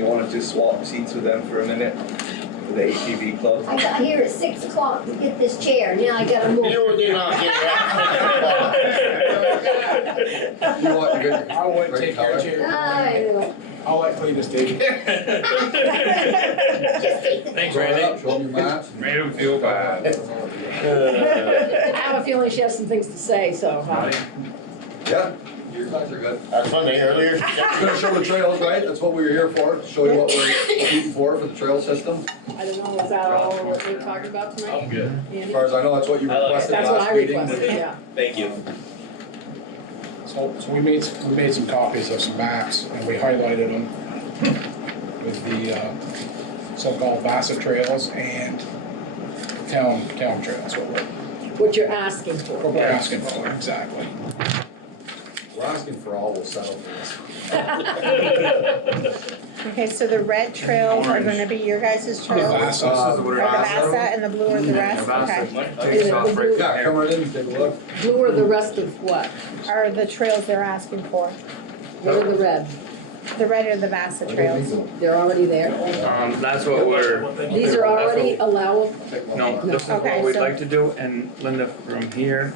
you want to just swap seats with them for a minute? For the ATV club? I got here at 6 o'clock to get this chair, now I gotta move. You did not get that. You want to get I wouldn't Great take your color. chair. I know. I'll let Cletus take it. Just take the. Thanks, Show it Randy. up, show them your maps. Made him feel bad. I have a feeling she has some things to say, so. Yeah, your guys are good. That's Sunday earlier. Just gonna show the trails, right? That's what we were here for, show you what we're shooting for the trail system. I don't know, is that all what we talked about tonight? I'm good. As far as I know, that's what you I like it. requested That's what last I meeting. requested, yeah. Thank you. So we made some copies of some maps and we highlighted them with the so-called Vasa trails and town trails, What you're asking for. what we're asking for, exactly. We're asking for all, we'll settle for this. Okay, so the red trails are gonna be your guys' trails? Vasa. Or the Vasa and the blue are the rest? Okay. Yeah, come right in, take a look. Blue are the rest of what? Are the trails they're asking for? What are the red? The red are the Vasa trails. They're already there? That's what we're. These are already allowable? No, this is Okay, what we'd so- like to do, and Linda, from here,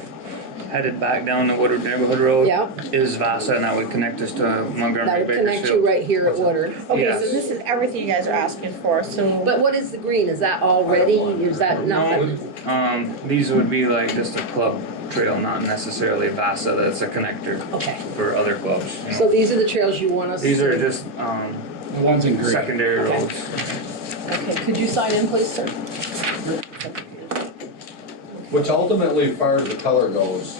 headed back down the Woodward Neighborhood Road. Yeah. Is Vasa, and that would connect us to Montgomery, That would connect you Bakersfield. right here at Woodard. Okay, Yes. so this is everything you guys are asking for, so. But what is the green? Is that already, is that nothing? No, these would be like just a club trail, not necessarily Vasa, that's a connector Okay, for other clubs. you know. so these are the trails you want us to? These are just, The ones in green. secondary Okay. roads. Okay, could you sign in, please, sir? Which ultimately, as far as the color goes,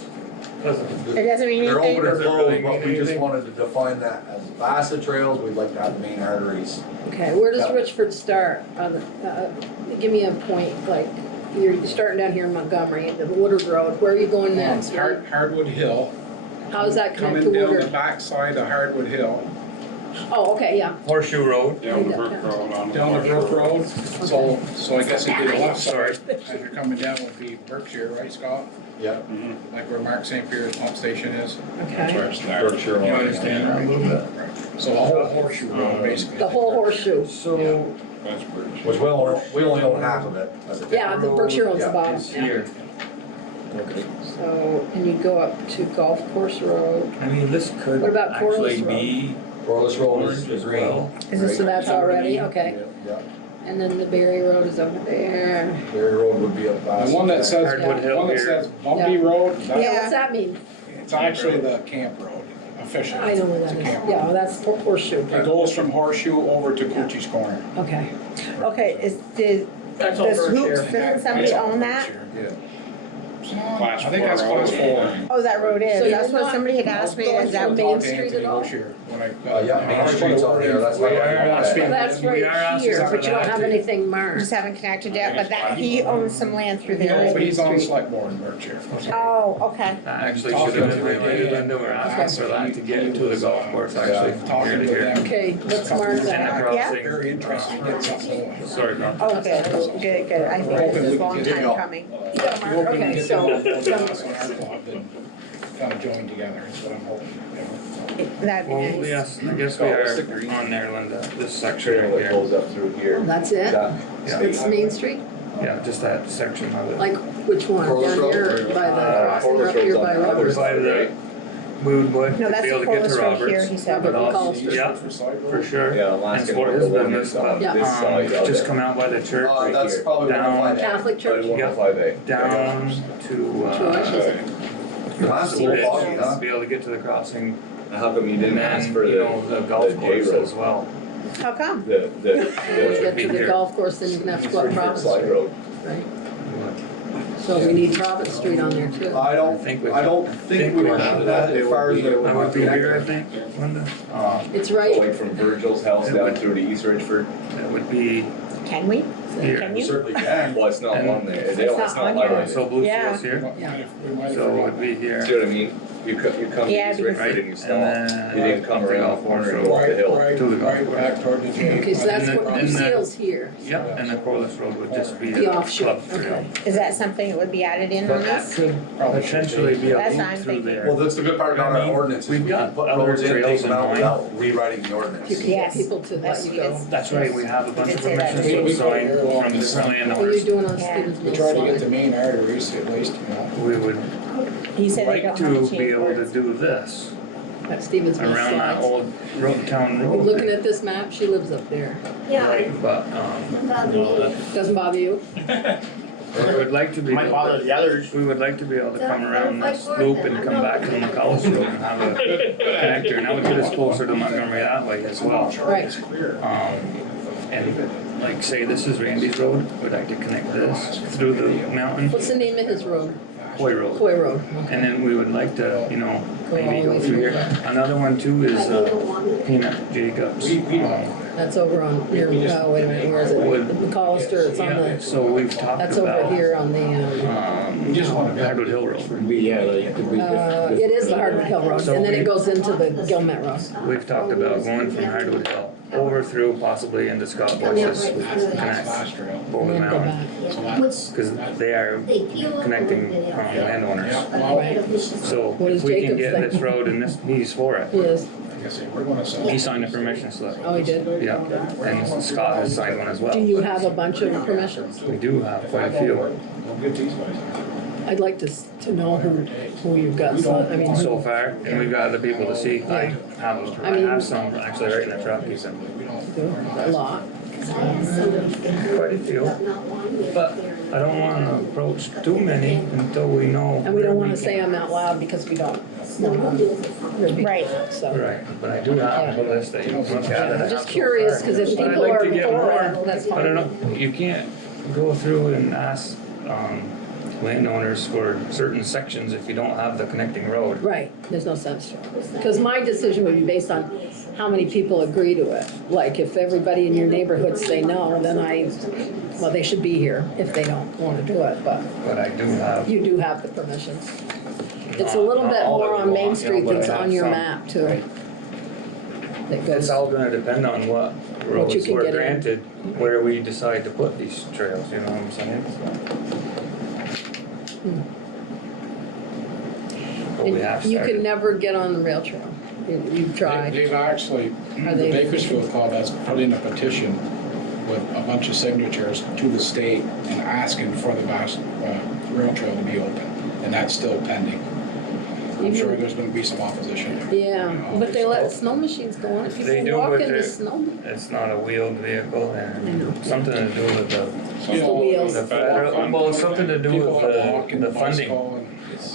It doesn't mean they're anything? open and Doesn't really closed, but mean we just anything. wanted to define that as Vasa trails, we'd like to have the main arteries. Okay, where does Yeah. Richford start? Give me a point, like, you're starting down here in Montgomery, the Woodard Road, where are you going next? Hardwood Hill, How does that connect to coming down the Woodard? backside of Hardwood Hill, Oh, okay, yeah. Horseshoe Road. Down the Brook down the Brook Road. So I guess it'd be the left side, as you're coming down would be Berkshire, right, Scott? Yeah. Like where Mark St. Pierre's pump station is. Okay, Berkshire. You understand that a little bit? So the whole horseshoe road, basically. the whole horseshoe. So, Which we only own half of it. as a Yeah, the Berkshire owns the Yeah. bottom. is here. Okay. So, and you go up to Golf Course Road. I mean, this could What about Corliss actually Road? be Corliss Road orange is as green. well. Is this, so that's already, okay. Yeah, And then the Berry Road is over there. Berry Road would be a The Vasa. one that says, Hardwood Hill the one that here. says Bumpy Road, Yeah, Yeah. what's that mean? it's actually the camp road, officially. I know where It's that a is. camp Yeah, road. well, that's Horseshoe. It goes from Horseshoe over to Coochie's Corner. Okay. Okay, That's all does Berkshire. Hoops, doesn't somebody own that? Yeah. I think that's class 4. Oh, that road So is, you're that's what not somebody had asked me, going is that from what? Main Talked to Street Anthony at all? Boucher when I. Yeah, Main Street's on there, that's how I We are know Well, that. that's We are right asking here, for but you don't that have too. anything Just marked. haven't connected yet, but that, he owns some land through No, there. but he's on the Main Street. select board in Berkshire. Oh, okay. That actually should have been highlighted, Linda, we're asking for that to get to the golf course, actually, from here Talking to with here. them. Okay, let's mark And the that. crossing. Very interested to get something going. Sorry, Don. Oh, good, good, good. I think this is a long time coming. Hoping to Okay, get so- them all on our club and kind of join together is what I'm hoping. That'd be Well, nice. yes, I guess we are on there, Linda, this section Trail right that here. goes up through here. That's it? That Yeah. It's Main Street? Yeah, just that section of it. Like, which one? Corliss Down Road? here by the crossing, Corliss up here Road's by on the other Roberts? By the Woodwood, No, to that's be able the to get Corliss to Road here, Roberts. he said. Robert But also- McCall Street. Yeah, for sure. Yeah, I'm And asking for for his the one business, that's on but, this side of just it. come out by the church, Right That's here. probably what Down. I'm finding. Catholic Church? Right, 105A. down to, George, is it? That's a little foggy, huh? be able to get to the crossing, How come you and didn't ask then, for you know, the golf J course road? as well. How come? The When you get to the here. golf course, then you're gonna have to go up Richford Providence Slide Street, Road. right? So we need Providence Street on there too. I I don't think think we we would have that as far as the. That would be here, I think, Linda. It's right, Going from Virgil's house down through to East Richford. That would be, Can we? here. Can We you? certainly can. Well, it's not And- on there, it's It's not not on here. highlighted. So Blue Yeah. Seal's here, We might have so it would forgotten. be here. See what I mean? You come to Yeah, East because- Richford and you And stop, then you didn't come up the around golf the corner course and go up the Right, hill. right, To the golf right course. back toward the train. Okay, so that's And what then- Blue and then- Seal's here. Yep, and the Corliss Road would just be The a offshoot, club trail. okay. Is that something that would be added in on But that this? could potentially be a That's loop what I'm through thinking. there. Well, that's the good part about I our mean, ordinance, is we've we got can put other roads in, trails take them in out mind. without rewriting the You ordinance. can get Yes. people to let That's- you go. That's right, we have a bunch of It's in that permission We- we slips go signed very well from this different side. What are you landowners. doing on Yeah. Stevens We Mill try to get the side? main arteries at least, you know. We would He said they like don't have to to be change able to words. do this At Stevens Mill around that slides. old road, town You're road. looking at this map, she lives up there. Yeah, Right, but, about you know, me. that- Doesn't bother you? we would like to be Might able bother to, the others. we would like to be able to come around Like this work loop then, and I come know. back to McCallus Road and have a connector, and that would get us closer to Montgomery that way as well. Right. And like say this is Randy's road, we'd like to connect this through the mountain, What's the name of his road? Hoy Road. Coy Road. And then we would like to, you know, Go all maybe the go way through through here. there. Another one too I is don't want it. Peanut Jacobs. That's over on, near, wait a minute, where is it? Would- McCollister, it's on Yeah, the, so we've talked that's over about, here on the, Hardwood Hill Road. it is the Hardwood Hill Road, So and then we- it goes into the Gilmet Road. We've talked about going from Hardwood Hill over through possibly into Scott Boyce's connect Last trail. over And then go mountain. back. So that- Which Cause they are they peel up connecting and then they'll- landowners. Right. So What does if we can Jacobs get think? this road and this, he's for it. He is, Like I say, we're gonna sell. He signed a permission slip. oh, he did? Yeah, and Scott has signed one as well. Do you have a bunch of permissions? We do have quite a few. We'll get these guys. I'd like to know who you've got, so, I mean, So far, and we've got other people to see. I I mean- have some actually right in the truck, you said. a lot. Quite a few. But I don't wanna approach too many until we know. And we don't wanna say them out loud because we don't wanna repeat Right. that, so. Right, but I do have a list that you can look at. I'm that just have so curious, far. cause if But I'd people like are to get for more, it, that's but I fine. don't, you can't go through and ask, landowners for certain sections if you don't have the connecting road. Right, there's no sense to it. Because my decision would be based on how many people agree to it. Like, if everybody in your neighborhood say no, then well, they should be here if they don't want to do it, but But I do have. you do have the permissions. It's a Not- little not bit all that more we on Main want, you know, Street but I than's have on your some. map too. That It's goes, all gonna depend on what you roads can we're get in. granted, where we decide to put these trails, you know what I'm saying? But we have and you can started. never get on the rail trail. You've tried. They've actually, Are the they- Bakersfield Club has put in a petition with a bunch of signatures to the state and asking for the rail trail to be open, and that's still pending. I'm sure there's gonna be some opposition. Yeah, but they let snow machines go on it. They People do, walk but in the they're- snow. It's not a wheeled vehicle I know. and something to do with the, You know, wheels. the federal, well, something to do with People have walking the funding. bicycle and-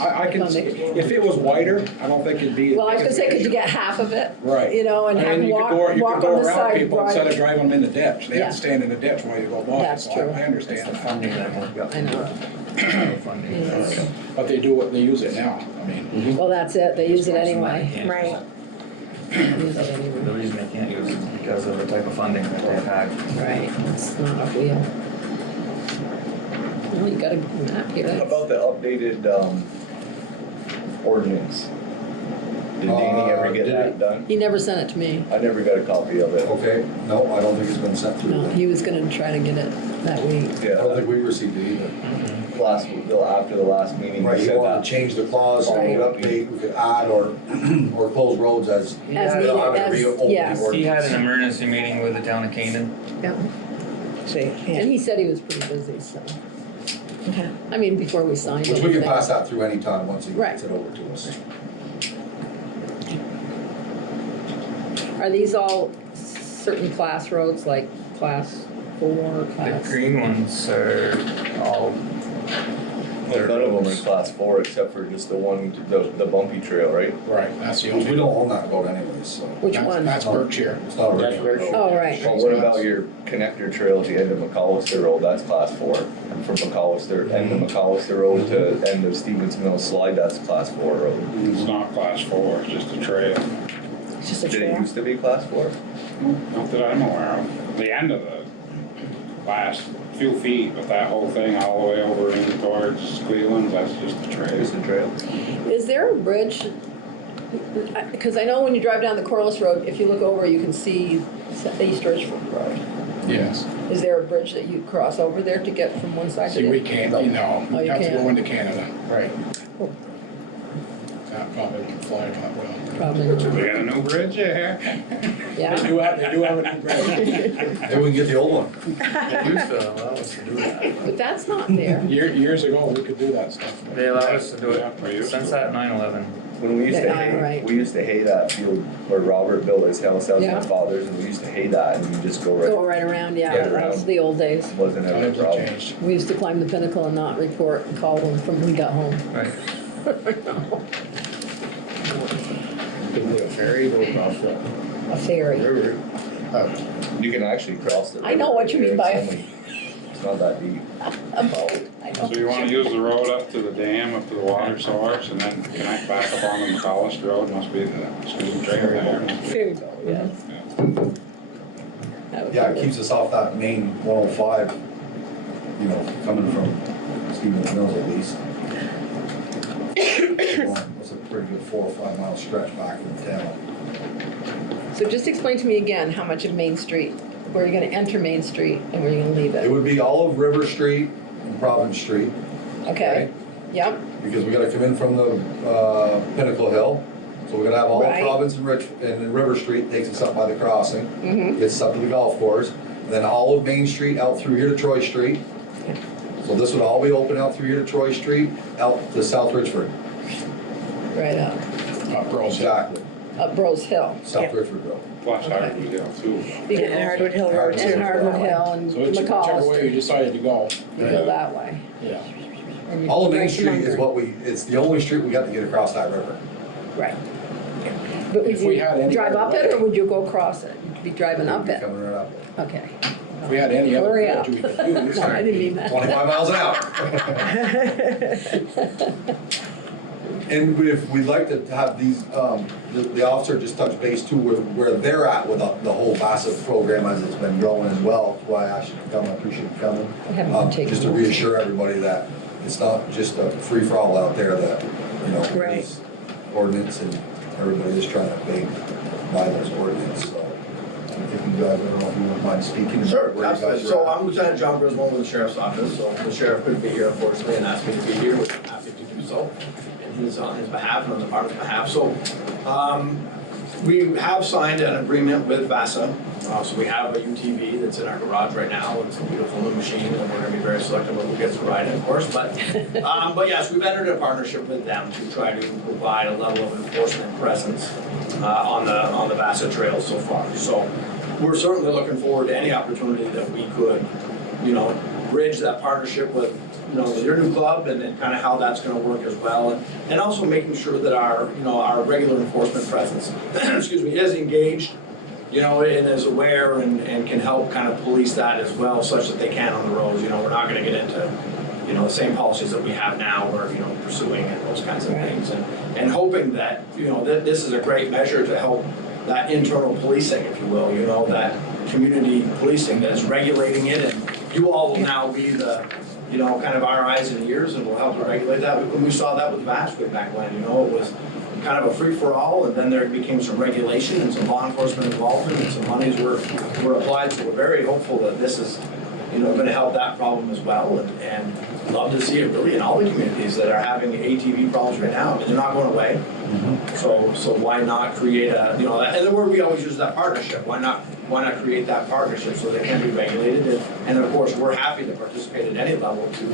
I can, if it was wider, I don't think it'd be. Well, I was gonna say, could you get half of it? Right. You know, and I have mean, them you could walk, you walk could go on the around side, people instead of drive. driving them in the ditch. They Yeah. have to stand in the ditch while you go by. That's So true. I It's understand the that. funding that we've got. I know. Funding. Yes. But they do what, they use it now. I mean, Well, that's it, they use it anyway. Right. Use it The anyway. reason they can't use it is because of the type of funding that they've had. Right, it's not a wheel. Well, you got a map here. How about the updated, ordinance? Did Danny ever get did that it? done? He never sent it to me. I never got a copy of it. Okay, no, I don't think it's been sent through. No, he was gonna try to get it that week. I don't Yeah, think we received it either. after the last meeting, Right, he you said want that. to change the clause, so we could update, we could add or close roads as. As Yeah, needed, on the as, real- yes. He had an emergency meeting with the town of Canaan. Yeah. See, And he said he was pretty busy, so. Okay. I mean, before we signed Which we can anything. pass that through anytime once he Right. gets it over to us. Are these all certain class roads, like class 4, The class? green ones are all. Well, none of them are class 4 except for just the one, the bumpy trail, right? right, that's the Because we only. don't own that road anyways, so. Which That's- one? That's Berkshire. It's not That's really. Berkshire. Oh, right. Well, what about your connector trail at the end of McCollister Road, that's class 4. From McCollister, end of McCollister Road to end of Stevens Mill Slide, that's class 4 road. It's not class 4, it's just a trail. It's just a Did it trail. used to be class 4? Not that I'm aware of. The end of the last few feet, but that whole thing all the way over in towards Cleveland, that's just a trail. Just a trail. Is there a bridge? Because I know when you drive down the Corliss Road, if you look over, you can see East Richford Road. Yes. Is there a bridge that you cross over there to get from one side to See, the we other? can't, you know, Oh, you you have to can't? go into Canada. Right. That probably wouldn't fly that well. Probably We not. got a new bridge there. Yeah? They do have a new bridge. Maybe we can get the old one. They used to allow us to do that. But that's not there. Years ago, we could do that stuff. They allow us to do Yeah, we it used since to. that 9/11. When we used to Yeah, hay, right. we used to hay that field where Robert built his house, that was Yeah. my father's, and we used to hay that, and you just go Go right, right around, yeah, Right that was around. the old days. wasn't ever a Times have problem. changed. We used to climb the pinnacle and not report and call them from when we got home. Right. Could be a ferry, go across the A ferry. river. You can actually cross it. I know what you mean by a- It's not that deep. A boat, I know. So you wanna use the road up to the dam, up to the water source, and then connect back up on the McCullis Road, must be the school trail there. Ferry boat, yes. That would Yeah, be it keeps us off that main 105, you know, coming from Stevens Mills at least. It's a pretty good 4 or 5 mile stretch back into town. So just explain to me again how much of Main Street, where you're gonna enter Main Street and where you're gonna leave It it. would be all of River Street and Providence Street, Okay, yep, because we gotta come in from the Pinnacle Hill. So we're gonna have all of Right. Providence and and River Street takes us up by the crossing, mm-hmm, gets us up to the golf course. And then all of Main Street out through here to Troy Street. So this would all be open out through here to Troy Street, out to South Richford. right up, Up Rose Hill. Exactly, up Bros Hill. South Richford Road. Plus Hardwood Hill too. And Hardwood Hill Road too. And Hardwood Hill and So whichever way you McCall, decided to go. you go that way. Yeah. And you All of go Main right to Street is Munger. what it's the only street we got to get across that river. Right. But would If we you had any drive other up it or way- would you go across it? You'd be driving up We'd be it, Coming right up. okay. If we had any other Hurry bridge up. we could use. No, I didn't mean that. 25 miles an hour. And if we'd like to have these, the officer just touch base too, where they're at with the whole VASA program as it's been growing as well. That's why I asked you to come, I appreciate you coming. I haven't been taking Just to notes. reassure everybody that it's not just a free-for-all out there that, you know, Right. is ordinance and everybody is trying to obey by those ordinance, so. I think you guys, I don't know if you wouldn't mind speaking. Sure, about where you guys absolutely. are So at. I'm Lieutenant John Griswold with the Sheriff's Office, so the Sheriff couldn't be here unfortunately and asked me to be here, which I'm happy to do so. And he's on his behalf and on the department's behalf. So, we have signed an agreement with VASA. So we have a UTV that's in our garage right now. It's a beautiful new machine and we're gonna be very selective of who gets to ride it, of course. But yes, we've entered a partnership with them to try to provide a level of enforcement presence on the VASA trails so far. So we're certainly looking forward to any opportunity that we could, you know, bridge that partnership with, you know, with your new club and then kind of how that's gonna work as well. And also making sure that our, you know, our regular enforcement presence, excuse me, is engaged, you know, and is aware and can help kind of police that as well, such that they can on the roads. You know, we're not gonna get into, you know, the same policies that we have now, where, you know, pursuing and those kinds of things. And hoping that, you know, that this is a great measure to help that internal policing, if you will, you know, that community policing that's regulating it, and you all will now be the, you know, kind of our eyes and ears, and will help to regulate that. We saw that with VASH way back when, you know, it was kind of a free-for-all, and then there became some regulation and some law enforcement involvement, and some monies were applied, so we're very hopeful that this is, you know, gonna help that problem as well, and love to see it really in all the communities that are having ATV problems right now. I mean, they're not going away. So why not create a, you know, and the word we always use, that partnership. Why not create that partnership so they can be regulated? And of course, we're happy to participate at any level to,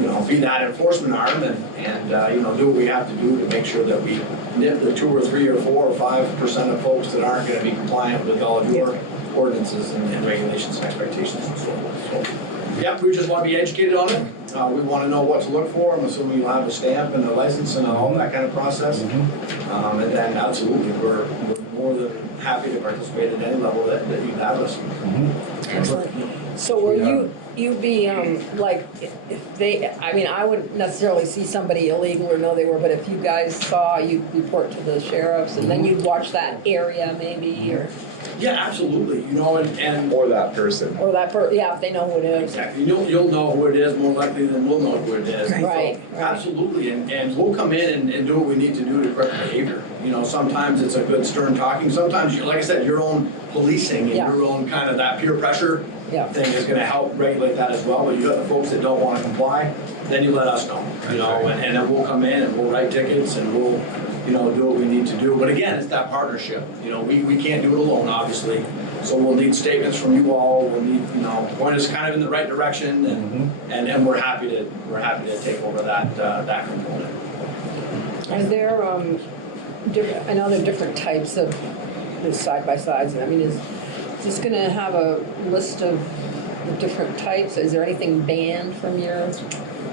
you know, be that enforcement arm and you know, do what we have to do to make sure that we nip the 2 or 3 or 4 or 5% of folks that aren't going to be compliant with all of your ordinances and regulations and expectations and so forth. So, yeah, we just want to be educated on it. We want to know what to look for. I'm assuming you'll have a stamp and a license and all that kind of process. And then absolutely, we're more than happy to participate at any level that you have us. Excellent. So will you, you'd be, like, if they, I mean, I wouldn't necessarily see somebody illegal or know they were, but if you guys saw, you'd report to the sheriffs, and then you'd watch that area maybe, or, Yeah, absolutely, you know, and Or that person. or that yeah, if they know who it is. exactly, you'll know who it is more likely than we'll know who it is. Right, So, right. Absolutely, and we'll come in and do what we need to do to correct behavior. You know, sometimes it's a good stern talking, sometimes, like I said, your own policing and Yeah. your own kind of that peer pressure Yeah. thing is gonna help regulate that as well. But you got the folks that don't wanna comply, then you let us know, you know, and then we'll come in and we'll write tickets and we'll, you know, do what we need to do. But again, it's that partnership, you know, we can't do it alone, obviously. So we'll need statements from you all, we'll need, you know, point us kind of in the right direction, and we're happy to take over that component. Are there, I know there are different types of the side-by-sides, I mean, is this gonna have a list of the different types? Is there anything banned from your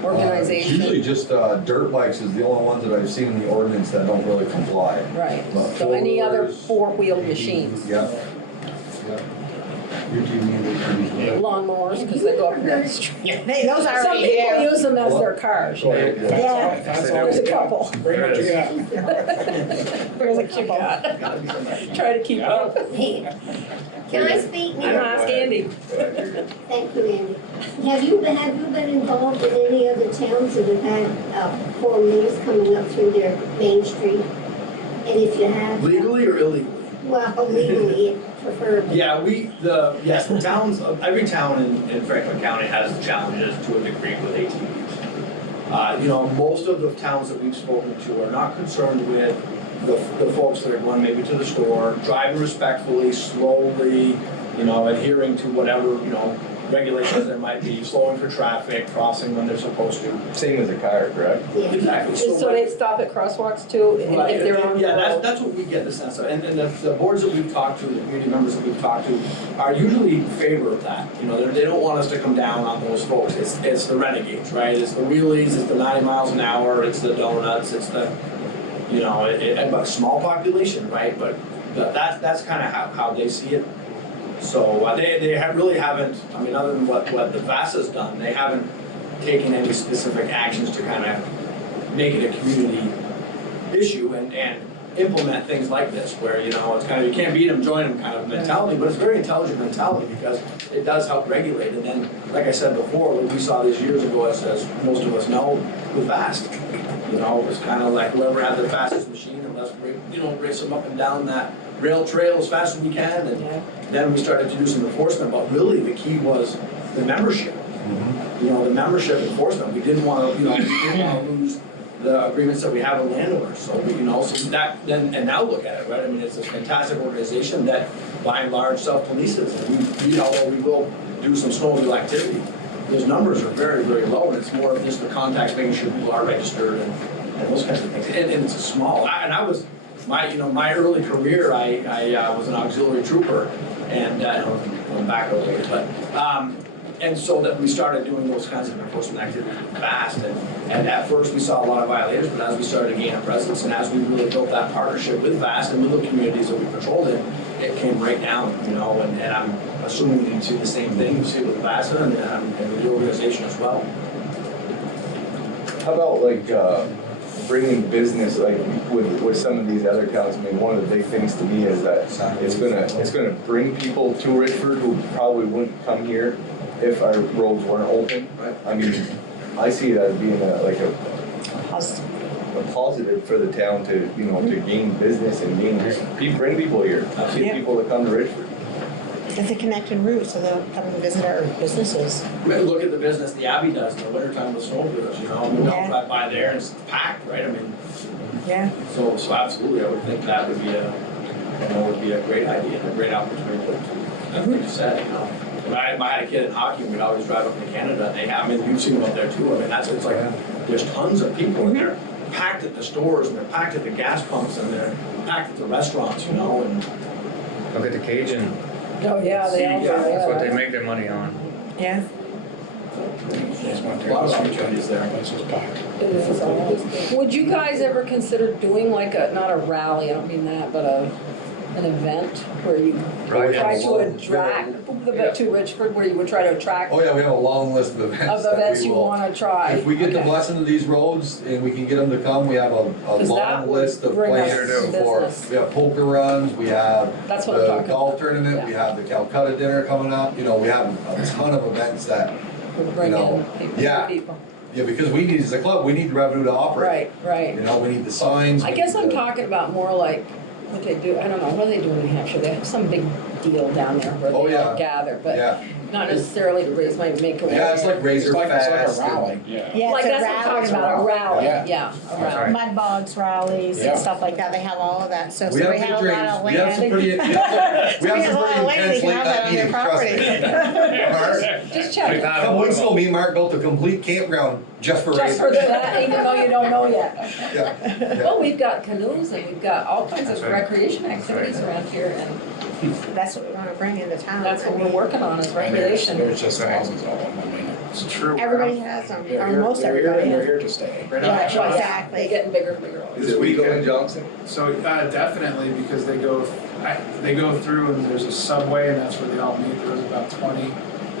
organization? Usually just dirt bikes is the only ones that I've seen in the ordinance that don't really comply. Right, But so any other four-wheelers, four-wheeled machines? Yeah. Lawnmowers, because they go up and down the street. Those Some already people there. use them as their cars, you know. Yeah. That's all There's a we got. couple. Bring what you got. There's a couple. Try to keep up. Hey, can I speak I'm now? ask Andy. Thank you, Andy. Have you been involved in any other towns that have had four-wheelers coming up through their main street? And if you have? Legally or illegally? Well, legally, preferably. Yeah, yes, the towns, every town in Franklin County has challenges to a degree with ATVs. You know, most of the towns that we've spoken to are not concerned with the folks that are going maybe to the store, driving respectfully, slowly, you know, adhering to whatever, you know, regulations there might be, slowing for traffic, crossing when they're supposed to. Same as a car, correct? Yeah. Exactly. So they stop at crosswalks too, Right, if they're on the yeah, road? that's what we get the sense of, and the boards that we've talked to, the community members that we've talked to, are usually in favor of that. You know, they don't want us to come down on those folks, it's the renegades, right? It's the wheelies, it's the 90 miles an hour, it's the donuts, it's the, you know, but a small population, right? But that's kind of how they see it. So they really haven't, I mean, other than what the VASA's done, they haven't taken any specific actions to kind of make it a community issue and implement things like this, where, you know, it's kind of, you can't beat them, join them kind of mentality, but it's a very intelligent mentality because it does help regulate. And then, like I said before, what we saw this years ago, as most of us know, with VAST, you know, it was kind of like whoever had the fastest machine, and let's, you know, race them up and down that rail trail as fast as we can. And then we started to do some enforcement, but really the key was the membership. You know, the membership enforcement. We didn't want to, you know, we didn't want to lose the agreements that we have with landowners. So we, you know, so that then, and now look at it, right? I mean, it's a fantastic organization that, by and large, self-polices. And we, although we will do some snowmobile activity, those numbers are very, very low, and it's more of just the contacts, making sure people are registered and those kinds of things. And it's a small. I was my early career. I was an auxiliary trooper, and going back a little bit, but. And so that we started doing those kinds of enforcement activities fast, and at first we saw a lot of violators, but as we started to gain a presence, and as we really built that partnership with VAST and with the communities that we patrolled in, it came right down, you know, and I'm assuming you see the same thing, you see it with VAST and with the organization as well. How about like bringing business, like with some of these other towns? I mean, one of the big things to me is that it's gonna bring people to Richford who probably wouldn't come here if our roads weren't open. I mean, I see it as being a positive for the town to, you know, to gain business and bring people here, get people to come to Richford. It's a connected route, so they'll come and visit our businesses. Look at the business the Abbey does in the wintertime with snowmobilers, you know, we don't drive by there and it's packed, right? I mean, Yeah. so absolutely, I would think that would be a great idea, and a great opportunity to, as you said, you know. If I had a kid in hockey, we'd always drive up to Canada, and I mean, you've seen them up there too. I mean, it's like, there's tons of people, and they're packed at the stores, and they're packed at the gas pumps, and they're packed at the restaurants, you know, and. Look at the Cajun, Oh, yeah, they all do, that's what they yeah. make their money on. Yeah. A lot of opportunities there. This is packed. It is all. Would you guys ever consider doing like not a rally, I don't mean that, but an event where you Right, try yeah, to well, attract, yeah. to Richford, where you would try to attract Oh, yeah, we have a long list of events of that events we you will. wanna try? If we get the Okay. blessing of these roads and we can get them to come, we have a 'Cause that long would list of bring us plans for, business. we have poker runs, we have That's what I'm the talking golf about. tournament, we Yeah. have the Calcutta dinner coming up, you know, we have a ton of events that, Would bring you know, in people, yeah. people. yeah, because we need, as a club, we need the revenue to operate. Right. You know, we need the signs. I we guess need I'm the- talking about more like what they do, I don't know, what do they do in New Hampshire? They have some big deal down there where Oh, they yeah. all gather, but Yeah, not necessarily to raise money, make a. yeah, it's like Razor It's like Fest. a and- rally. Yeah. Yeah, Like, it's a that's what I'm rally. talking about, a rally, Yeah. yeah, a That's rally. Mud bogs rallies Yeah. and stuff like that, they have all of that, so We have we big had a dreams, lot of we have some land. pretty, we have We had a some lot pretty of land, intense you late can have night that on your meetings, trust me. property. Mark, Just check, a couple weeks ago, me and Mark built a complete campground just for just for racers. that, even though you don't know yet. Yeah, Well, we've got canoes and we've got all kinds of That's right. recreation activities around here, and That's what we wanna bring into town. that's what I we're mean, working on is recreation. There's just thousands of them, I mean, It's true. Everybody has them, they're or here, most they're here, everybody and they're has. here to stay. Right Yeah, on. They're exactly. getting bigger and bigger. Is it weekend in Johnson? So, definitely, because they go through and there's a subway and that's where they all meet. There was about 20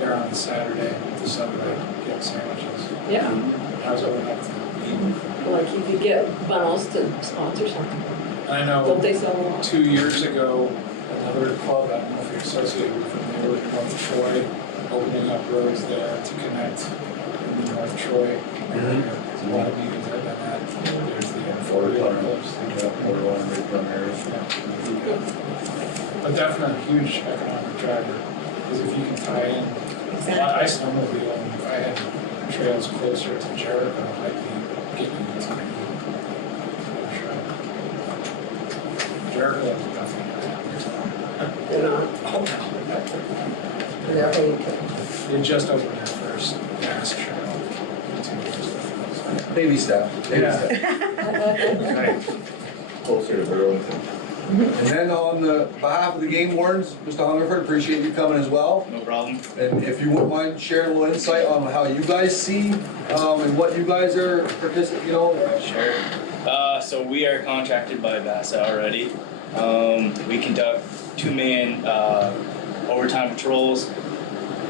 there on Saturday at the subway, get sandwiches. Yeah, I was over at the like you could get Bunnels to sponsor something. I Don't know they sell them? 2 years ago, another club, I don't know if you're associated with them, they were in North Troy, opening up roads there to connect in North Troy. There's a lot of meetings I've been at. There's the four-wheeler clubs. But definitely a huge economic driver, because if you can tie in, I snowmobile, and if I had trails closer to Jericho, I'd be getting into the Jericho is definitely not. They're not. Oh, no. They're okay. They just opened their first gas trail 2 years ago. baby step, baby Yeah. step. Right. Closer to Burlington. And then on the behalf of the game wardens, Mr. Hungerford, appreciate you coming as well. No problem. And if you wouldn't mind sharing a little insight on how you guys see, and what you guys are participating, you know. Sure. So we are contracted by VASA already. We conduct 2-man overtime patrols.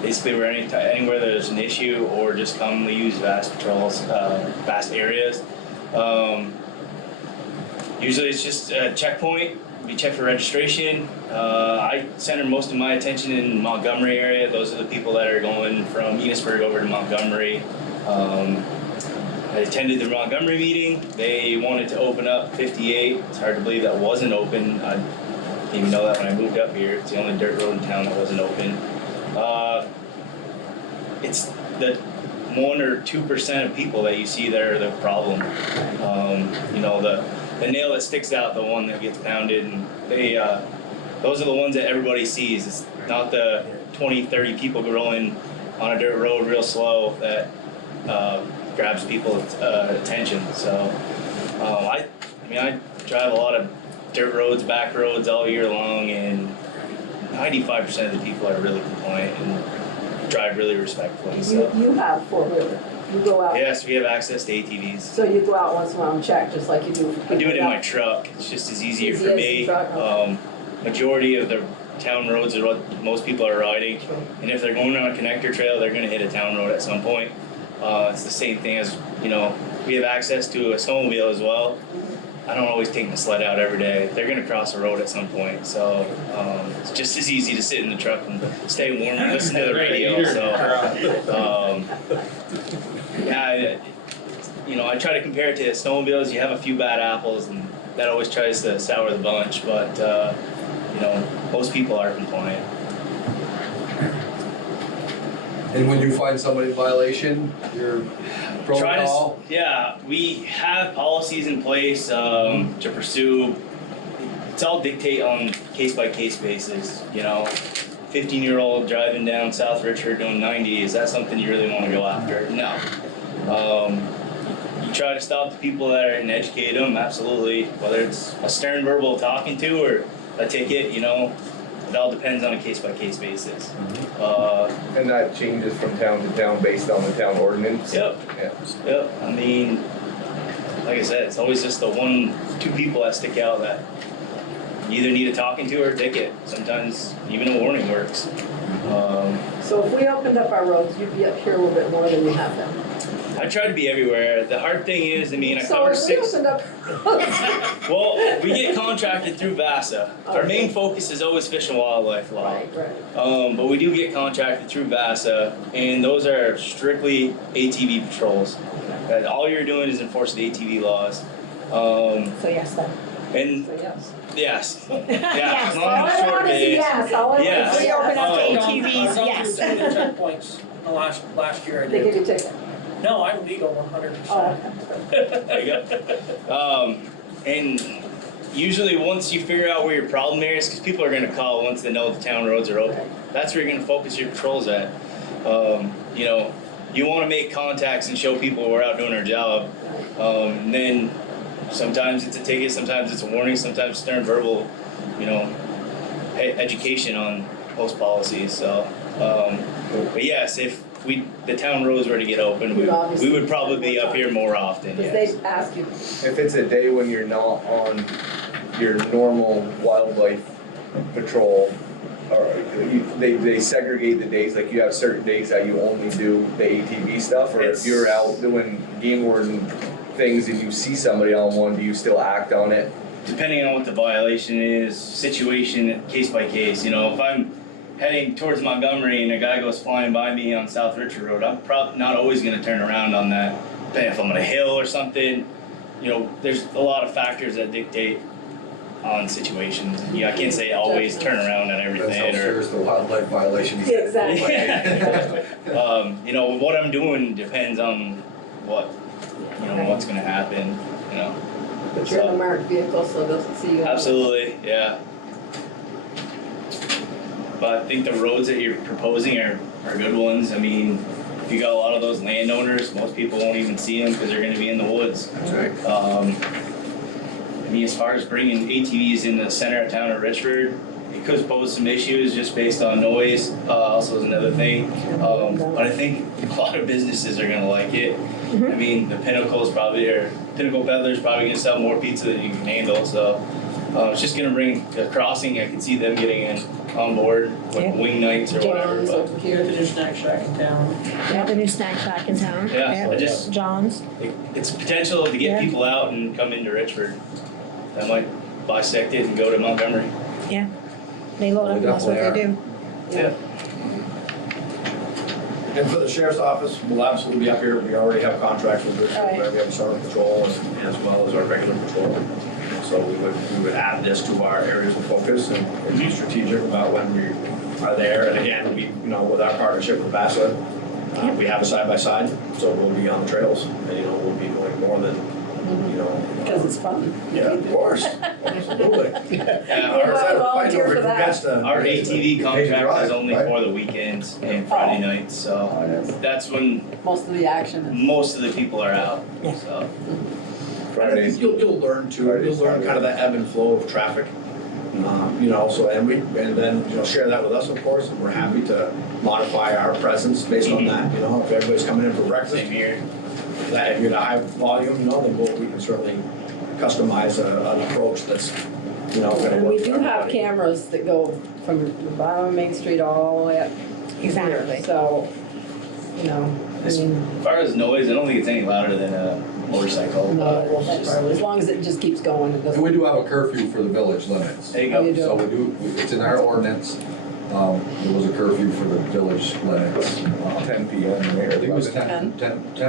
Basically, we're anywhere there's an issue or just commonly use VASA patrols, VASA areas. Usually it's just a checkpoint. We check for registration. I center most of my attention in Montgomery area. Those are the people that are going from Enosburg over to Montgomery. I attended the Montgomery meeting. They wanted to open up 58. It's hard to believe that wasn't open. I didn't even know that when I moved up here. It's the only dirt road in town that wasn't open. It's the 1 or 2% of people that you see that are the problem. You know, the nail that sticks out, the one that gets pounded, and they those are the ones that everybody sees. It's not the 20, 30 people going on a dirt road real slow that grabs people's attention. So I mean, I drive a lot of dirt roads, back roads all year long, and 95% of the people are really compliant and drive really respectfully. So You have 4-wheeler. You go out. yes, we have access to ATVs. So you go out once in a while and check, just like you do. I do it in my truck. It's just as easier Easy for as me. the truck, okay. Majority of the town roads are what most people are riding, and if they're going on a connector trail, they're going to hit a town road at some point. It's the same thing as, you know, we have access to a snowmobile as well. I don't always take my sled out every day. They're going to cross a road at some point, so it's just as easy to sit in the truck and stay warm and listen to the radio. So, yeah, you know, I try to compare it to snowmobiles. You have a few bad apples, and that always tries to sour the bunch. But you know, most people are compliant. And when you find somebody in violation, your protocol. Yeah, we have policies in place to pursue. It's all dictate on case-by-case basis, you know. 15-year-old driving down South Richford doing 90, is that something you really want to go after? No. You try to stop the people that are and educate them, absolutely. Whether it's a stern verbal talking to or a ticket, you know, it all depends on a case-by-case basis. And that changes from town to town based on the town ordinance? Yep. Yeah. Yep. I mean, like I said, it's always just the 1, 2 people that stick out that you either need a talking to or a ticket. Sometimes even a warning works. So if we opened up our roads, you'd be up here a little bit more than you have been. I try to be everywhere. The hard thing is, I mean, I So cover if we 6. opened up. Well, we get contracted through VASA. Our main focus is always fish and wildlife law. Right. But we do get contracted through VASA, and those are strictly ATV patrols. All you're doing is enforcing the ATV laws. So yes, then. And So yes. yes, yeah, Yes. as All long as I short want is a days. yes, all I want Yeah. is a We open up to Oh. ATVs, yes. I've gone through 2 checkpoints the last year I They did. give you a ticket. No, I'm legal 100%. Oh, There you go. And usually once you figure out where your problem area is, because people are going to call once they know the town roads are open, that's where you're going to focus your patrols at. You know, you want to make contacts and show people we're out doing our job. And then sometimes it's a ticket, sometimes it's a warning, sometimes stern verbal, you know, education on post policies. So, but yes, if the town roads were to get open, we would probably be up here more often. because Yes. they ask you. If it's a day when you're not on your normal wildlife patrol, or they segregate the days, like you have certain days that you only do the ATV stuff, or if you're out doing game warden things and you see somebody on one, do you still act on it? Depending on what the violation is, situation, case by case. You know, if I'm heading towards Montgomery and a guy goes flying by me on South Richford Road, I'm probably not always going to turn around on that. Depending if I'm on a hill or something, you know, there's a lot of factors that dictate on situations. Yeah, I can't say always turn around on Depends everything. how serious the wildlife violation is. Exactly. You know, what I'm doing depends on what, you know, what's going to happen. You know. But you're in a marked vehicle, so they'll see you. Absolutely, yeah. But I think the roads that you're proposing are good ones. I mean, if you got a lot of those landowners, most people won't even see them because they're going to be in the woods. That's right. I mean, as far as bringing ATVs in the center of town of Richford, it could pose some issues just based on noise. Also is another thing. But I think a lot of businesses are going to like it. I mean, the Pinnacle Peddler's probably going to sell more pizza than you can handle. So it's just going to bring the crossing. I can see them getting in on board with wing nights or whatever. John's But over here. The new snack shack in town. Yeah, the new snack shack in town. Yeah, I just- John's. it's potential to get Yeah. people out and come into Richford. That might bisect it and go to Montgomery. Yeah. They load up, and that's what they do. Yeah. And for the sheriff's office, we'll absolutely be up here. We already have contracts with Richford, Right. where we have a sergeant patrol and as well as our regular patrol. So we would add this to our areas of focus and be strategic about when we are there. And again, with our partnership with VASA, we have a side-by-side, so we'll be on the trails. And, we'll be doing more than, Because it's fun. yeah, of course, absolutely. Yeah, Well, I volunteer for that. Our ATV contract is only right? for the weekends and Friday nights, so that's when Most of the action is. most of the people are out, so. Fridays. You'll learn too, you'll learn kind of the ebb and flow of traffic. So, and then, share that with us, of course, and we're happy to modify our presence based on that, if everybody's coming in for breakfast. Same here. If you're at a high volume, then we can certainly customize an approach that's, gonna work And we for do have everybody. cameras that go from the bottom of Main Street all the way up. Exactly. So, As far as noise, I don't think it's any louder than a motorcycle. no, but it's just- as long as it just keeps going, it And doesn't. we do have a curfew for the village limits. There you Oh, go. you do? So it's in our ordinance, there was a curfew for the village limits. 10 p.m. I think it was 10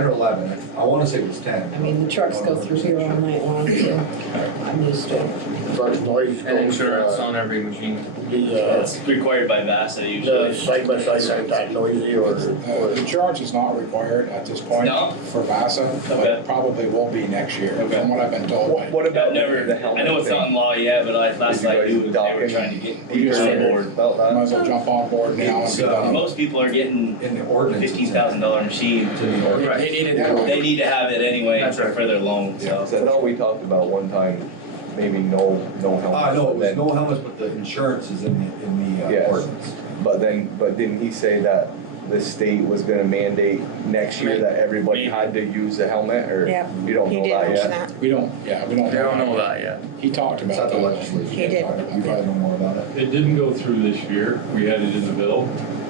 or 11, I wanna say it was 10. I mean, the trucks go through here all night long, so I'm used to it. As far as noise And goes, insurance on every machine. the, It's required by VASA usually. the side-by-side isn't that noisy or? Insurance is not required at this point No? for VASA, Okay. but probably will be next year, Okay. from what I've been told. What about I've never, the helmet I know it's thing? not in law yet, but last Did you I guys knew, they were dock trying to get We just people on figured- board. About Might that? as well jump on board now and It's, be done. Most people are getting In the ordinance. it's $15,000 machine. To the ordinance. They need it. They need to have it anyway That's right. for their loan, Yeah, so. 'cause I know we talked about one time, maybe no helmet. No, it was then- no helmets, but the insurance is in the Yes. ordinance. But didn't he say that the state was gonna mandate next year that everybody had to use a helmet, or Yeah. you don't He know did that mention yet? that. We don't know that yet. He talked It's about at the that. legislature. He did. You probably know more about it. It didn't go through this year. We had it in the bill.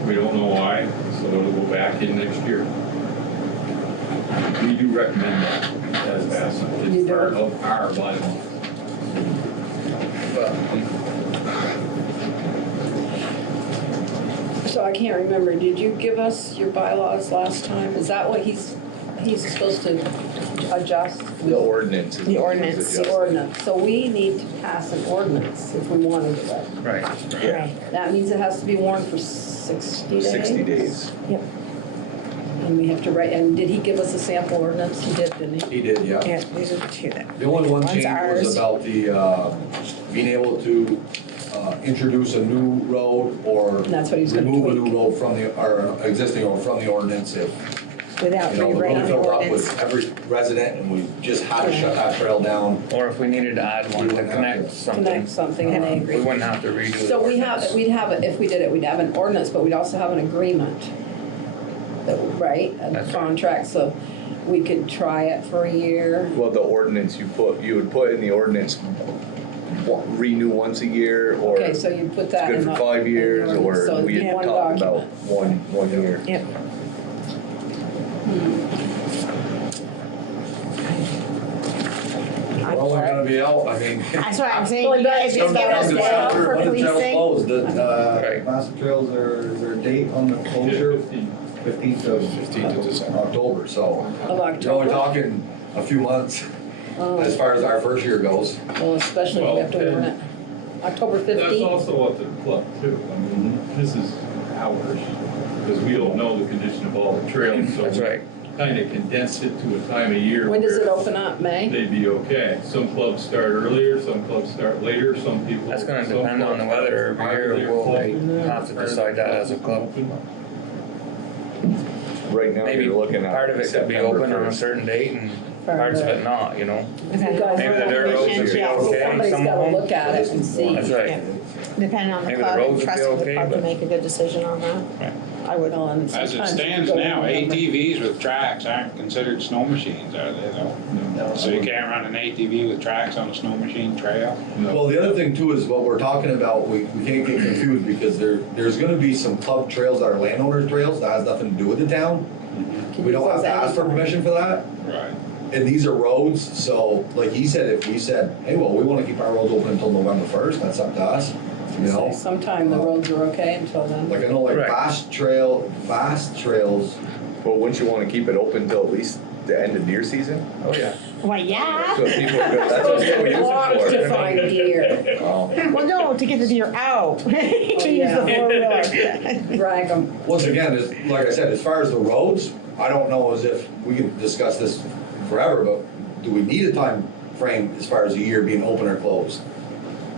We don't know why, so it'll go back in next year. We do recommend that as BASA. You It's do? part of our bylaw. So I can't remember, did you give us your bylaws last time? Is that what he's supposed to adjust? The ordinance. is The what was ordinance. The adjusted. ordinance, so we need to pass an ordinance if we want to do it. Right. Yeah, That means it has to be warned for 60 days? 60 days. And we have to write, and did he give us a sample ordinance? He did, didn't he? He did, yeah. Yeah, these are the two that. The only one One's change ours. was about the, being able to, introduce a new road or And that's what he's gonna remove a new tweak. road from the, or existing road from the ordinance if, Without you know, the road rewriting the filled up ordinance. with every resident and we just had to shut that trail down. Or if we needed to add one to connect something. Connect something, and I We agree. wouldn't have to redo the So we'd have, ordinance. if we did it, we'd have an ordinance, but we'd also have an agreement. Right, a That's right. contract, so we could try it for a year. Well, the ordinance you would put in the ordinance, renew once a year, or Okay, it's so you put that in good the. for 5 years, in the ordinance, so or we it's had one talked about document. one year. Yep. We're only gonna be out, I mean. That's what I'm saying. Well, You guys that's just give us December, one out for When the trail's policing. closed, the, Right. Massive Trails, is there a date on the closure? 15th of 15th of December. October, so Of you're only October. talking a few months Oh, as far as our first year goes. well, especially if we have to warn it. October That's 15th. also up to the club too. I mean, this is ours, because we don't know the condition of all the trails, so. That's right. Kind of condense it to a time of year. When does it where open up, May? They'd be okay. Some clubs start earlier, some clubs start later, some people. That's gonna some depend on the clubs weather every are year, we'll earlier. have to decide that as a club. Right now, Maybe you're looking at part of it could be September open on a 1st. certain date and parts of it not, you know? Okay. You guys Maybe the want dirt roads would permission, be yes. okay, Somebody's some gotta of look them. at it and see. That's right. Yeah. Depending on the Maybe the club, roads would be trust the okay, club to but- make a good decision on that. Right. I would. Well, and As it sometimes you stands go now, in November. ATVs with tracks aren't considered snow machines, are they though? So you can't run an ATV with tracks on a snow machine trail? Well, the other thing too is what we're talking about, we can't get confused because there's gonna be some club trails that are landowners trails that has nothing to do with the town. We don't have to ask for permission for that. Right. And these are roads, so like he said, if we said, hey, well, we wanna keep our roads open until November 1st, that's up to us, you know? Sometime the roads are okay until then. Like I know like Right. vast trails, Well, wouldn't you wanna keep it open till at least the end of deer season? Oh, yeah. Well, yeah. So people, that's what people use Walk it to for. find deer, Well, no, to get the deer out. To use the yeah. four-wheeler. drag them. once again, like I said, as far as the roads, I don't know as if, we can discuss this forever, but do we need a time frame as far as a year being open or closed?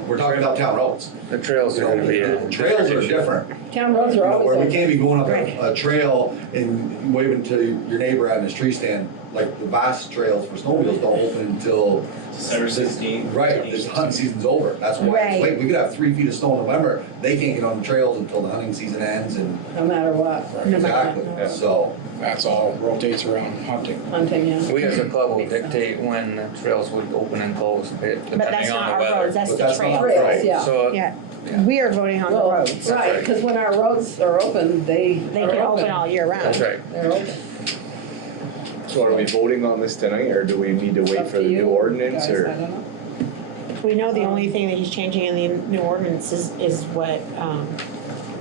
We're talking about town roads. The trails You are know, gonna be a the trails are issue. different. Town roads You are know, always where we open. can't be going up Right. a trail and waving to your neighbor out in his tree stand, like the vast trails for snowmobiles don't open until. December 16th. Right, this hunting season's over, that's why it's Right. late, we could have 3 feet of snow in November, they can't get on the trails until the hunting season ends and. No matter what, Exactly, so, That's all rotates around hunting. hunting, yeah. We as a club will dictate when the trails would open and close, But that's depending not on our the roads, weather. that's But the that's not trail. our Trails, yeah. So, Yeah, we are voting on the Well, roads. right, because when our roads are open, they They are can open all year round. that's right. They're open. So are we voting on this tonight, or do we need to wait Up for to the you new ordinance, guys, I or? don't know. We know the only thing that he's changing in the new ordinance is what,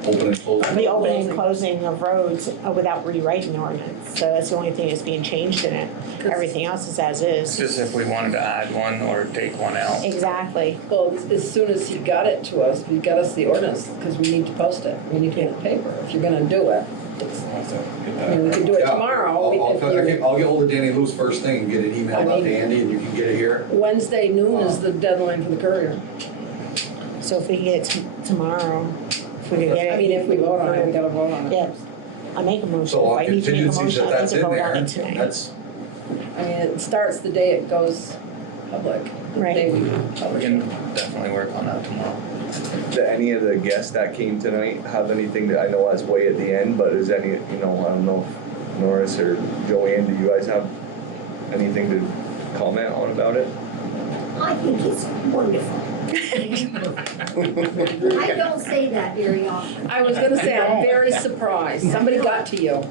open and close. the opening and closing of roads without rewriting the ordinance. So that's the only thing that's being changed in it. Everything else is as It's is. just if we wanted to add one or take one out. Exactly. Well, as soon as he got it to us, he got us the ordinance, because we need to post it, we need to get it in the paper, if you're gonna do it. I mean, we can do it Yeah, tomorrow. I'll get hold of Danny Luce first thing and get it emailed out to Andy and you can get it here. Wednesday noon is the deadline for the courier. So if we can get it tomorrow, if we could get it. I mean, if we vote on it, we gotta vote on it. Yeah, I make a motion. So If on I need to make a contingencies motion, that I need that's to in vote on there, it tonight. that's, I mean, it starts the day it goes public. Right. they would We publish it. can definitely work on that tomorrow. Do any of the guests that came tonight have anything that, I know that's way at the end, but is any, you know, I don't know if Norris or Joanne, do you guys have anything to comment on about it? I think it's wonderful. I don't say that very often. I was gonna say, I'm very surprised. Somebody got to you.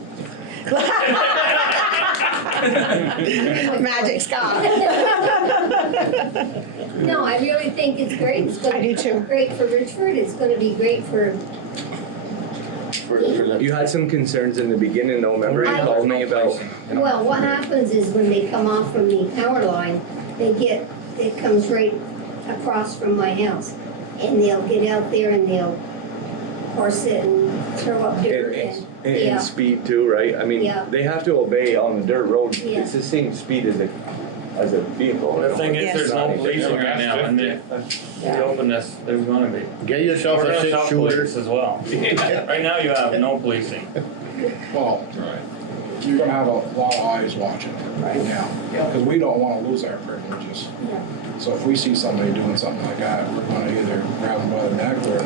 Magic Scott. No, I really think it's great. It's I gonna do be too. great for Richford. It's gonna be great for, You had some concerns in the beginning though, remember you called me about? well, what happens is when they come off from the power line, it comes right across from my house. And they'll get out there and they'll horse it and throw up dirt and, And speed too, right? I mean, Yeah. they have to obey on the dirt road. Yeah. It's the same speed as a vehicle. The thing is, Yes. there's no policing right now, and if we open this, there's gonna be. Get yourself We're a gonna stop 6-shooter. police as well. Right now, you have no policing. Well, you're gonna have a lot of eyes watching right now, because we don't wanna lose our privileges. So if we see somebody doing something like that, we're gonna either grab them by the neck or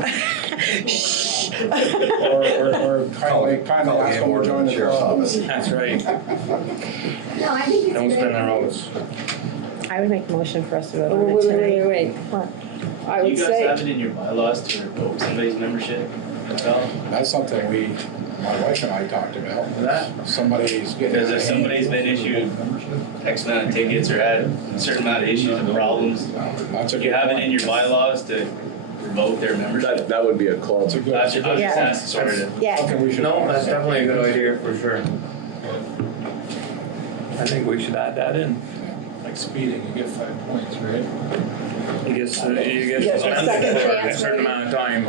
kind of ask them to join the club. That's right. no, I think it's Don't great. spin the roads. I would make a motion for us to vote Oh, on it tonight. wait. I Do would you guys say, have it in your bylaws to revoke somebody's membership? That's something my wife and I talked about. That, Somebody's getting. Because if somebody's been issued X amount of tickets or had a certain amount of issues and problems, That's a do you good have it point. in your bylaws to revoke their membership? That would be a club. That's a good, That's that's just Yeah. that's sort of. Yeah, something we should. no, that's definitely a good idea for sure. I think we should add that in. Like speeding, you get 5 points, right? You get, Yes, a suspended second for a chance, certain maybe. amount of time.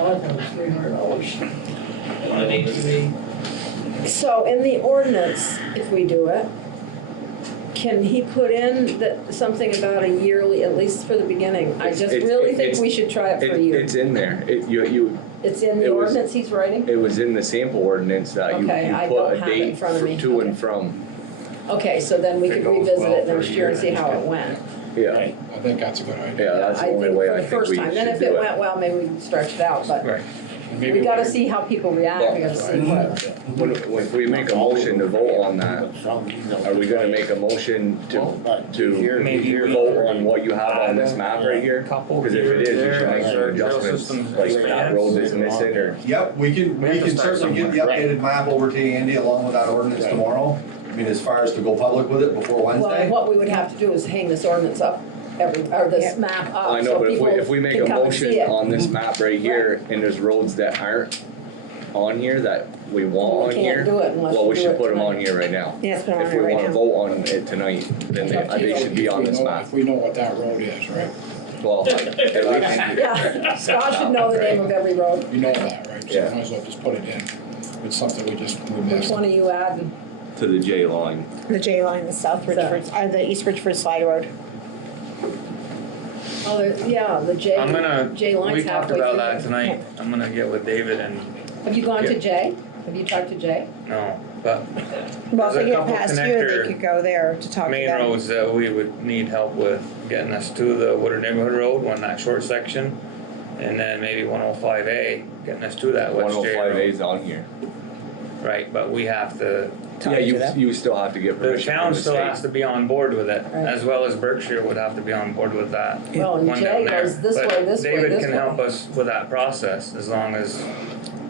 so in the ordinance, if we do it, can he put in that, something about a yearly, at least for the beginning? I just It's- really think it's- we should try it for a year. It's in there. It's in the it was- ordinance he's writing? It was in the sample ordinance that you Okay, I put don't a have it in date front of me. to Okay. and from. Okay, so then we If it could goes revisit well it for a next year and see year, how then it went. Yeah, I think that's a good idea. yeah, that's the only way I think we For the first time, then should if it do went well, maybe we can stretch it out, but Right. Maybe we gotta see how people react, we gotta see what. If we make a motion to vote on that, are we gonna make a motion to Maybe vote on what you have on this map right here? Couple Because if it is, you should make some here, adjustments, systems like that road is expands. missing or. Yep, we can We have to start certainly get the somewhere. updated map over to Andy along with that ordinance tomorrow. I mean, as far as to go public with it before Well, Wednesday. what we would have to do is hang this ordinance up or this map up, I know, so but people if we make can a come and see motion it. on this map right here, and there's roads that aren't on here that we want on We here, can't do it unless well, we we do should it put them on tonight. here right now. yeah, it's put on If it we right wanna now. vote on it tonight, then It's up to they you. should be on this map. If we know what that road is, right? Well, at least, Yeah, Scott should know the name of every road. You know that, right? So Yeah. might as well just put it in. It's something we Which missed. one are you adding? to the J line. The J line, the South Richford, the East Richford Slide Road. Oh, yeah, the J, I'm gonna, J line's we talked halfway about through. that tonight. I'm gonna get with David and, Have you gone to Yeah. J? Have you talked to J? no, but Well, if There's a they get couple past here, connector they could go there to talk to main them. roads that we would need help with, getting us to the Woodard Neighborhood Road, one that short section. And then maybe 105A, getting us to that West J 105A Road. is on here. Right, but we have to, Yeah, you still have to get the permission town from the still state. has to be on board with it, Right. as well as Berkshire would have to be on board with that. Well, and One J down there. goes this But way, this way, David this can way. help us with that process, as long as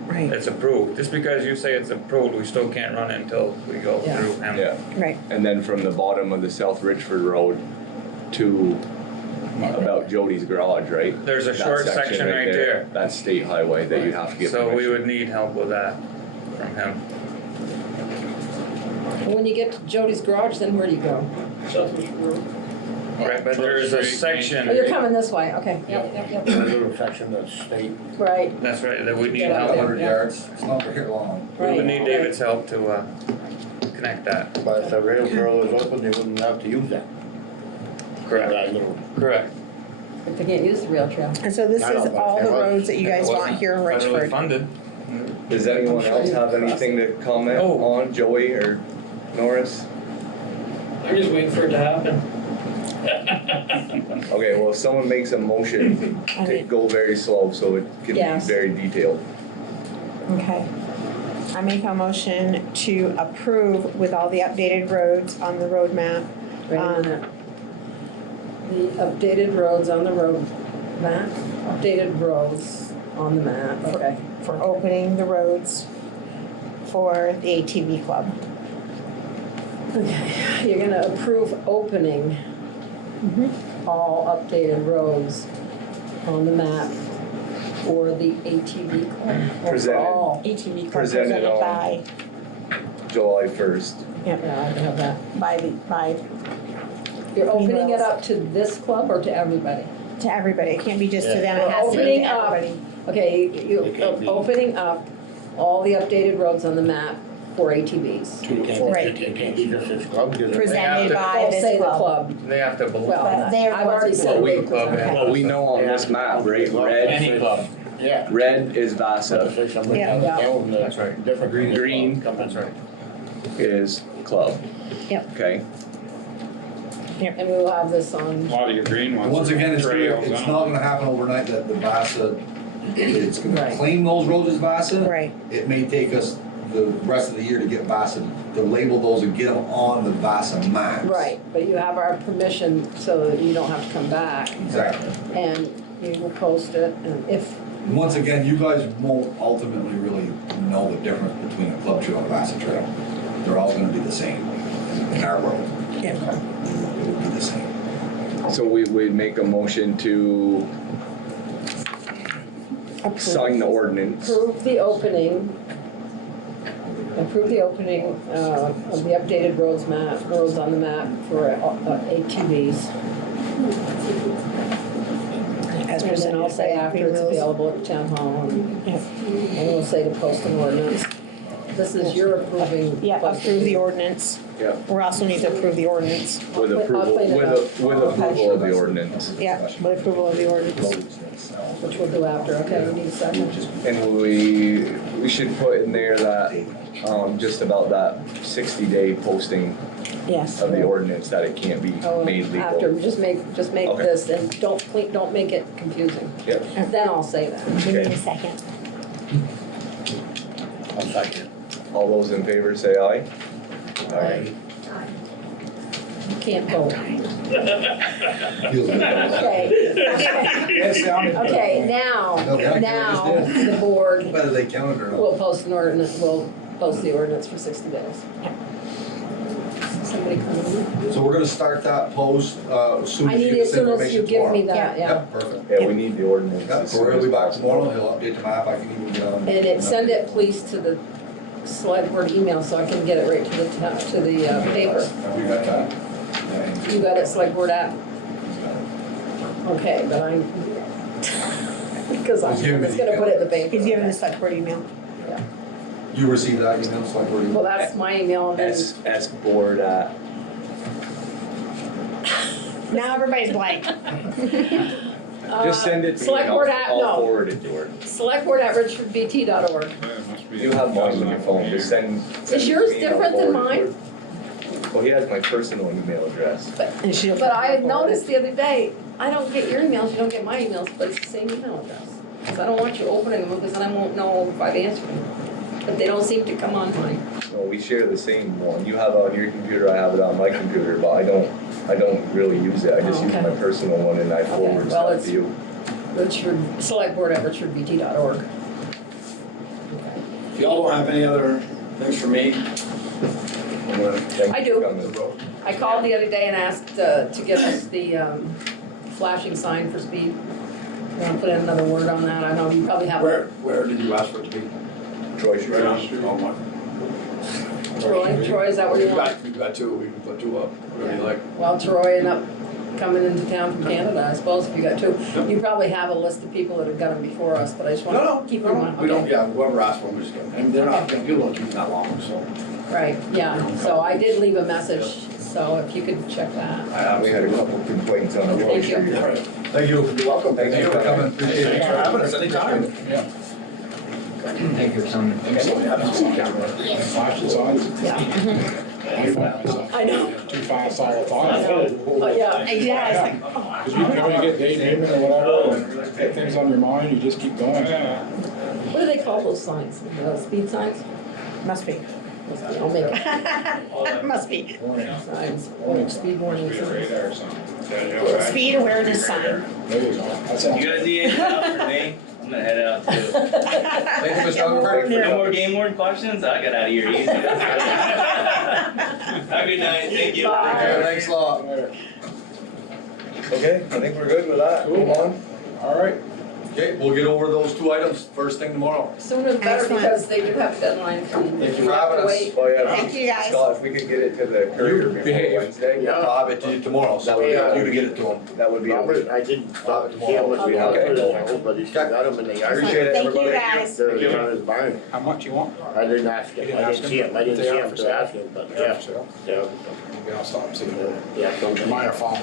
Right, it's approved. Just because you say it's approved, we still can't run it until we go Yeah. through him. Yeah, right. and then from the bottom of the South Richford Road to about Jody's garage, right? There's a That short section right there. That's state highway that you have to get So we permission. would need help with that from him. And when you get to Jody's garage, then where do you go? Right, but there's a section, Oh, you're coming this way, okay, yep, yep, A yep, little section that's state. right, that's right, that we need Get out help. there. 100 yards, it's not very long. We would right. need David's help to, connect that. But if the rail trail was open, they wouldn't have to use that. That little. Correct. But they can't use the rail trail. And so this I don't is know, all it the was- roads that you guys want here in Federally Richford. funded. Does anyone else have anything to comment Oh. on, Joey or Norris? I'm just waiting for it to happen. Okay, well, if someone makes a motion to go very slow so it can be Yes. very detailed. Okay. I make a motion to approve with all the updated roads on the road map. Wait a minute. The updated roads on the road map, updated roads on the map, okay. For opening the roads for the ATV club. Okay, you're gonna approve opening all updated roads on the map for the ATV club. Or for Presented. all. ATV club Presented presented on- by, July 1st. Yeah, I can have that. by, You're opening it up to this club or to everybody? to everybody. It can't be just to them, We're it has to be opening to up. everybody. Okay, It you, can't be- opening up all the updated roads on the map for ATVs. It can't be just this club, because Presented by Don't this say the club. club. They have to belong. Well, But they're I've the ones already who said say we we club. Okay. Well, we know on this map, right, Any red, club, yeah. red is Vasa, Say somebody Yeah. else, tell them that That's right. different. Green. That's right. is club. Yep. Okay, And we will have this A on, lot of your green ones. Once again, it's trails, not huh? gonna happen overnight that the VASA, it's gonna Right. claim those roads as VASA. Right. It may take us the rest of the year to get VASA, to label those and get them on the VASA maps. right, but you have our permission so that you don't have to come back. Exactly. And you will post it, and if, And once again, you guys won't ultimately really know the difference between a club trail and a VASA trail. They're all gonna be the same in our world. Yeah. It will be the same. so we'd make a motion to sign the ordinance. approve the opening of the updated roads on the map for ATVs. As And then I'll presented say by after Green it's Hills. available at town hall, and we'll say to post an ordinance. This is your approving. Yeah, approve the ordinance. Yeah, We also need to approve the ordinance. with I'll approval, clean it with, up. with approval of the ordinance. Yeah, with approval of the ordinance. Which we'll do after, okay, we need a second. And we should put in there that, just about that 60-day posting Yes. of the ordinance, that it can't be Oh, made after, legal. just make Okay. this, and don't make it confusing. Yep, Then I'll say that. We need a second. I'll second. all those in favor say aye. Aye. You can't vote. Feels good. Okay. Okay, now the board Whether they count it or not. will post an ordinance, will post the ordinance for 60 days. Somebody come in. So we're gonna start that post, as soon I as you need get it this as soon as you information give me tomorrow. that, yeah. Yep, perfect. Yeah, we need the ordinance. Yeah, as so soon we're gonna as be back possible. tomorrow, he'll update the map, I can even get on. And send it please to the select board email so I can get it right to the paper. Have we got that? Yeah. You got it, select board app? Okay, but I'm, because I'm He's giving me just the gonna put it in the He's paper. giving the select board email. You received that email, select board email? Well, that's my email, and then, S board at, Now everybody's blank. just send it to me select and board app, I'll no, forward it to her. select board at richfordvt.org. Yeah, it must be- You have mine on your phone, just send. Is yours it to me and I'll different than forward it to mine? her. Well, he has my personal email address. And she'll. But I had noticed the other day, I don't get your emails, you don't get my emails, but it's the same email address. Because I don't want you opening them, because then I won't know if I've answered them. But they don't seem to come on mine. No, we share the same one. You have it on your computer, I have it on my computer, but I don't really use it. I just use Okay. my personal one and I forward well, stuff it's- to you. Select board at richfordvt.org. If y'all don't have any other things for me, Thank I you do. for coming. I called the other day and asked to give us the flashing sign for speed. You wanna put in another word on that? I know you probably have it. where did you ask for it to be? Troy Street. Right on, oh, my. Troy, is that where you want? We've got two, we can put two up, whatever you like. Well, Troy and up, coming into town from Canada, I suppose, if you got two. You probably have a list of people that have got them before us, but I just want to keep them in mind. We don't, Okay. yeah, whoever asked for them, we just get them, and they're not, people don't keep them that long, so. Right, yeah, so I did leave a message, so if you could check that. We had a couple complaints on the Troy Thank you. Street. All right. Thank you. You're welcome. Thank you for coming. Appreciate it. Thanks for having us anytime. Thank you for coming. Thanks for having us on camera. Flash is on. Yeah. I find myself. I I know. too fast all the time. I know. Oh, yeah. Exactly. Because you know, you get daydreaming or whatever, and get things on your mind, you just keep going. What do they call those signs? Speed signs? Must be. Must be. I'll make it. Must be. Warning. Signs, warning, speed warning Be a signs. radar or something. Speed awareness sign. There you go. That sounds You guys need anything out for me? I'm gonna head out too. Thank you, Mr. Hungerford. No more game warden questions? I got out of here easy. Have a good night, thank you. Yeah, thanks a lot. Okay, I think we're good with that. Cool. Move on. All right. Okay, we'll get over those 2 items first thing tomorrow. Sooner the better Excellent. because they do have deadlines. Thank you for having us. Oh, yeah. Thank you, guys. Scott, if we could get it to the courier before behave. Wednesday, I'll have it to you tomorrow, so you to get it to them. that would be Robert, amazing. I didn't talk to him with me, Okay. but he's got him in the yard. Appreciate it, Thank you, everybody. guys. They're on his barn. How much you want? I didn't ask him, I didn't see him, I didn't see him to ask him, but Yeah, yeah, so, yeah, maybe I'll stop and see you. yeah, something. Minor fault.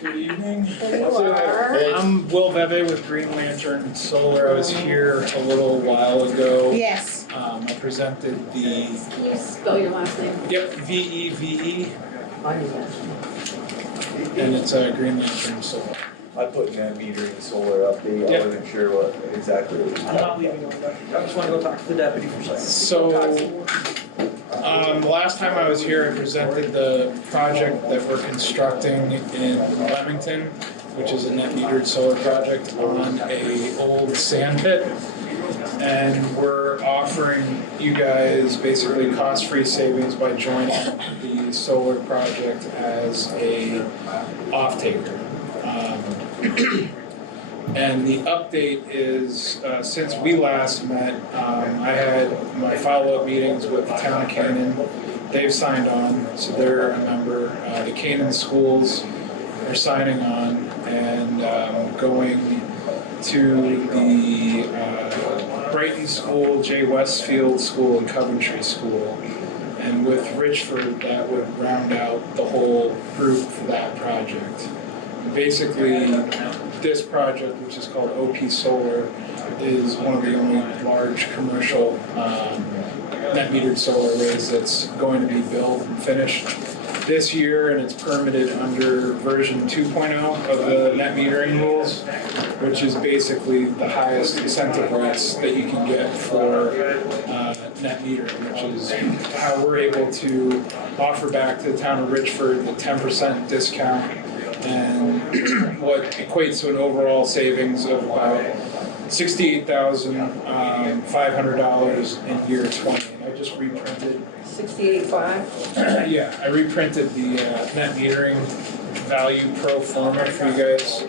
Good evening. There you are. I'm Will Bebe with Green Lantern Solar. I was here a little while ago. Yes. I presented the, Can you spell your last name? yep, VEVE, I knew that. and it's Green Lantern Solar. I put net metering solar update, I Yeah. wasn't sure what exactly it was. I'm not leaving you, I just wanna go talk to the deputy for a second. So, last time I was here, I presented the project that we're constructing in Leamington, which is a net metered solar project on a old sand pit. And we're offering you guys basically cost-free savings by joining the solar project as a off-taker. And the update is, since we last met, I had my follow-up meetings with the town of Canaan. They've signed on, so they're a member. The Canaan schools are signing on and going to the Brighton School, J. Westfield School, and Coventry School. And with Richford, that would round out the whole group for that project. Basically, this project, which is called OP Solar, is one of the only large commercial net metered solar arrays that's going to be built and finished this year, and it's permitted under version 2.0 of the net metering rules, which is basically the highest incentive rates that you can get for net metering, which is how we're able to offer back to the town of Richford the 10% discount, and what equates to an overall savings of about $68,500 in year 20. And I just reprinted. 68.5. Yeah, I reprinted the net metering value pro forma for you guys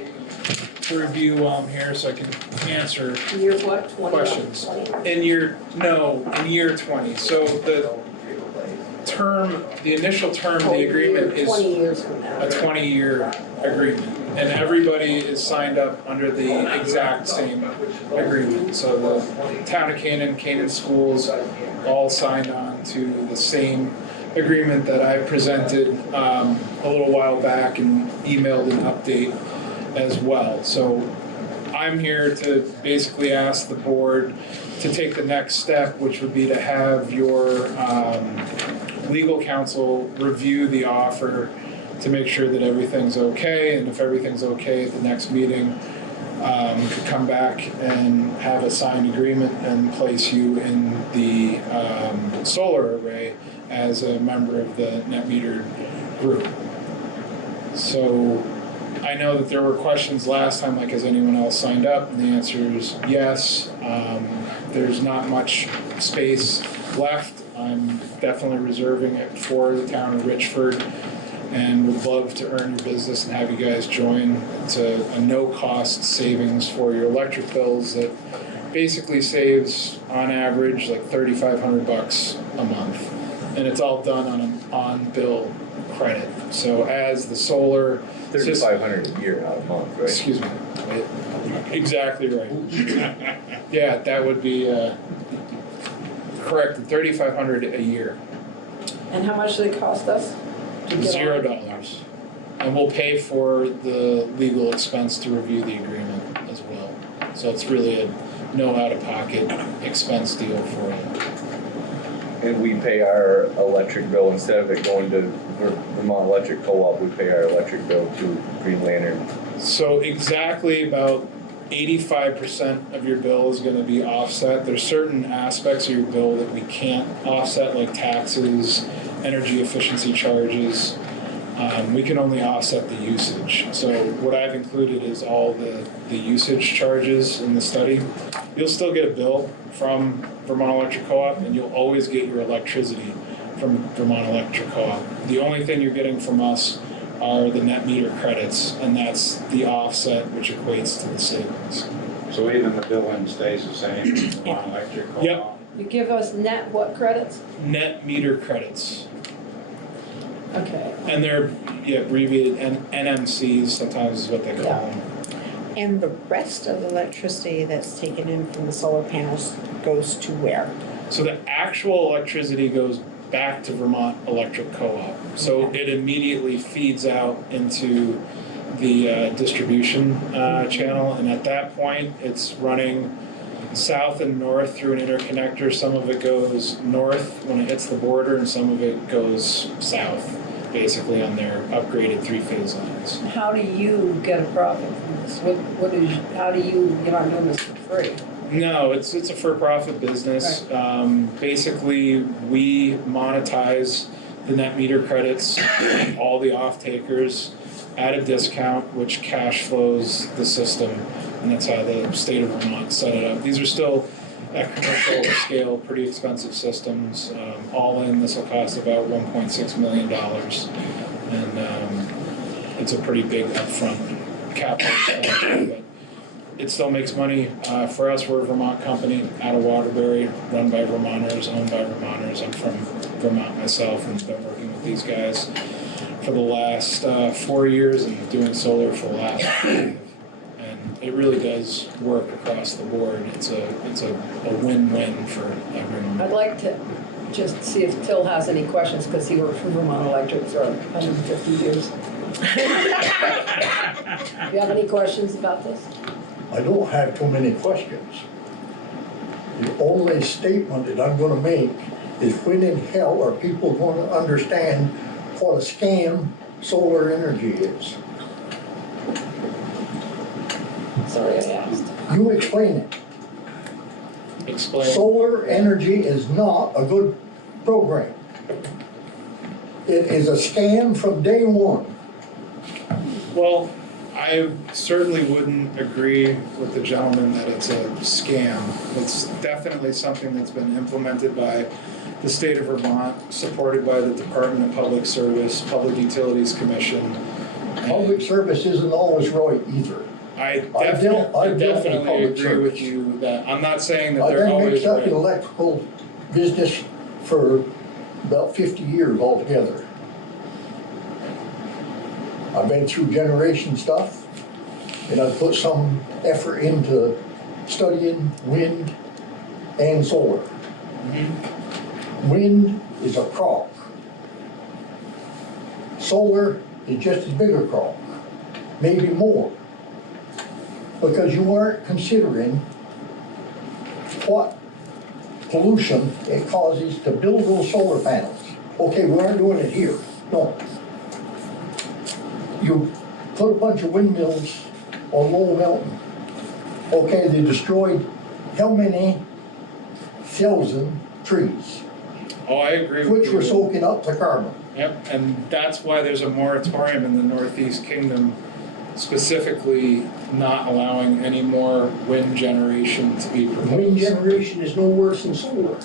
to review while I'm here, so I can answer Year what? 20? questions. 20? In year 20. So the initial term of the agreement is 20 years from now. a 20-year agreement, and everybody is signed up under the exact same agreement. So the town of Canaan schools all signed on to the same agreement that I presented a little while back and emailed an update as well. So I'm here to basically ask the board to take the next step, which would be to have your legal counsel review the offer to make sure that everything's okay, and if everything's okay at the next meeting, could come back and have a signed agreement and place you in the solar array as a member of the net metered group. So I know that there were questions last time, like has anyone else signed up? And the answer is yes. There's not much space left. I'm definitely reserving it for the town of Richford, and would love to earn your business and have you guys join. It's a no-cost savings for your electric bills that basically saves on average like $3,500 a month, and it's all done on an on-bill credit. So as the solar $3,500 a year, not a month, right? Excuse me. Exactly right. Yeah, that would be correct. $3,500 a year. And how much do they cost us? to get on? $0. And we'll pay for the legal expense to review the agreement as well. So it's really a no out-of-pocket expense deal for you. and we pay our electric bill, instead of it going to Vermont Electric Co-op, we pay our electric bill to Green Lantern. So exactly about 85% of your bill is gonna be offset. There's certain aspects of your bill that we can't offset, like taxes, energy efficiency charges. We can only offset the usage. So what I've included is all the usage charges in the study. You'll still get a bill from Vermont Electric Co-op, and you'll always get your electricity from Vermont Electric Co-op. The only thing you're getting from us are the net meter credits, and that's the offset, which equates to the savings. So even the billing stays the same, on electric co-op? Yep. You give us net what credits? Net meter credits. Okay. And they're abbreviated NMCs, sometimes is what they call Yeah. them. And the rest of the electricity that's taken in from the solar panels goes to where? So the actual electricity goes back to Vermont Electric Co-op. So it immediately feeds out into the distribution channel, and at that point, it's running south and north through an interconnector. Some of it goes north when it hits the border, and some of it goes south, basically on their upgraded three-phase lines. How do you get a profit from this? How do you're not doing this for free? No, it's a for-profit business. Basically, we monetize the net meter credits, all the off-takers at a discount, which cash flows the system, and that's how the state of Vermont set it up. These are still at commercial scale, pretty expensive systems. All in, this will cost about $1.6 million, and it's a pretty big upfront capital expenditure, but it still makes money. For us, we're a Vermont company out of Waterbury, run by Vermonters, owned by Vermonters. I'm from Vermont myself and been working with these guys for the last 4 years and doing solar for the last 5. And it really does work across the board. It's a win-win for everyone. I'd like to just see if Till has any questions, because he worked for Vermont Electric for 150 years. Do you have any questions about this? I don't have too many questions. The only statement that I'm gonna make is, when in hell are people gonna understand what a scam solar energy is? Sorry I asked. You explain it. Explain. Solar energy is not a good program. It is a scam from day one. Well, I certainly wouldn't agree with the gentleman that it's a scam. It's definitely something that's been implemented by the state of Vermont, supported by the Department of Public Service, Public Utilities Commission. Public service isn't always right either. I I've dealt with definitely public agree with service. you that, I'm not saying that I've they're been always mixed up in right. electrical business for about 50 years altogether. I've been through generation stuff, and I've put some effort into studying wind and solar. Wind is a crock. Solar is just as big a crock, maybe more, because you aren't considering what pollution it causes to build those solar panels. Okay, we aren't doing it here, no. You put a bunch of windmills on Lowell Mountain. Okay, they destroyed how many thousand trees? Oh, I agree with Which you. were soaking up the carbon. Yep, and that's why there's a moratorium in the Northeast Kingdom, specifically not allowing any more wind generation to be proposed. Wind generation is no worse than solar.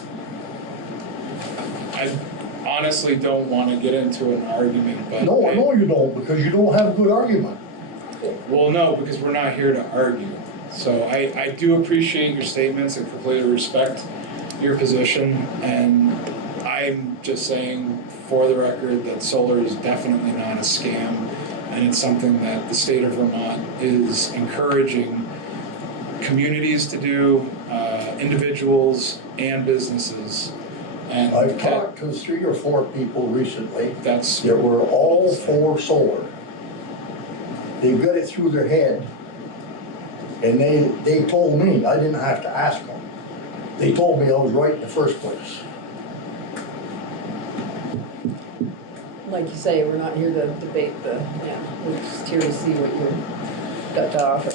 I honestly don't want to get into an argument, but. No, I know you don't, because you don't have a good argument. Well, no, because we're not here to argue. So I do appreciate your statements and completely respect your position, and I'm just saying for the record that solar is definitely not a scam, and it's something that the state of Vermont is encouraging communities to do, individuals and businesses. And I've talked to 3 or 4 people recently that's that were all for solar. They've got it through their head, and they told me, I didn't have to ask them. They told me I was right in the first place. like you say, we're not here to debate we're just here to see what you've got to offer.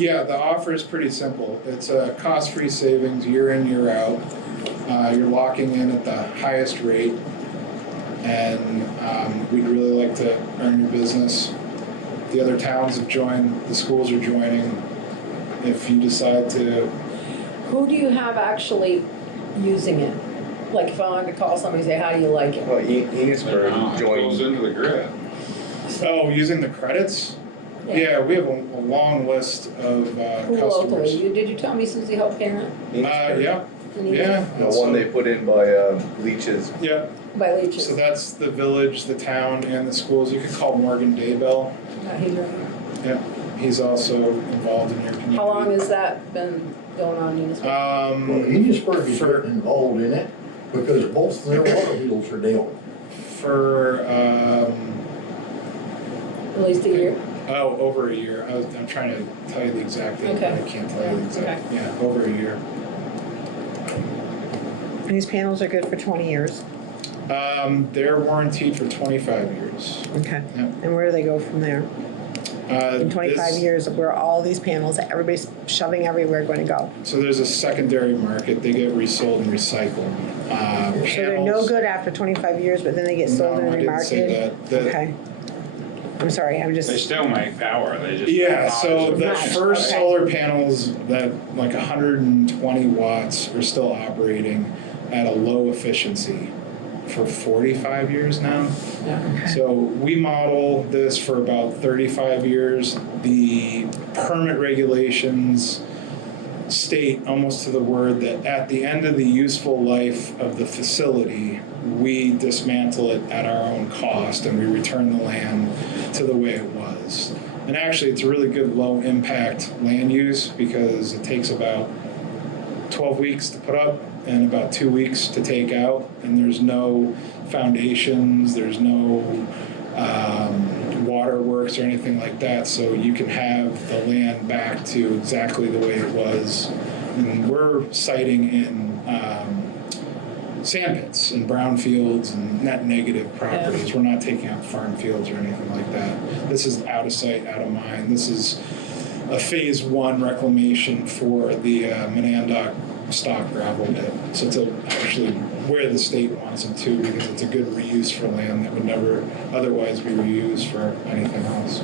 Yeah, the offer is pretty simple. It's a cost-free savings, year in, year out. You're locking in at the highest rate, and we'd really like to earn your business. The other towns have joined, the schools are joining. If you decide to... Who do you have actually using it? Like if I wanted to call somebody and say, how do you like it? Well, Enosburg It goes joined. into the grid. Oh, using the credits? Yeah, we have a long list of Who customers. locally? Did you tell me Susie helped parent? Yeah. Yeah. The one they put in by Leeches. Yeah. By Leeches. So that's the village, the town, and the schools. You could call Morgan Daybell. He's right. Yeah. He's also involved in your community. How long has that been going on in Enosburg? Well, Enosburg is getting involved in it because both their water heels are down. For At least a year? over a year. I'm trying to tell you the exact date, but I can't tell you the exact. Okay. Yeah, over a year. And these panels are good for 20 years. They're warranted for 25 years. Okay. Yep. And where do they go from there? In 25 this- years, where are all these panels that everybody's shoving everywhere going to go? So there's a secondary market. They get resold and recycled. So they're no good after 25 years, but then they get sold No, and I didn't say remarketed? that. Okay. I'm sorry, I'm They just, still make power, they just. Yeah, so the Right, first okay. solar panels that like 120 watts are still operating at a low efficiency for 45 years now. So we model this for about 35 years. The permit regulations state almost to the word that at the end of the useful life of the facility, we dismantle it at our own cost and we return the land to the way it was. And actually, it's a really good low impact land use because it takes about 12 weeks to put up and about 2 weeks to take out, and there's no foundations, there's no waterworks or anything like that, so you can have the land back to exactly the way it was. And we're siting in sand pits and brownfields and net negative properties. We're not taking out farm fields or anything like that. This is out of sight, out of mind. This is a phase 1 reclamation for the Monadnock stock gravel pit. So it's actually where the state wants it to because it's a good reuse for land that would never otherwise be reused for anything else.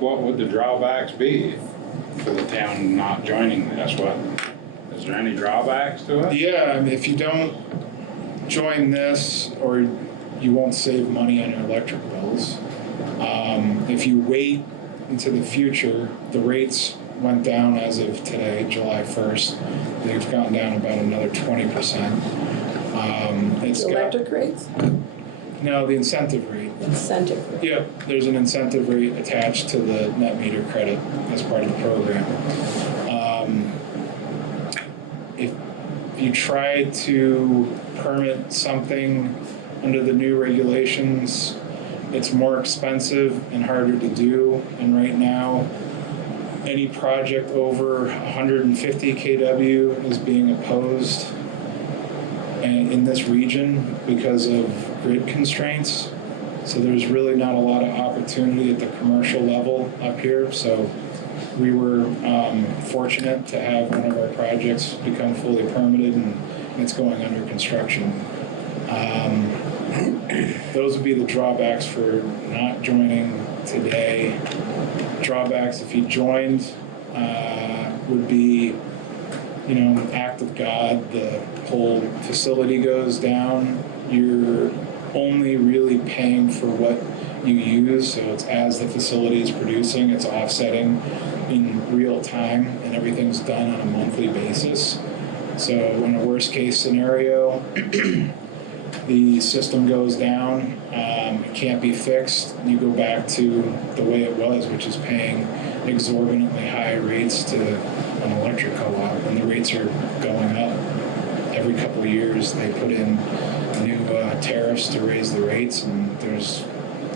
What would the drawbacks be for the town not joining this? Is there any drawbacks to it? Yeah, I mean, if you don't join this, or you won't save money on your electric bills. If you wait into the future, the rates went down as of today, July 1st. They've gone down about another 20%. Electric rates? No, the incentive rate. Incentive rate. Yep, there's an incentive rate attached to the net meter credit as part of the program. If you try to permit something under the new regulations, it's more expensive and harder to do. And right now, any project over 150 kW is being opposed in this region because of grid constraints. So there's really not a lot of opportunity at the commercial level up here. So we were fortunate to have one of our projects become fully permitted and it's going under construction. Those would be the drawbacks for not joining today. Drawbacks if you joined would be, act of God, the whole facility goes down. You're only really paying for what you use, so it's as the facility is producing, it's offsetting in real time, and everything's done on a monthly basis. So in a worst case scenario, the system goes down, it can't be fixed, you go back to the way it was, which is paying exorbitantly high rates to an electric co-op, and the rates are going up every couple of years. They put in new tariffs to raise the rates, and there's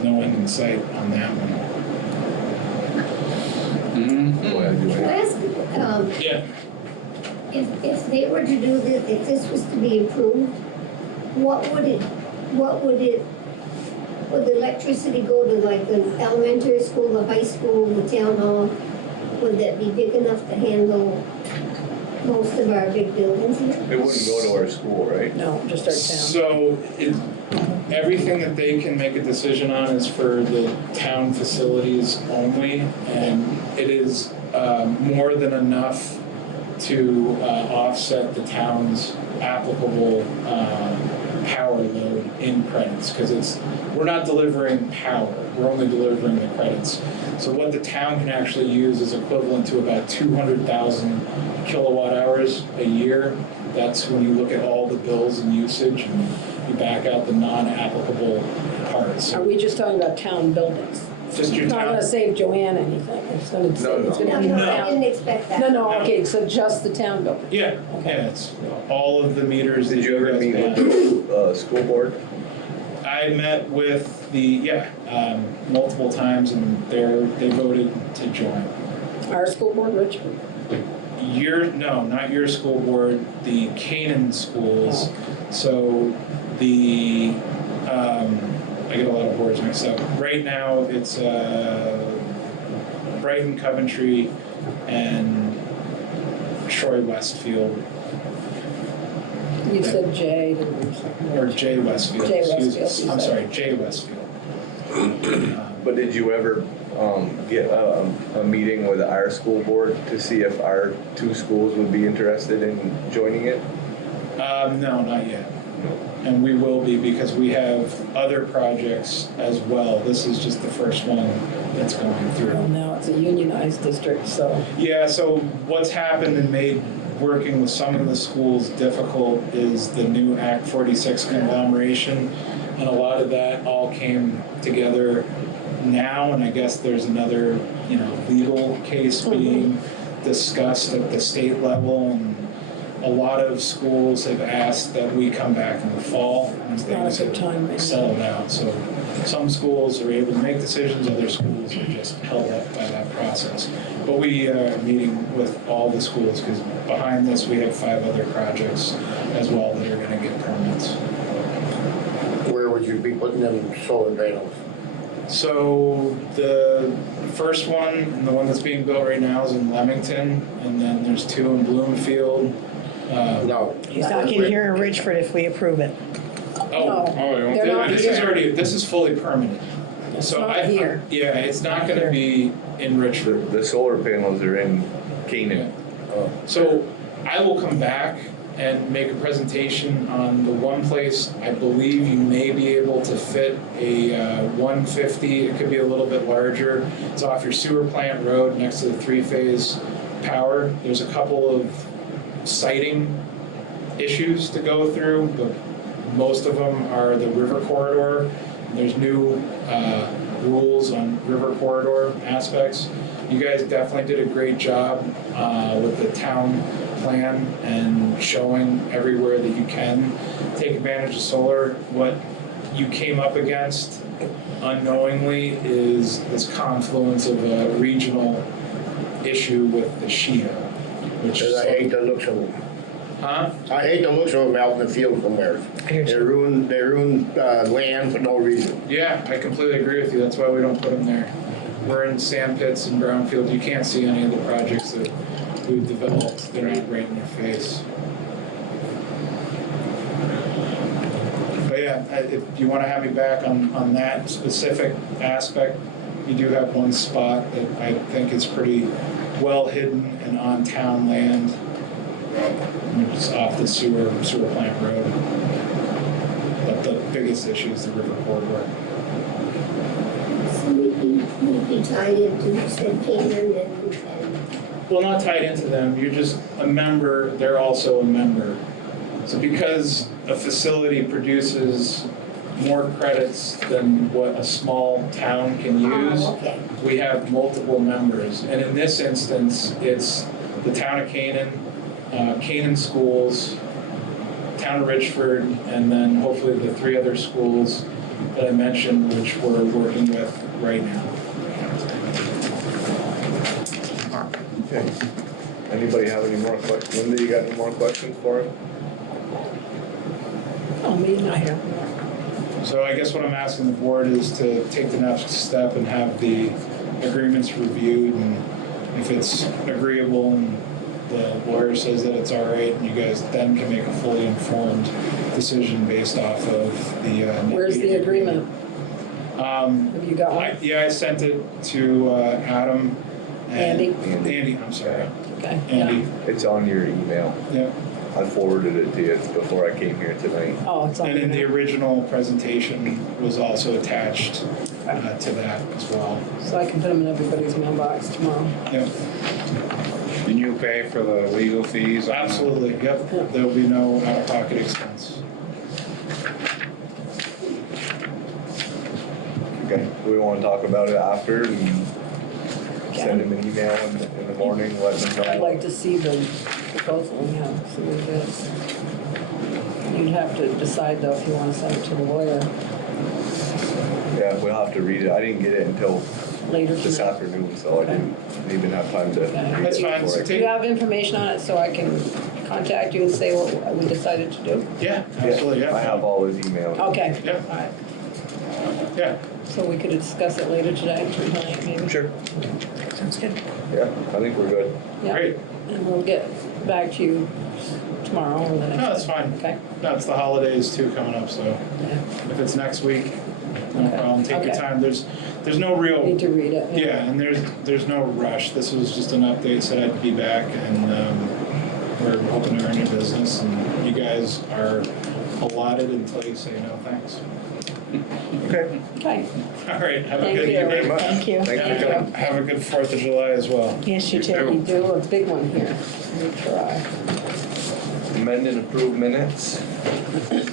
no end in sight on that one. Go ahead, Can I Joanne. ask, Yeah. if they were to do this, if this was to be approved, would the electricity go to like the elementary school, the high school, the town hall? Would that be big enough to handle most of our big buildings here? It wouldn't go to our school, right? No, just our town. So everything that they can make a decision on is for the town facilities only, and it is more than enough to offset the town's applicable power load in credits, because we're not delivering power, we're only delivering the credits. So what the town can actually use is equivalent to about 200,000 kilowatt hours a year. That's when you look at all the bills and usage and you back out the non-applicable parts. Are we just talking about town buildings? Just your It's not town. gonna save Joanne anything, it's gonna save, it's gonna be No, the I town. didn't expect that. No, okay, so just the town building. Yeah, yeah, it's all of the meters that Did you ever guys meet have. with the school board? I met with multiple times, and they voted to join. Our school board, Richford? Not your school board, the Canaan schools. So the, I get a lot of boards mixed up. Right now, it's Brighton, Coventry, and Troy Westfield, You said Jay, didn't you? or Jay Westfield, Jay excuse me. Westfield, you I'm said. sorry, Jay Westfield. But did you ever get a meeting with our school board to see if our two schools would be interested in joining it? No, not yet. And we will be, because we have other projects as well. This is just the first one that's going Well, through. now it's a unionized district, so. Yeah, so what's happened and made working with some of the schools difficult is the new Act 46 conglomeration. And a lot of that all came together now, and I guess there's another, legal case being discussed at the state level, and a lot of schools have asked that we come back in the fall once Not a things good time right have now. settled out. So some schools are able to make decisions, other schools are just held up by that process. But we are meeting with all the schools, because behind this we have 5 other projects as well that are going to get permits. Where would you be putting them solar panels? So the first one, and the one that's being built right now, is in Leamington, and then there's 2 in Bloomfield. No. He's talking here in Richford if we approve it. They're not here. This is fully permanent. It's So not here. Yeah, it's not gonna be in Richford. The solar panels are in Canaan. So I will come back and make a presentation on the one place I believe you may be able to fit a 150, it could be a little bit larger. It's off your sewer plant road next to the 3-phase power. There's a couple of siting issues to go through, but most of them are the river corridor. There's new rules on river corridor aspects. You guys definitely did a great job with the town plan and showing everywhere that you can take advantage of solar. What you came up against unknowingly is this confluence of a regional issue with the Shia, which Because I hate the looks of them. Huh? I hate the looks of them out in the field somewhere. They ruin land for no reason. Yeah, I completely agree with you. That's why we don't put them there. We're in sand pits and brownfield. You can't see any of the projects that we've developed. They're not right in your face. But yeah, if you want to have me back on that specific aspect, you do have one spot that I think is pretty well hidden and on town land. It's off the sewer plant road. But the biggest issue is the river corridor. So we'd be tied into, you said Canaan and Well, not tied into them, you're just a member, they're also a member. So because a facility produces more credits than what a small town can use, okay. we have multiple members. And in this instance, it's the town of Canaan, Canaan schools, town of Richford, and then hopefully the 3 other schools that I mentioned, which we're working with right now. Okay. Anybody have any more questions? Linda, you got any more questions for him? Oh, me neither. So I guess what I'm asking the board is to take the next step and have the agreements reviewed, and if it's agreeable and the lawyer says that it's all right, you guys then can make a fully informed decision based off of the. Where's the agreement? Have you got one? Yeah, I sent it to Adam. And Andy? Andy, I'm sorry. Okay. Andy, It's on your email. yeah. I forwarded it to you before I came here tonight. Oh, it's on And then the there. original presentation was also attached to that as well. So I can put them in everybody's mailbox tomorrow. Yep, And you pay for the legal fees? on the- absolutely, yep. There'll be no out-of-pocket expense. Okay, do we want to talk about it after and send him an email in the morning, let him know? I'd like to see the proposal, yeah, see what it is. You'd have to decide though if you want to send it to the lawyer Yeah, we'll have to read it. I didn't get it until later this tonight. afternoon, so I didn't even have time to read it That's fine. before I Do you have information on it so I can contact you and say what we decided to do? Yeah, absolutely, I yeah. have all his emails. Okay. Yeah. All right. Yeah, So we could discuss it later today, tonight maybe? Sure. Sounds good. Yeah, I think we're good. Yeah. great. And we'll get back to you tomorrow or the next. No, that's fine. Okay. No, it's the holidays too coming up, so Yeah. if it's next week, no Okay. problem. Take your Okay. time. There's no real. Need to read it. Yeah, and there's no rush. This was just an update, said I'd be back, and we're hoping to earn your business, and you guys are allotted until you say no thanks. Okay. Okay. All right, have a Thank good you. evening. Very much. Thank you. Thank Thank you. you. Have a good 4th of July as well. Yes, you You too. too. We do a big one here. We try. Amend and approve minutes.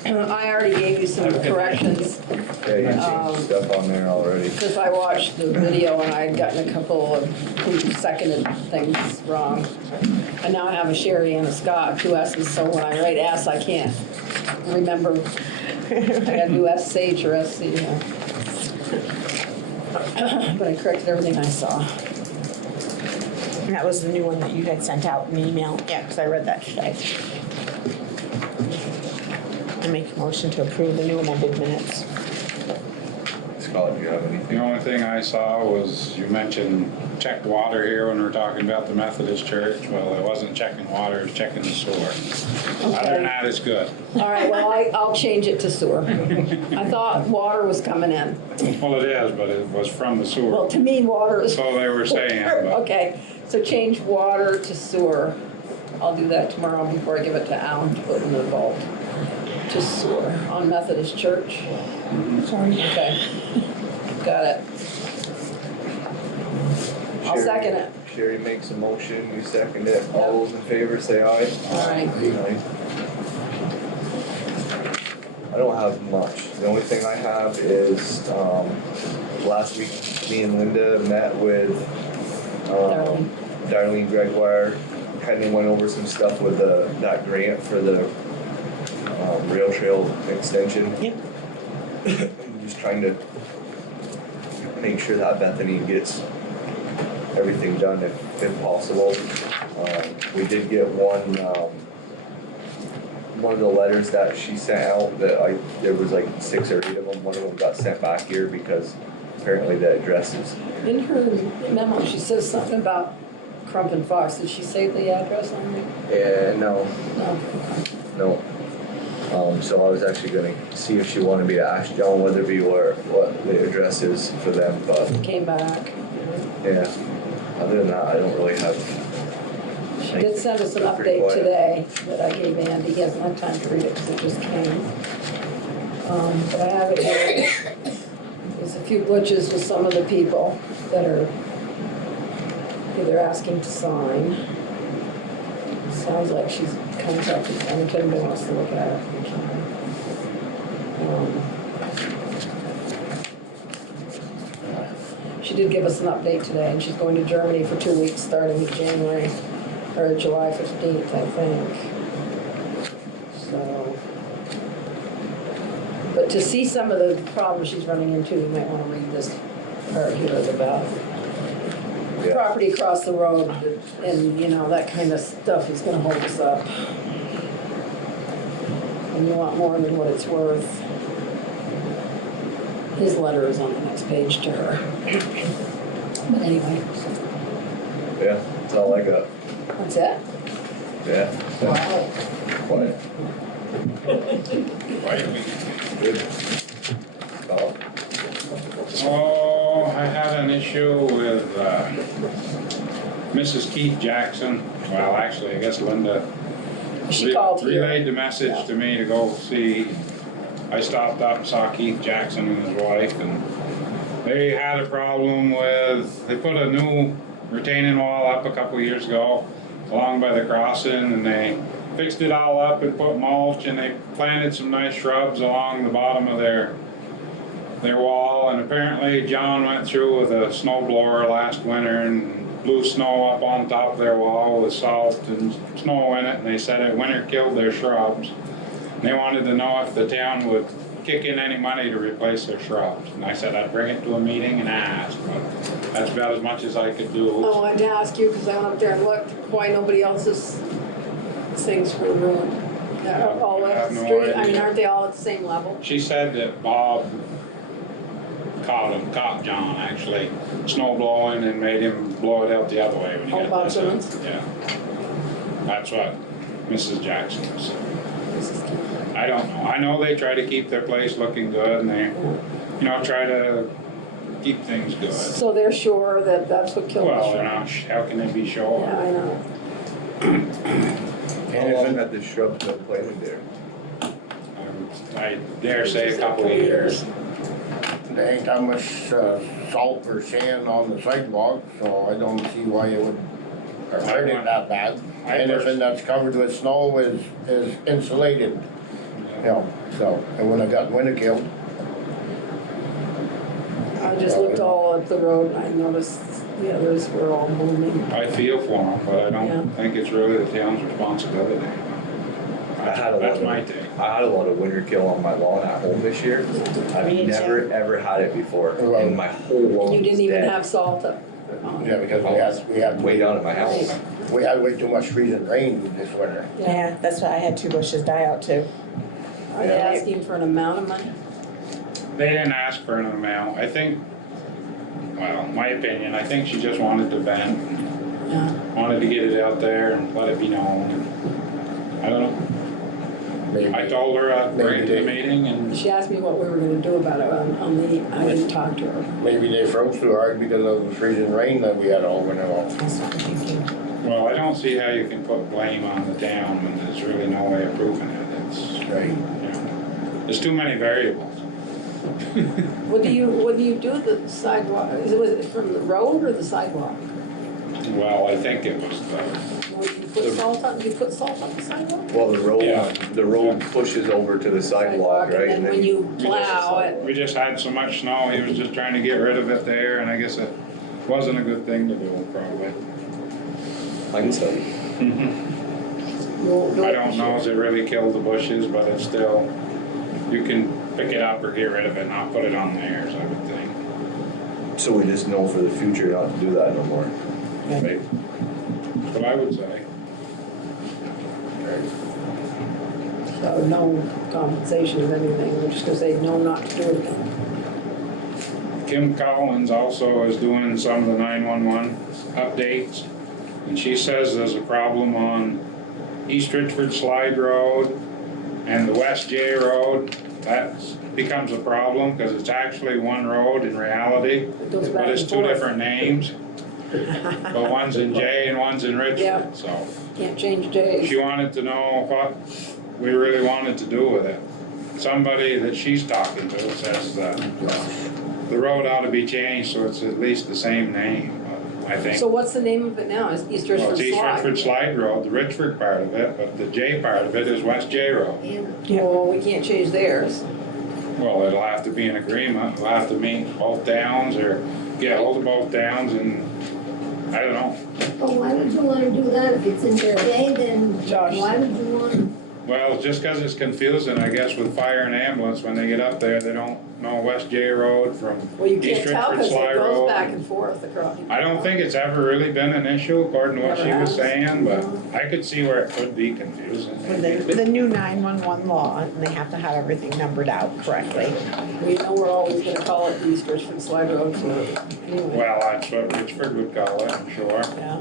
I already gave you some corrections Yeah, you changed stuff on there already. because I watched the video and I had gotten a couple of who seconded things wrong. And now I have a Sherry and a Scott, 2 S's, so when I write S, I can't remember. I gotta do SH or SC, yeah. But I corrected everything I saw. And that was the new one that you had sent out in email. Yeah, because I read that today. I make a motion to approve the new amended minutes. Scott, do you have anything? The only thing I saw was you mentioned check water here when we were talking about the Methodist church. Well, it wasn't checking water, it was checking the sewer. Other than that, it's good. All right, well, I'll change it to sewer. I thought water was coming in. Well, it is, but it was from the Well, sewer. to me, water is. So they were saying, but Okay, so change water to sewer. I'll do that tomorrow before I give it to Alan to put in the vault. To sewer on Methodist Church. Sorry. Okay, got it. I'll second it. Sherry makes a motion, you second it. All those in favor say aye. All right. Aye. I don't have much. The only thing I have is, last week, me and Linda met with, Darlene Gregoire. Kinda went over some stuff with that grant for the, rail trail extension. Yep. Just trying to make sure that Bethany gets everything done if possible. We did get one of the letters that she sent out that there was like 6 or 8 of them. One of them got sent back here because apparently the address is, In her memo, she says something about Crump and Fox. Did she say the address on it? yeah, no, No. no. So I was actually gonna see if she wanted me to ask John Weatherby what the address is for them, but Came back. yeah. Other than that, I don't really have. She did send us an Pretty update quiet. today that I gave Andy. He hasn't had time to read it because it just came. But I have it here. There's a few glitches with some of the people that are either asking to sign. Sounds like she's contacted, and if anybody wants to look at it, we can. She did give us an update today, and she's going to Germany for 2 weeks, starting January, or July 15th, I think. So, but to see some of the problems she's running into, you might want to read this part here about Yeah. property across the road and, you know, that kind of stuff is gonna hold us up. And you want more than what it's worth. His letter is on the next page to her. But anyway, Yeah, that's all I got. that's it? Yeah. Wow. Quiet. Good. Oh, Oh, I had an issue with Mrs. Keith Jackson. Well, actually, I guess Linda She called here. relayed the message to me to go see. I stopped up and saw Keith Jackson and his wife, and they had a problem with, they put a new retaining wall up a couple years ago along by the crossing, and they fixed it all up and put mulch, and they planted some nice shrubs along the bottom of their wall. And apparently John went through with a snow blower last winter and blew snow up on top of their wall with salt and snow in it, and they said it winter killed their shrubs. And they wanted to know if the town would kick in any money to replace their shrubs. And I said I'd bring it to a meeting and ask, but that's about as much as I could do. I wanted to ask you, because I went up there and looked, why nobody else's things were ruined. All I over have the no street, I mean, idea. aren't they all at the same level? She said that Bob caught John actually snow blowing and made him blow it out the other way when he Oh, got Bob this Simmons? Yeah. That's what Mrs. Jackson said. I don't know. I know they try to keep their place looking good, and they, you know, try to keep things good. So they're sure that that's what killed Well, the they're not, how can they be sure? Yeah, I know. how long had the shrub been planted there? I dare say a couple of years. There ain't that much salt or sand on the sidewalk, so I don't see why it would hurt it that bad. Anything that's covered with snow is insulated, you know, so it wouldn't have got winter killed. I just looked all up the road and I noticed the others were all moving. I feel for them, but I Yeah. don't think it's really the town's responsibility. That's my take. I had a lot of winter kill on my lawn at home this year. I've never ever had it before in my whole lawn. You didn't was even dead. have salt up. Yeah, because we had Way down at my house. we had way too much freezing rain this winter. Yeah, that's why I had 2 bushes die out too. Are they asking for an amount of money? They didn't ask for an amount. I think, well, my opinion, I think she just wanted to vent. Yeah. Wanted to get it out there and let it be known. I don't know. I told her I'd bring it to the meeting, and She asked me what we were gonna do about it I didn't talk to her. Maybe they froze too hard because of the freezing rain that we had all winter long. That's what I'm thinking. well, I don't see how you can put blame on the town when there's really no way of proving it. It's, Right. you know, there's too many variables. What do you do with the sidewalk? Was it from the road or the sidewalk? Well, I think it was the, Do you put salt on the sidewalk? Well, Yeah. the road pushes over to the sidewalk, right? And then when you plow it, we just had so much snow, he was just trying to get rid of it there, and I guess it wasn't a good thing to do, probably. Hindsight. you'll do I it. don't know if it really killed the bushes, but it's still, you can pick it up or get rid of it, not put it on theirs, I would think. So we just know for the future not to do that no more. Right? That's what I would say. So no compensation of anything, we're just gonna say no, not to do it again. Kim Collins also is doing some of the 911 updates, and she says there's a problem on East Richford Slide Road and the West J Road. That becomes a problem because it's actually one road in reality, goes back but it's and two forth. different names. But one's in J and one's in Richford, Yeah. so. Can't change days. She wanted to know what we really wanted to do with it. Somebody that she's talking to says that the road ought to be changed so it's at least the same name, I think. So what's the name of it now? Is East Well, Richford it's East Richford Slide? Slide Road, the Richford part of it, but the J part of it is West J Road. Well, we can't change theirs. Well, it'll have to be an agreement, we'll have to meet both towns or get hold of both towns and, I don't know. But why would you wanna do that? If it's in J, then Josh. why would you want Well, just 'cause it's confusing, I guess, with fire and ambulance, when they get up there, they don't know West J Road from Well, you East can't tell Richford because Sly it goes Road. back and forth across. I don't think it's ever really been an issue, according to what Never she was has. saying, but I could see where it could be confusing. With the new 911 law, and they have to have everything numbered out correctly. We know we're always gonna call it the East Richford Slide Road for, anyway, Well, that's what Richford would call it, I'm sure. yeah.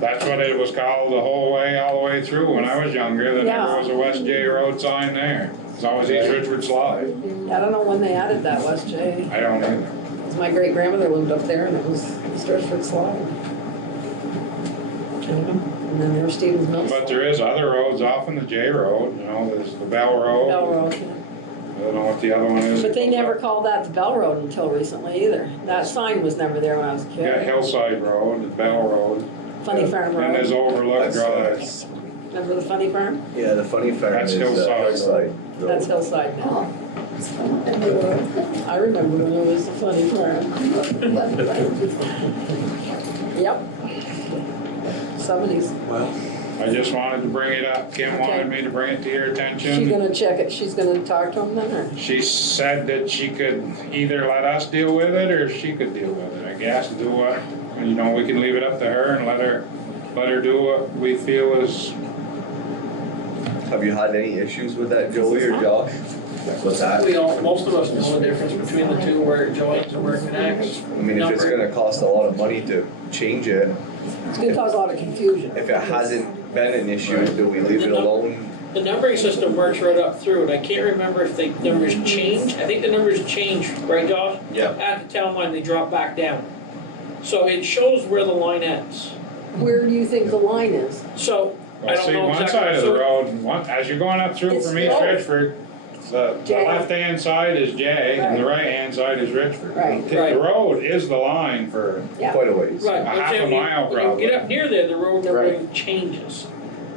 That's what it was called the whole way, all the way through. When I was younger, there Yeah. never was a West J Road sign there. It's always East Richford Slide. I don't know when they added that, West J. I don't either. 'Cause my great grandmother lived up there and it was East Richford Slide. And then there's Stevens Mills. But there is other roads off in the J Road, you know, there's the Bell Road. Bell Road. I don't know what the other one is. But they never called that the Bell Road until recently either. That sign was never there when I was a You got kid. Hillside Road, the Bell Road. Funny Farm And there's Road. Overlook Drive. Remember the Funny Farm? Yeah, the funny farm That's is Hillside. Hillside. That's Hillside now. I remember when it was the Funny Farm. Yep. Somebody's, I just wanted to bring it up. Kim wanted me to bring it to your she's attention. gonna check it, she's gonna talk to him then, or? She said that she could either let us deal with it or she could deal with it. I guess do what, you know, we can leave it up to her and let her do what we feel is. Have you had any issues with that, Joey or Josh? What's that? We all, most of us know the difference between the two, where it joins and where it connects. I mean, if it's gonna cost a lot of money to change it, It's gonna cause a lot of confusion. if it hasn't been an issue, do we leave it alone? The numbering system works right up through, and I can't remember if the numbers change. I think the numbers change, right, Josh? Yeah. At the town line, they drop back down. So it shows where the line ends. Where do you think the line is? So, I Well, don't see, know one exactly. side of the So- road, as you're going up through It's from East both. Richford, the J. left-hand side is J and the right-hand side is Richford. Right. The road is the line for Yeah. Quite a ways. Right, a but half a then mile when you probably. get up near there, the road numbering changes.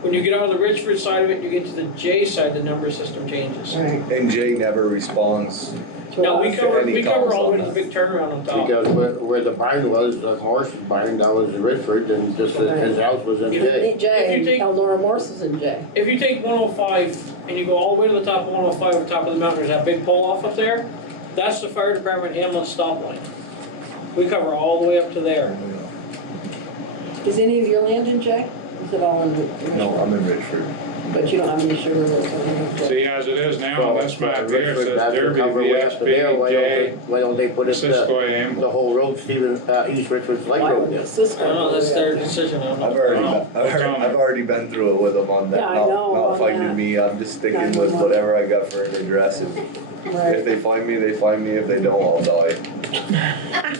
When you get out of the Richford side of it, you get to the J side, the number system changes. Right. And Jay never responds. No, we To us. cover, Any we cover calls all the on way to the big turnaround on top. Because where the barn was, the horse barn, that was in Richford, and just his house was in J. If you J, take- Eldora Morse is in J. If you take 105 and you go all the way to the top of 105, at the top of the mountain, there's that big pole off up there, that's the fire department ambulance stop line. We cover all the way up to there. Is any of your land in J? Is it all in? No, I'm in Richford. But you don't have any sugar roads or anything? See, as it is now on this map here, it Richford, says that's Derby, covered way up to there, VSP, J, why don't they put it, Cisco Am. the whole road, Stephen, East Richford Slide Why Road would there? the Cisco? I don't know, that's their decision. I'm not- I've already, Oh, I've already been through it with them on that, Yeah, I know, not on finding that. me, I'm just sticking with 911. whatever I got for an address. And if Right. they find me, they find me, if they don't, I'll die.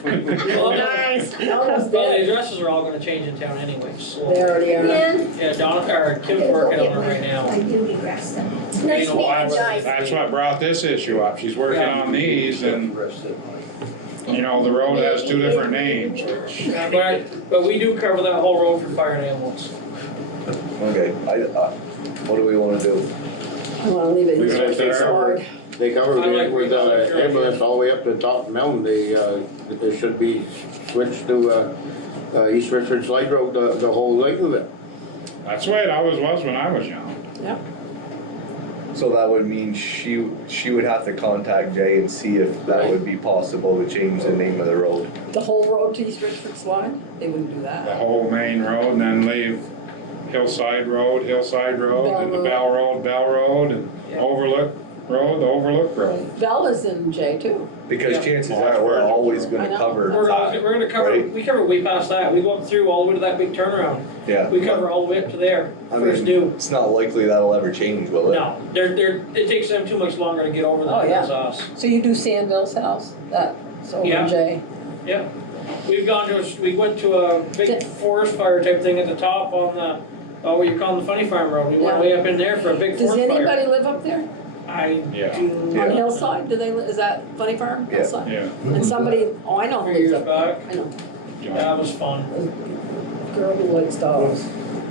Well, Nice. Almost Well, the dead. addresses are all gonna change in town anyways. So- They already are. Yeah. Yeah, Kim's working on it right now. I do regret them. You Nice know, meeting I you was- guys. That's what brought this issue up. She's working Yeah. on these and, you know, the road has two different names, which, But we do cover that whole road for fire and ambulance. Okay, what do we wanna do? I wanna leave it Leave East it Richford there. Slide. They covered I like it with Richford. ambulance all the way up to the top of the mountain, they should be switched to, East Richford Slide Road, the whole length of it. that's the way it always was when I was young. Yep. So that would mean she would have to contact Jay and see if that would be possible to change the name of the road. The whole road to East Richford Slide? They wouldn't do The that. whole main road and then leave Hillside Road, and the Bell Road, and Yeah. Overlook Road, the Overlook Road. Bell is in J too. Because Yeah. chances Well, that's are, we're Virgil. always I gonna know. cover We're that, gonna cover, right? we cover way past that. We go up through all the way to that big turnaround. Yeah. We cover all the way up to there, I first mean, due. it's not likely that'll ever change, will it? No, it takes them too much longer to get over Oh, than it yeah. does us. So you do Sandville's house? That's over Yeah. in J? Yeah. We went to a big forest fire type thing at the top on what you call the Funny Farm Road. We went Yeah. way up in there for a big Does forest fire. anybody live up there? I Yeah. do. Yeah. On Hillside? Do they, is that Funny Farm? Yeah. Hillside? Yeah. And somebody, oh, I know who 3 lives years up there. back. I know. That was fun. Girl who likes dogs.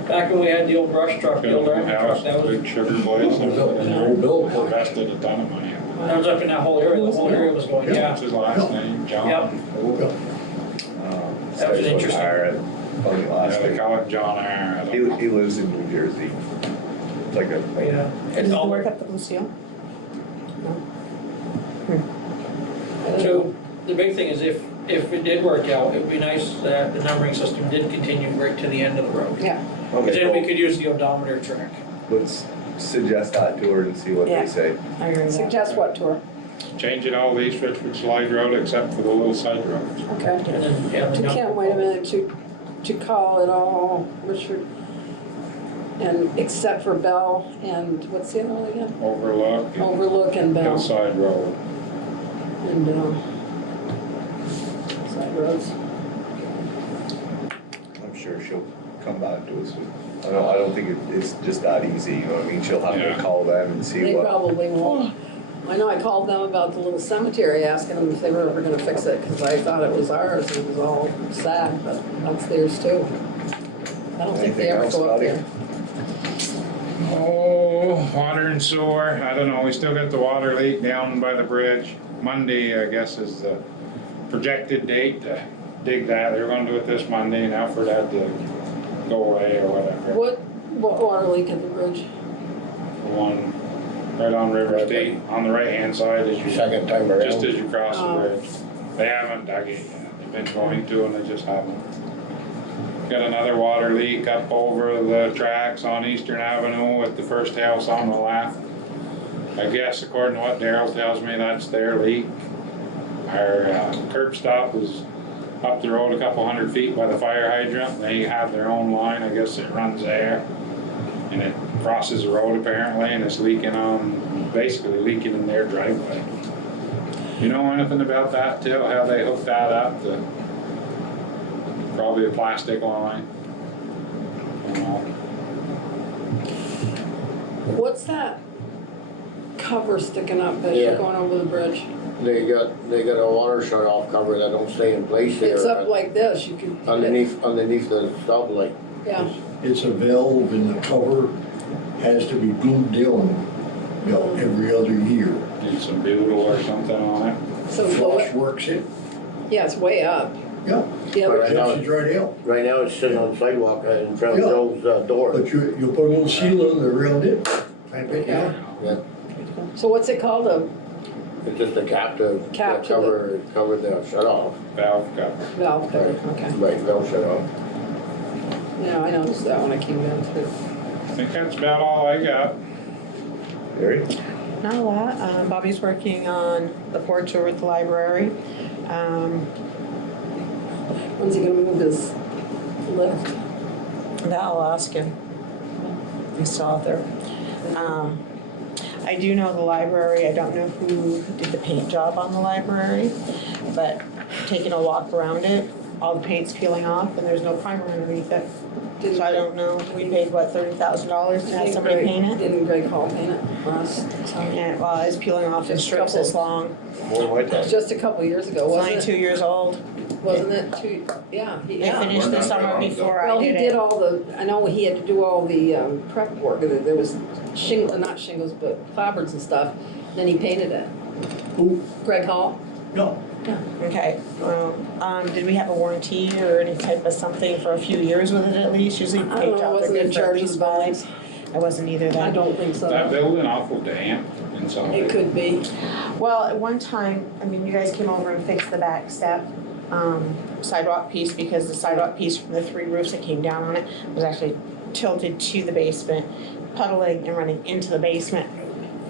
Back when we had the old brush truck, the old Built a iron truck, house, that was, big sugar place, and Old Bill. invested a ton of money. that was up in that whole area. The whole area was going, yeah. What's his last name? John? Yep. That was Says interesting. Aaron, funny last Yeah, they name. call it John Aaron. He lives in New Jersey. It's like a, Yeah. Does And it all, work up the Lucille? so the big thing is if it did work out, it'd be nice that the numbering system did continue right to the end of the road. Yeah, Because then we could use the odometer track. let's suggest that to her and see what Yeah. they say. I agree with that. suggest what to her? Changing all these Richford Slide Road except for the little side roads. Okay. And then, yeah, To Kent, wait a minute, to call it all Richford, and except for Bell and, what's the other one again? Overlook and Overlook and Bell, Hillside Road. and side roads. I'm sure she'll come back to us. I don't think it's just that easy, you know what I mean? She'll have Yeah. to call them and see They what. probably won't. I know I called them about the little cemetery, asking them if they were ever gonna fix it, because I thought it was ours, and it was all sad, but that's theirs too. I don't think they Anything ever else, go up Scotty? there. Oh, water and sewer, I don't know, we still got the water leak down by the bridge. Monday, I guess, is the projected date to dig that. They were gonna do it this Monday, and Alfred had to go away or whatever. What water leak at the bridge? The one right on River State, on the right-hand side as you, Second time around. just as you cross the Oh. bridge. They haven't dug it yet, they've been going to and they just haven't. Got another water leak up over the tracks on Eastern Avenue at the first house on the left. I guess according to what Daryl tells me, that's their leak. Our curb stop is up the road a couple 100 feet by the fire hydrant. They have their own line, I guess it runs there. And it crosses the road apparently, and it's leaking basically leaking in their driveway. You know anything about that too, how they hooked that up? Probably a plastic line. I don't know. What's that cover sticking up as you're Yeah. going over the bridge? They got a water shut off cover that don't stay in place there. It's up like this, you can. Underneath the stoplight. Yeah, It's a valve and the cover has to be glued down about every other year. Need some butyl or something on it. so, Frost works it, yeah, it's way up. yeah, Yeah, Right but now. it's right out. Right now it's sitting on the sidewalk in front of Yeah. Joe's door. But you put a little sealant around it, clamp it down. Yeah, so what's it called, a it's just a cap to Cap to cover the shut off. Valve cover. valve cover? Okay. Right, valve shut off. Yeah, I noticed that when I came down too. I think that's about all I got. Gary? Not a lot. Bobby's working on the porch over at the library. When's he gonna move his lift? That I'll ask him. He's still out there. I do know the library, I don't know who did the paint job on the library, but taking a walk around it, all the paint's peeling off and there's no primer underneath it. So I don't know, we paid what, $30,000 to have somebody paint it? Didn't Greg Hall paint it last time? And well, it's peeling off in Just strips couple. this long. More white It was just a couple years ago, It's wasn't only it? 2 years old. Wasn't it two, yeah, They yeah. finished the summer before Well, I he did did it. all the, I know he had to do all the prep work, there was not shingles, but clapboards and stuff, then he painted it. Who? Greg Hall? No, Okay, well, did we have a warranty or any type of something for a few years with it at least? Usually I don't paint know, I jobs are wasn't in good for at charge of least the 5. buildings. I wasn't either I then. don't think so. That building awful damp inside. It could be. Well, at one time, I mean, you guys came over and fixed the back step, sidewalk piece because the sidewalk piece from the 3 roofs that came down on it was actually tilted to the basement, puddling and running into the basement.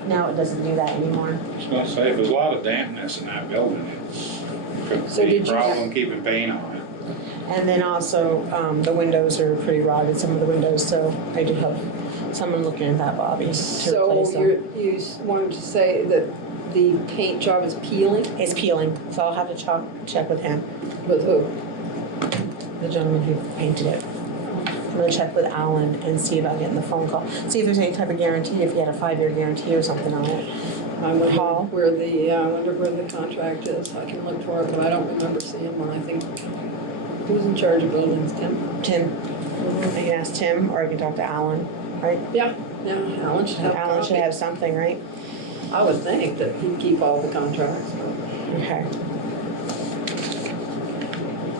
Now it doesn't do that anymore. I was gonna say, if there's a lot of dampness in that building, it's So could be a did you- problem keeping paint on it. And then also, the windows are pretty rotted, some of the windows, so I do have someone looking at that, Bobby, to So replace them. you wanted to say that the paint job is peeling? It's peeling, so I'll have to check with him, With who? the gentleman who painted it. I'm gonna check with Alan and see about getting the phone call, see if there's any type of guarantee, if he had a 5-year guarantee or something on it. I wonder Hall? where I wonder where the contract is. I can look for it, but I don't remember seeing one. I think, who's in charge of buildings, Tim? Tim, I can ask Tim, or I can talk to Alan, right? Yeah, Alan should have a Alan should copy. have something, right? I would think that he'd keep all the contracts, but Okay.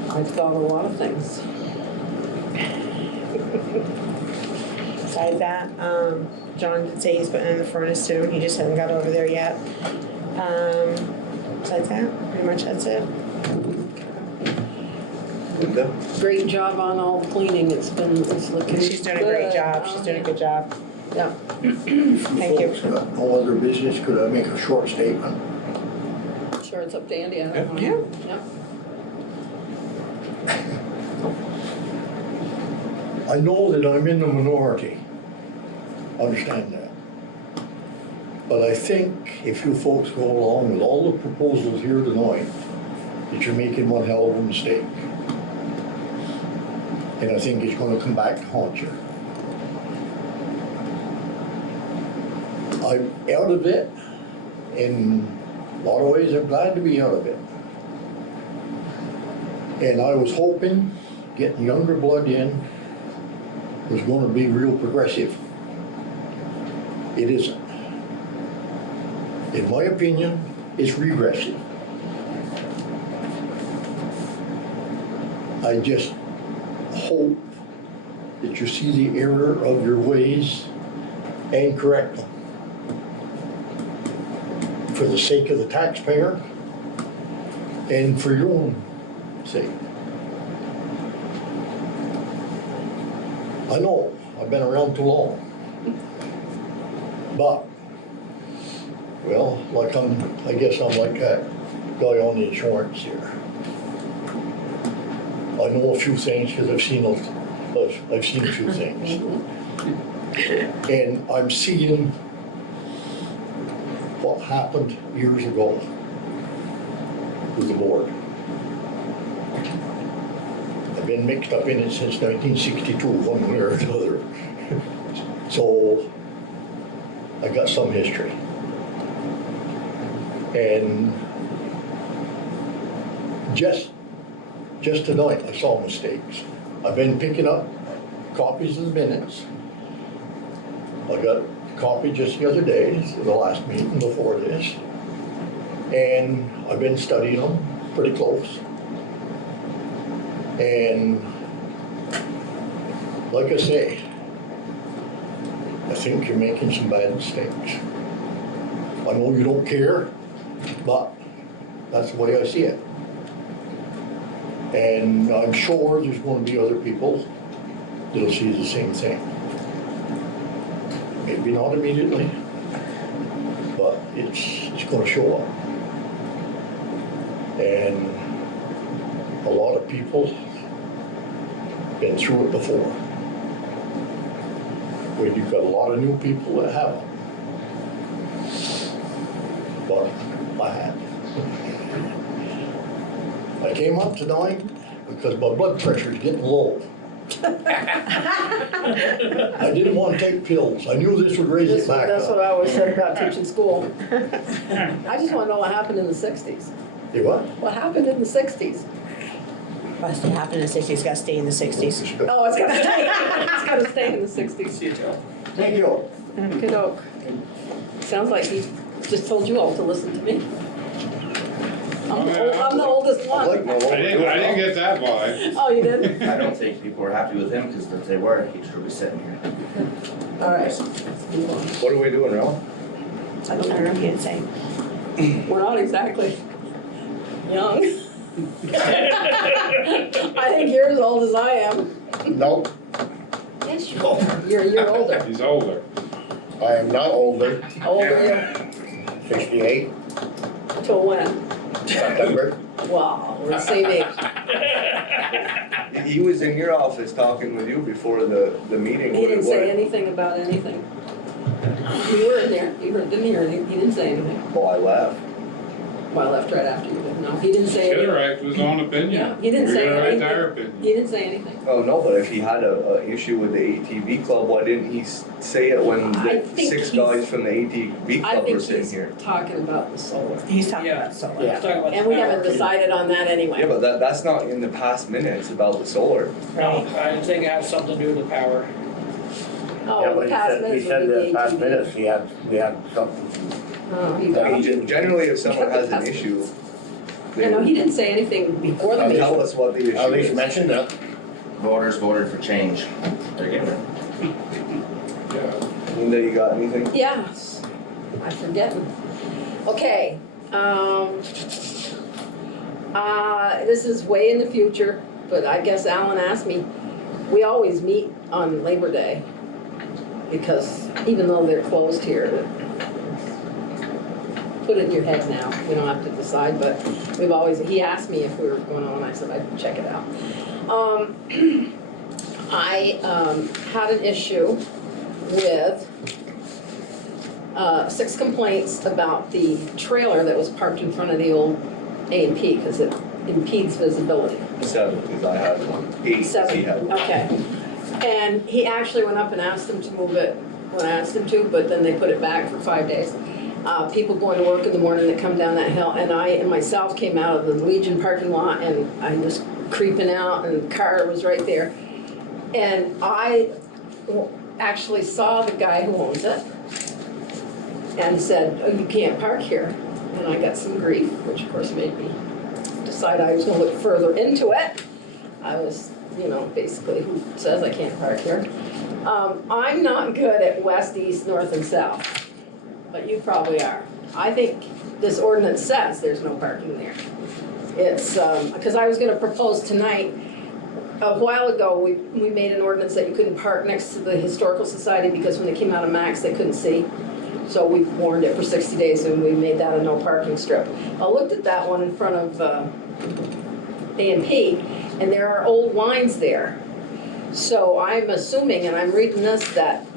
I've thought of a lot of things. So besides that. John did say he's putting in the furnace soon, he just hasn't got over there yet. Besides that, pretty much that's it. Linda? Great job on all the cleaning, it's looking good. She's doing a great job, she's doing a good job. Yeah. Thank you. Folks got no other business, could I make a short statement? Sure, it's up to Andy, I don't know. Yeah. I know that I'm in the minority, understand that. But I think if you folks go along with all the proposals here tonight, that you're making one hell of a mistake. And I think it's gonna come back to haunt you. I'm out of it, in a lot of ways I'm glad to be out of it. And I was hoping getting younger blood in was gonna be real progressive. It isn't. In my opinion, it's regressive. I just hope that you see the error of your ways and correct them. For the sake of the taxpayer and for your own sake. I know, I've been around too long. But, well, I guess I'm like that guy on the insurance here. I know a few things because I've seen a few things. And I'm seeing what happened years ago with the board. I've been mixed up in it since 1962, one way or another. So I got some history. And just tonight, I saw mistakes. I've been picking up copies of the minutes. I got a copy just the other day, the last meeting before this. And I've been studying them pretty close. And like I say, I think you're making some bad mistakes. I know you don't care, but that's the way I see it. And I'm sure there's going to be other people that'll see the same thing. Maybe not immediately, but it's going to show up. And a lot of people been through it before. When you've got a lot of new people that haven't. But I had. I came up tonight because my blood pressure is getting low. I didn't want to take pills. I knew this would raise it back That's up. what I always said about teaching school. I just want to know what happened in the 60s. You what? What happened in the 60s? What's to happen in the 60s, it's gotta stay in the 60s. Oh, it's gotta stay, it's gotta stay in the 60s. See you, Joe. Thank you. Okey-doke. Sounds like he just told you all to listen to me. I'm the oldest I'd like one. to know what I didn't get that vibe. Oh, you did? I don't think people were happy with him, because if they were, he'd still be sitting here. All right, let's move on. What are we doing, Ralph? I don't know, he didn't say. We're not exactly young. I think you're as old as I am. Nope, Yes, you are. You're a year older. He's older. I am not older, How old are you? 68, Till when? September. Wow, we're the same age. He was in your office talking with you before the meeting. He didn't say anything about anything. You were in there, you didn't hear anything, he didn't say anything. Oh, I laughed. Well, I left right after you did. No, he didn't say Should've anything. write his own opinion. Yeah, he didn't say You're gonna write anything. their opinion. He didn't say anything. Oh, no, but if he had a issue with the ATV club, why didn't he say it when I the think 6 he's- guys from the ATV I club were think sitting he's here? talking about the solar. He's talking Yeah. about solar. Let's talk about And the we power. haven't decided on that anyway. Yeah, but that's not in the past minutes about the solar. No, I think it has something to do with the power. Oh, Yeah, the but past he minutes said would be the the past ATV. minutes, we had something. Oh, he I got mean, him. generally, if someone has an issue, You know, he didn't say anything before the they'll meeting. tell us what the issue At least is. mentioned it. Voters voted for change. They're getting it. Linda, you got anything? Yes, I'm forgetting. Okay, this is way in the future, but I guess Alan asked me, we always meet on Labor Day, because even though they're closed here, put it in your head now, we don't have to decide, but he asked me if we were going on, I said I'd check it out. I had an issue with 6 complaints about the trailer that was parked in front of the old A&P, because it impedes visibility. 7, because I had one. 8, 'cause he had one. Okay. And he actually went up and asked them to move it when I asked him to, but then they put it back for 5 days. People going to work in the morning that come down that hill, and I and myself came out of the Legion parking lot, and I was creeping out, and the car was right there. And I actually saw the guy who owns it and said, oh, you can't park here. And I got some grief, which of course made me decide I was gonna look further into it. I was, basically, who says I can't park here? I'm not good at west, east, north, and south, but you probably are. I think this ordinance says there's no parking there. It's, because I was gonna propose tonight, a while ago, we made an ordinance that you couldn't park next to the Historical Society because when they came out of Max, they couldn't see. So we warned it for 60 days and we made that a no parking strip. I looked at that one in front of A&P, and there are old lines there. So I'm assuming, and I'm reading this, that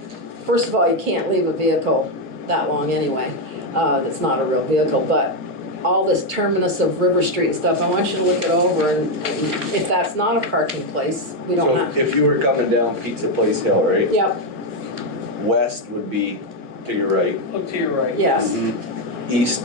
first of all, you can't leave a vehicle that long anyway. That's not a real vehicle, but all this terminus of River Street stuff, I want you to look it over, and if that's not a parking place, we don't have. So if you were coming down Pizza Place Hill, right? Yep, West would be to your right. Look to your right. yes, East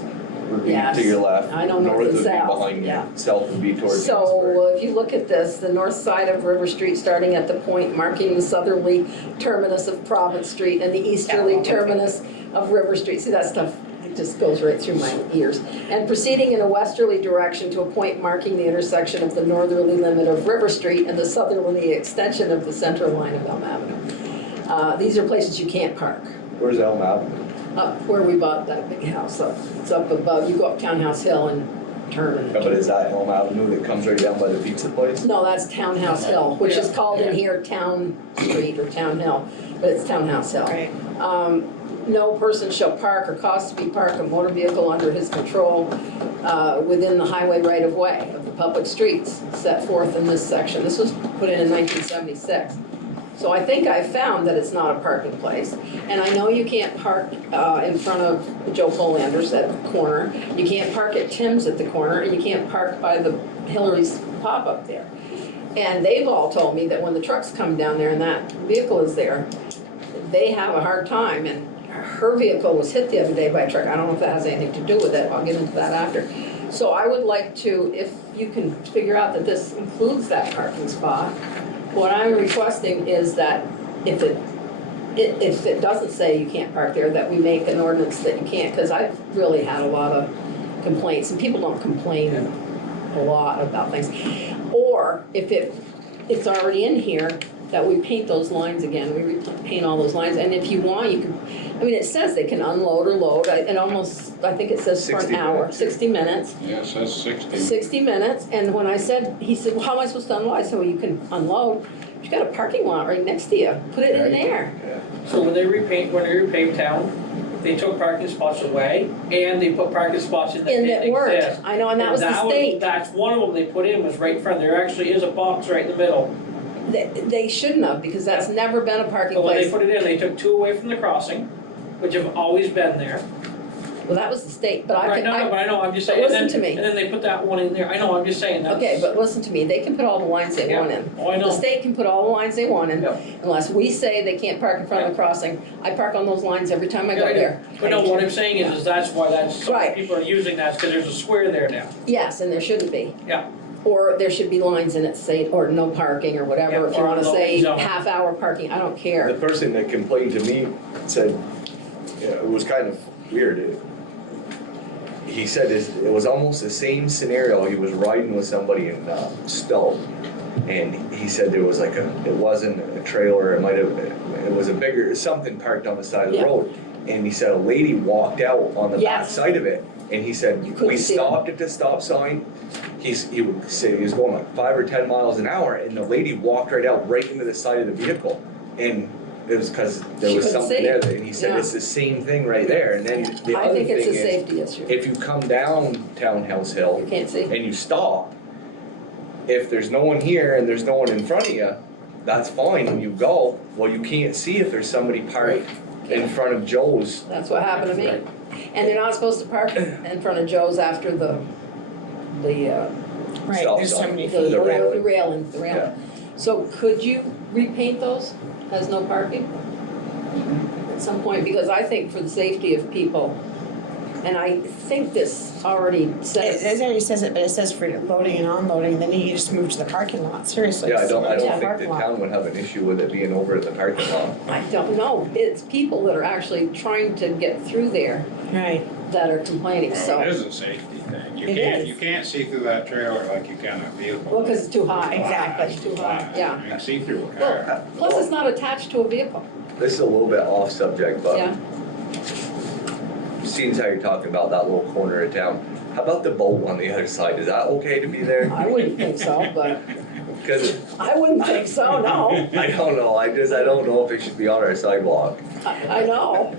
would be Yes. to your left. I know north North and would be south, behind yeah. you. South would be towards so Eastburg. if you look at this, the north side of River Street, starting at the point marking the southerly terminus of Province Street and the easterly terminus of River Street. See that stuff? It just goes right through my ears. And proceeding in a westerly direction to a point marking the intersection of the northerly limit of River Street and the southerly extension of the center line of Elm Avenue. These are places you can't park. Where's Elm Avenue? Up where we bought that big house up. It's up above. You go up Townhouse Hill and turn. Yeah, but is that Elm Avenue that comes right down by the pizza place? No, that's Townhouse Hill, which is called in here Town Street or Town Hill, but it's Townhouse Hill. Right. No person shall park or cause to be parked a motor vehicle under his control within the highway right-of-way of the public streets set forth in this section. This was put in 1976. So I think I found that it's not a parking place. And I know you can't park in front of Joe Polander's at the corner. You can't park at Tim's at the corner, and you can't park by the Hillary's pop-up there. And they've all told me that when the trucks come down there and that vehicle is there, they have a hard time. And her vehicle was hit the other day by a truck. I don't know if that has anything to do with it. I'll get into that after. So I would like to, if you can figure out that this includes that parking spot, what I'm requesting is that if it doesn't say you can't park there, that we make an ordinance that you can't, because I've really had a lot of complaints, and people don't complain a lot about things. Or if it's already in here, that we paint those lines again, we paint all those lines, and if you want, you can, I mean, it says they can unload or load, I think it says for an hour, 60 minutes. Yeah, it says 60. 60 minutes, and when I said, he said, well, how am I supposed to unload? I said, well, you can unload, you got a parking lot right next to you, put it in there. So when they repaved town, they took parking spots away and they put parking spots in that And didn't it worked, exist. I know, and that was the state. That's one of them they put in, was right in front, there actually is a box right in the middle. They shouldn't have, because that's never been a parking But when they place. put it in, they took 2 away from the crossing, which have always been there. Well, that was the state, but Right, no, but I know, I'm just saying. Listen and then- to me. And then they put that one in there, I know, I'm just saying that's. Okay, but listen to me, they can put all the lines they want in. Oh, I know. The state can put all the lines they want in, Yep. unless we say they can't park in front of the crossing. I park on those lines every time I Yeah, go I do. there. But no, what I'm saying is that's why so Right. people are using that, because there's a square there now. Yes, and there shouldn't be. Yeah. Or there should be lines in it say, or no parking or whatever, Yeah, if you or wanna loading say zone. half-hour parking, I don't care. The person that complained to me said, it was kind of weird. He said it was almost the same scenario. He was riding with somebody in Stowe, And he said there was like it wasn't a trailer, it was a bigger, something parked on the side of the Yeah. road. And he said a lady walked out on the back Yes. side of it, and he said, You couldn't we see her. stopped at the stop sign. He would say he was going like 5 or 10 miles an hour, and the lady walked right out, right into the side of the vehicle. And it was because there She was couldn't something see. there, and he said Yeah. it's the same thing right there. And then the I other think thing it's a is, safety issue. if you come down Townhouse Hill You can't see. and you stop, if there's no one here and there's no one in front of you, that's fine, and you go, well, you can't see if there's somebody parked in front of Joe's. That's what happened to me. And they're not supposed to park in front of Joe's after the Right, Stop there's so sign. many the feet. railing. the railing. So could you repaint those as no parking? At some point, because I think for the safety of people, and I think this already says. It already says it, but it says for loading and unloading, then you just move to the parking lot, seriously. Yeah, I don't Yeah, think the parking lot. town would have an issue with it being over at the parking lot. I don't know, it's people that are actually trying to get through there Right. that are complaining, Well, so. it is a safety thing. It is. You can't see through that trailer like you can a vehicle. Well, because it's too high. Exactly. It's too high, yeah. You can see through a Well, car. plus it's not attached to a vehicle, This is a little bit off subject, but yeah. seeing how you're talking about that little corner of town, how about the boat on the other side? Is that okay to be there? I wouldn't think so, but Because I wouldn't think so, no. I don't know, I don't know if it should be on our sidewalk. I know.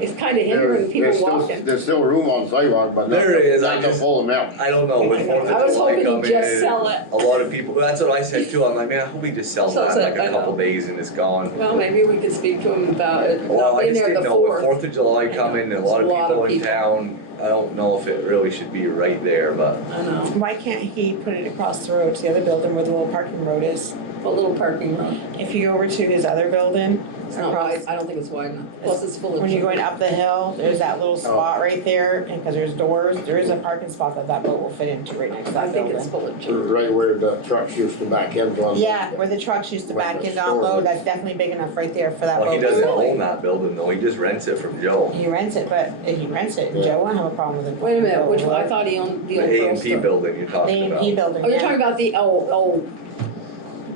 It's kind of hindering people walking. There's still room on the sidewalk, but not There is, I not the just- full amount. I don't know, with Fourth I of was July hoping coming you'd just in, sell it. a lot of people, that's what I said too, I'm like, man, I hope he just sells Sells that it, like I a couple know. days and it's gone. Well, maybe we could speak to him about it, Well, not I being just there didn't the know, with fourth. Fourth of July coming, and a lot of people in town, I don't know if it really should be right there, but. I know, Why can't he put it across the road to the other building where the little parking road is? a little parking lot. If you go over to his other building, It's not across, wide, I don't think it's wide enough, plus it's full of. when you're going up the hill, there's that little spot right there, and because there's doors, there is a parking spot that boat will fit into right next to I that think it's building. full of. Right where the trucks used to back in on. Yeah, where the trucks used to back in to unload, that's definitely big enough right there for that boat. Well, he to doesn't fit. own that building though, he just rents it from Joe. He rents it, but if he rents it, Joe won't have a problem with it. Wait a minute, which one, I thought he owned the The old A girl and P store. building you're The talking A&P about. building, Oh, you're yeah. talking about the,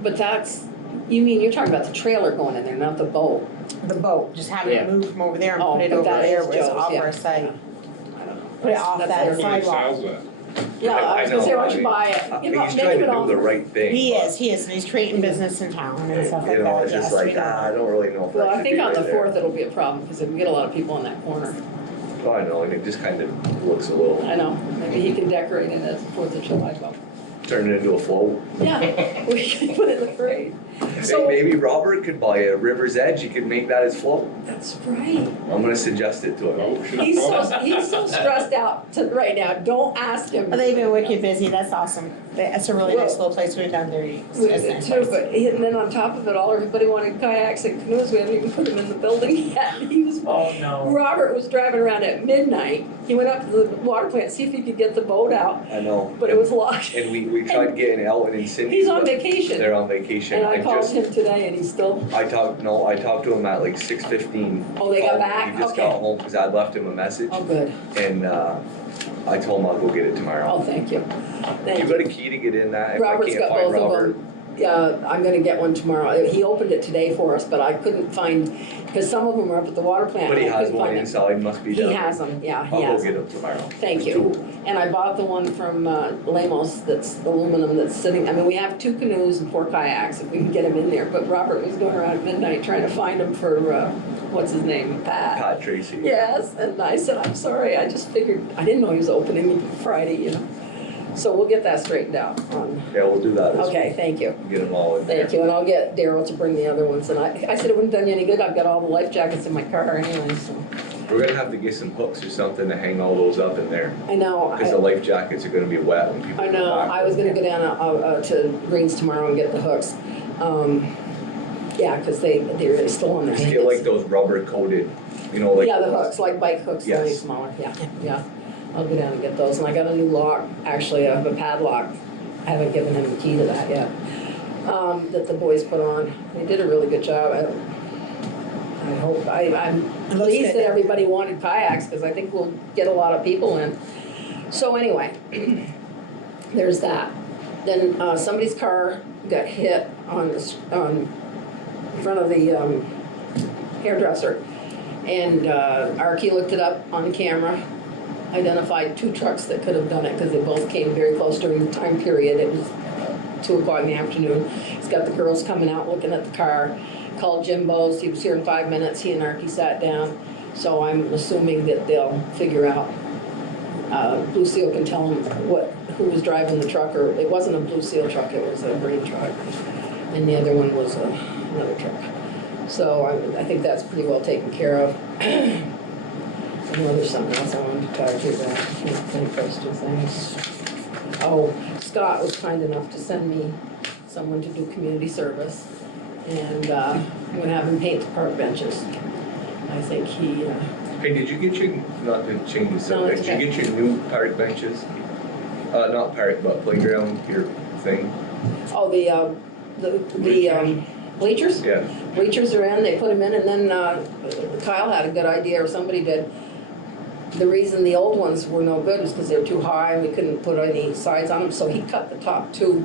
but that's, you mean, you're talking about the trailer going in there, not the boat? The boat, just having Yeah. it moved from over there and Oh, put it but over that there is where it's Joe's, off yeah. our site. I don't know. Put it off That's that everybody Nobody sidewalk. sells it. Yeah, I was gonna say, why don't you I buy it? You know, He's make trying him to an do the offer. right thing. He but, is, and he's creating business in town and stuff like You know, that, it's just yes, we like, know. I don't really know if Well, that I should be think on right the there. fourth it'll be a problem, because if we get a lot of people in that corner. Oh, I know, and it just kind of looks a little, I know, maybe he can decorate it as Fourth of July boat. turn it into a float. Yeah, we can put it in the parade. So, Maybe Robert could buy a River's Edge, you could make that his float. that's right. I'm gonna suggest it to him. He's so stressed out right now, don't ask him. They've been wicked busy, that's awesome. That's a really nice little place we've done there. It's We a did nice too, place. but, and then on top of it all, everybody wanted kayaks and canoes, we haven't even put them in the building yet. He was, Oh, no. Robert was driving around at midnight, he went up to the water plant, see if he could get the boat out, I know. but it was locked. And we tried getting Elton and Cindy. He's on but vacation. They're on vacation. And I called him today and he's still, I talked to him at like 6:15. Oh, they got back? He just Okay. got home because I left him a message. oh, good, And I told him I'll go get it tomorrow. oh, thank you, thank You you. got a key to get in that if Robert's I can't got find both of Robert? them. Yeah, I'm gonna get one tomorrow. He opened it today for us, but I couldn't find, because some of them are up at the water plant. But he and I has couldn't one find them. inside, must be He down. has them, yeah, he I'll has go get them. them tomorrow. Thank There's two you. of 'em. And I bought the one from Lamos that's aluminum that's sitting, I mean, we have 2 canoes and 4 kayaks, if we can get them in there. But Robert was going around at midnight trying to find them for, what's his name, Pat? Pat Tracy. Yes, and I said, I'm sorry, I just figured, I didn't know he was opening Friday, you know. So we'll get that straightened out on, Yeah, we'll do that. okay, thank you. Get them all in there. Thank you, and I'll get Daryl to bring the other ones, and I said it wouldn't have done you any good, I've got all the life jackets in my car anyway, so. We're gonna have to get some hooks or something to hang all those up in there. I know, Because the life jackets are gonna be wet when people I come know, back. I was gonna go down to Greens tomorrow and get the hooks. Yeah, because they're still on their Just get like hands. those rubber coated, you know, like. Yeah, the hooks, like bike hooks, only Yes. smaller, yeah. I'll go down and get those, and I got a new lock, actually, I have a padlock, I haven't given him the key to that yet, that the boys put on. They did a really good job, I'm It looks pleased good. that everybody wanted kayaks, because I think we'll get a lot of people in. So anyway, there's that. Then, somebody's car got hit on on front of the, hairdresser. And, Archie looked it up on camera, identified 2 trucks that could have done it, because they both came very close during the time period. It was 2 o'clock in the afternoon. He's got the girls coming out looking at the car, called Jim Bose, he was here in 5 minutes, he and Archie sat down. So I'm assuming that they'll figure out, Blue Seal can tell them who was driving the truck, or it wasn't a Blue Seal truck, it was a green truck. And the other one was another truck. So I think that's pretty well taken care of. I know there's something else I wanted to talk to you about, I can't think those 2 things. Oh, Scott was kind enough to send me someone to do community service, and I'm gonna have him paint the park benches. I think he, Hey, did you get your, not to change the subject, did you get your new park benches? Not park, but playground, your thing? oh, the bleachers? Yeah. Bleachers are in, they put them in, and then Kyle had a good idea, or somebody did. The reason the old ones were no good was because they were too high and we couldn't put any sides on them, so he cut the top 2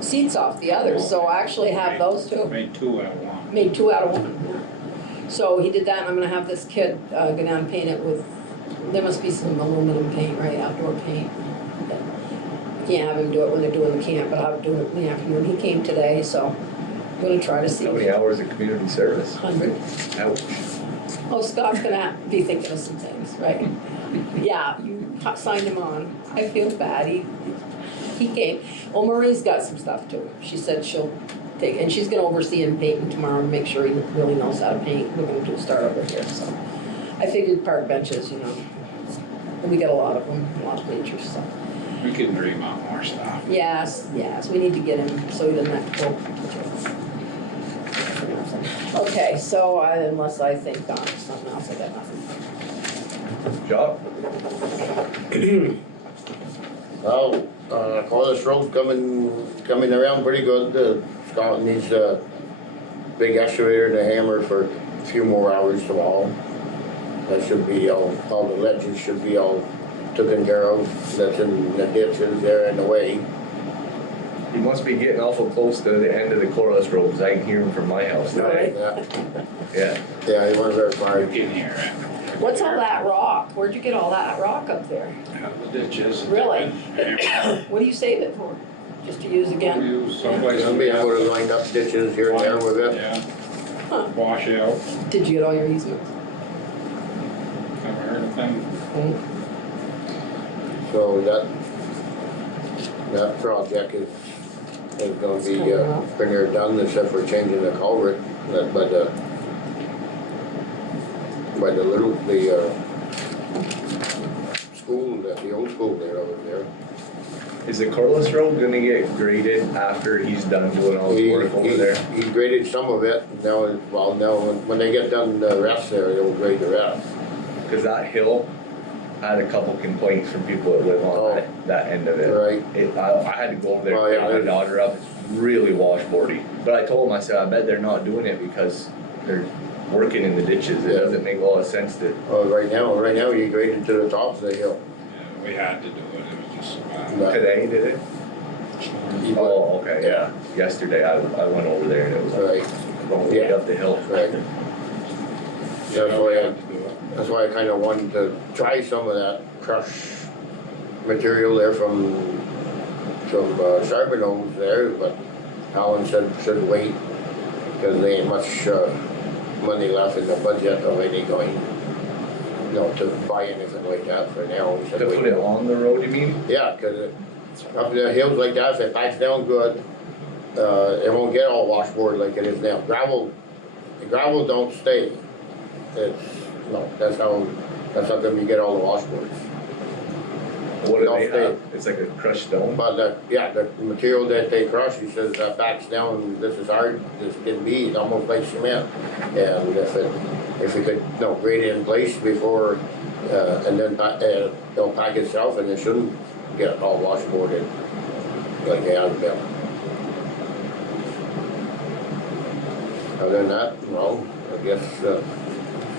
seats off the others, so I actually have those 2. Made 2 out of 1. Made 2 out of 1, yeah. So he did that, and I'm gonna have this kid go down and paint it with, there must be some aluminum paint, right, outdoor paint. Can't have him do it when they're doing the camp, but I'll have to do it in the afternoon. He came today, so I'm gonna try to see. How many hours of community service? 100. Ouch. Oh, Scott's gonna be thinking of some things, right? Yeah, you signed him on. I feel bad, he came. Well, Marie's got some stuff too. She said she'll take, and she's gonna oversee him painting tomorrow and make sure he really knows how to paint. We're gonna do a start over here, so. I figured park benches, you know, we get a lot of them, a lot of bleachers, so. We can dream up more stuff. Yes, we need to get him so he doesn't have to go. Okay, so unless I think something else, I got nothing. Job? Well, Corliss Road coming around pretty good. Scott needs a big excavator to hammer for a few more hours tomorrow. That should be all the ledges should be all taken care of. That's in the ditches there in the way. You must be getting awful close to the end of the Corliss Road, because I can hear him from my house today. Yeah. Yeah, he went very far. You can hear it. What's all that rock? Where'd you get all that rock up there? Out of the ditches. Really? What do you save it for? Just to use again? We use someplace. Some people would have lined up ditches here and there with it. Yeah. Huh. Wash out. Did you get all your easements? Haven't heard a thing. So that project is gonna be pretty near done, except for changing the culvert that by the school, the old school there over there. Is the Corliss Road gonna get graded after he's done doing all the work over there? He graded some of it. Now when they get done the rest there, they'll grade the rest. Because that hill, I had a couple complaints from people that live on that end of it. Right. I had to go over there and pick my daughter up, it's really washboardy. But I told him, I said, I bet they're not doing it because they're working in the ditches, it doesn't make a lot of sense to. Oh, right now you graded to the tops of the hill. Yeah, we had to do it, it was just. Today, did it? Oh, okay, yeah. Yesterday, I went over there and it was going way up the hill. Right. That's why I kind of wanted to try some of that crushed material there from Charbonneau's there, but Alan said should wait because there ain't much money left in the budget of any kind, you know, to buy anything like that for now. To put it on the road, you mean? Yeah, because up the hills like that, if it packs down good, it won't get all washboard like it is now. The gravel don't stay. That's how come you get all the washboards. What do they have? It's like a crushed stone? But the material that they crush, he says that backs down, this is hard, this can be, it's almost like cement. And if we could, grade it in place before, and then it'll pack itself and it shouldn't get all washboarded like they have been. Other than that, I guess,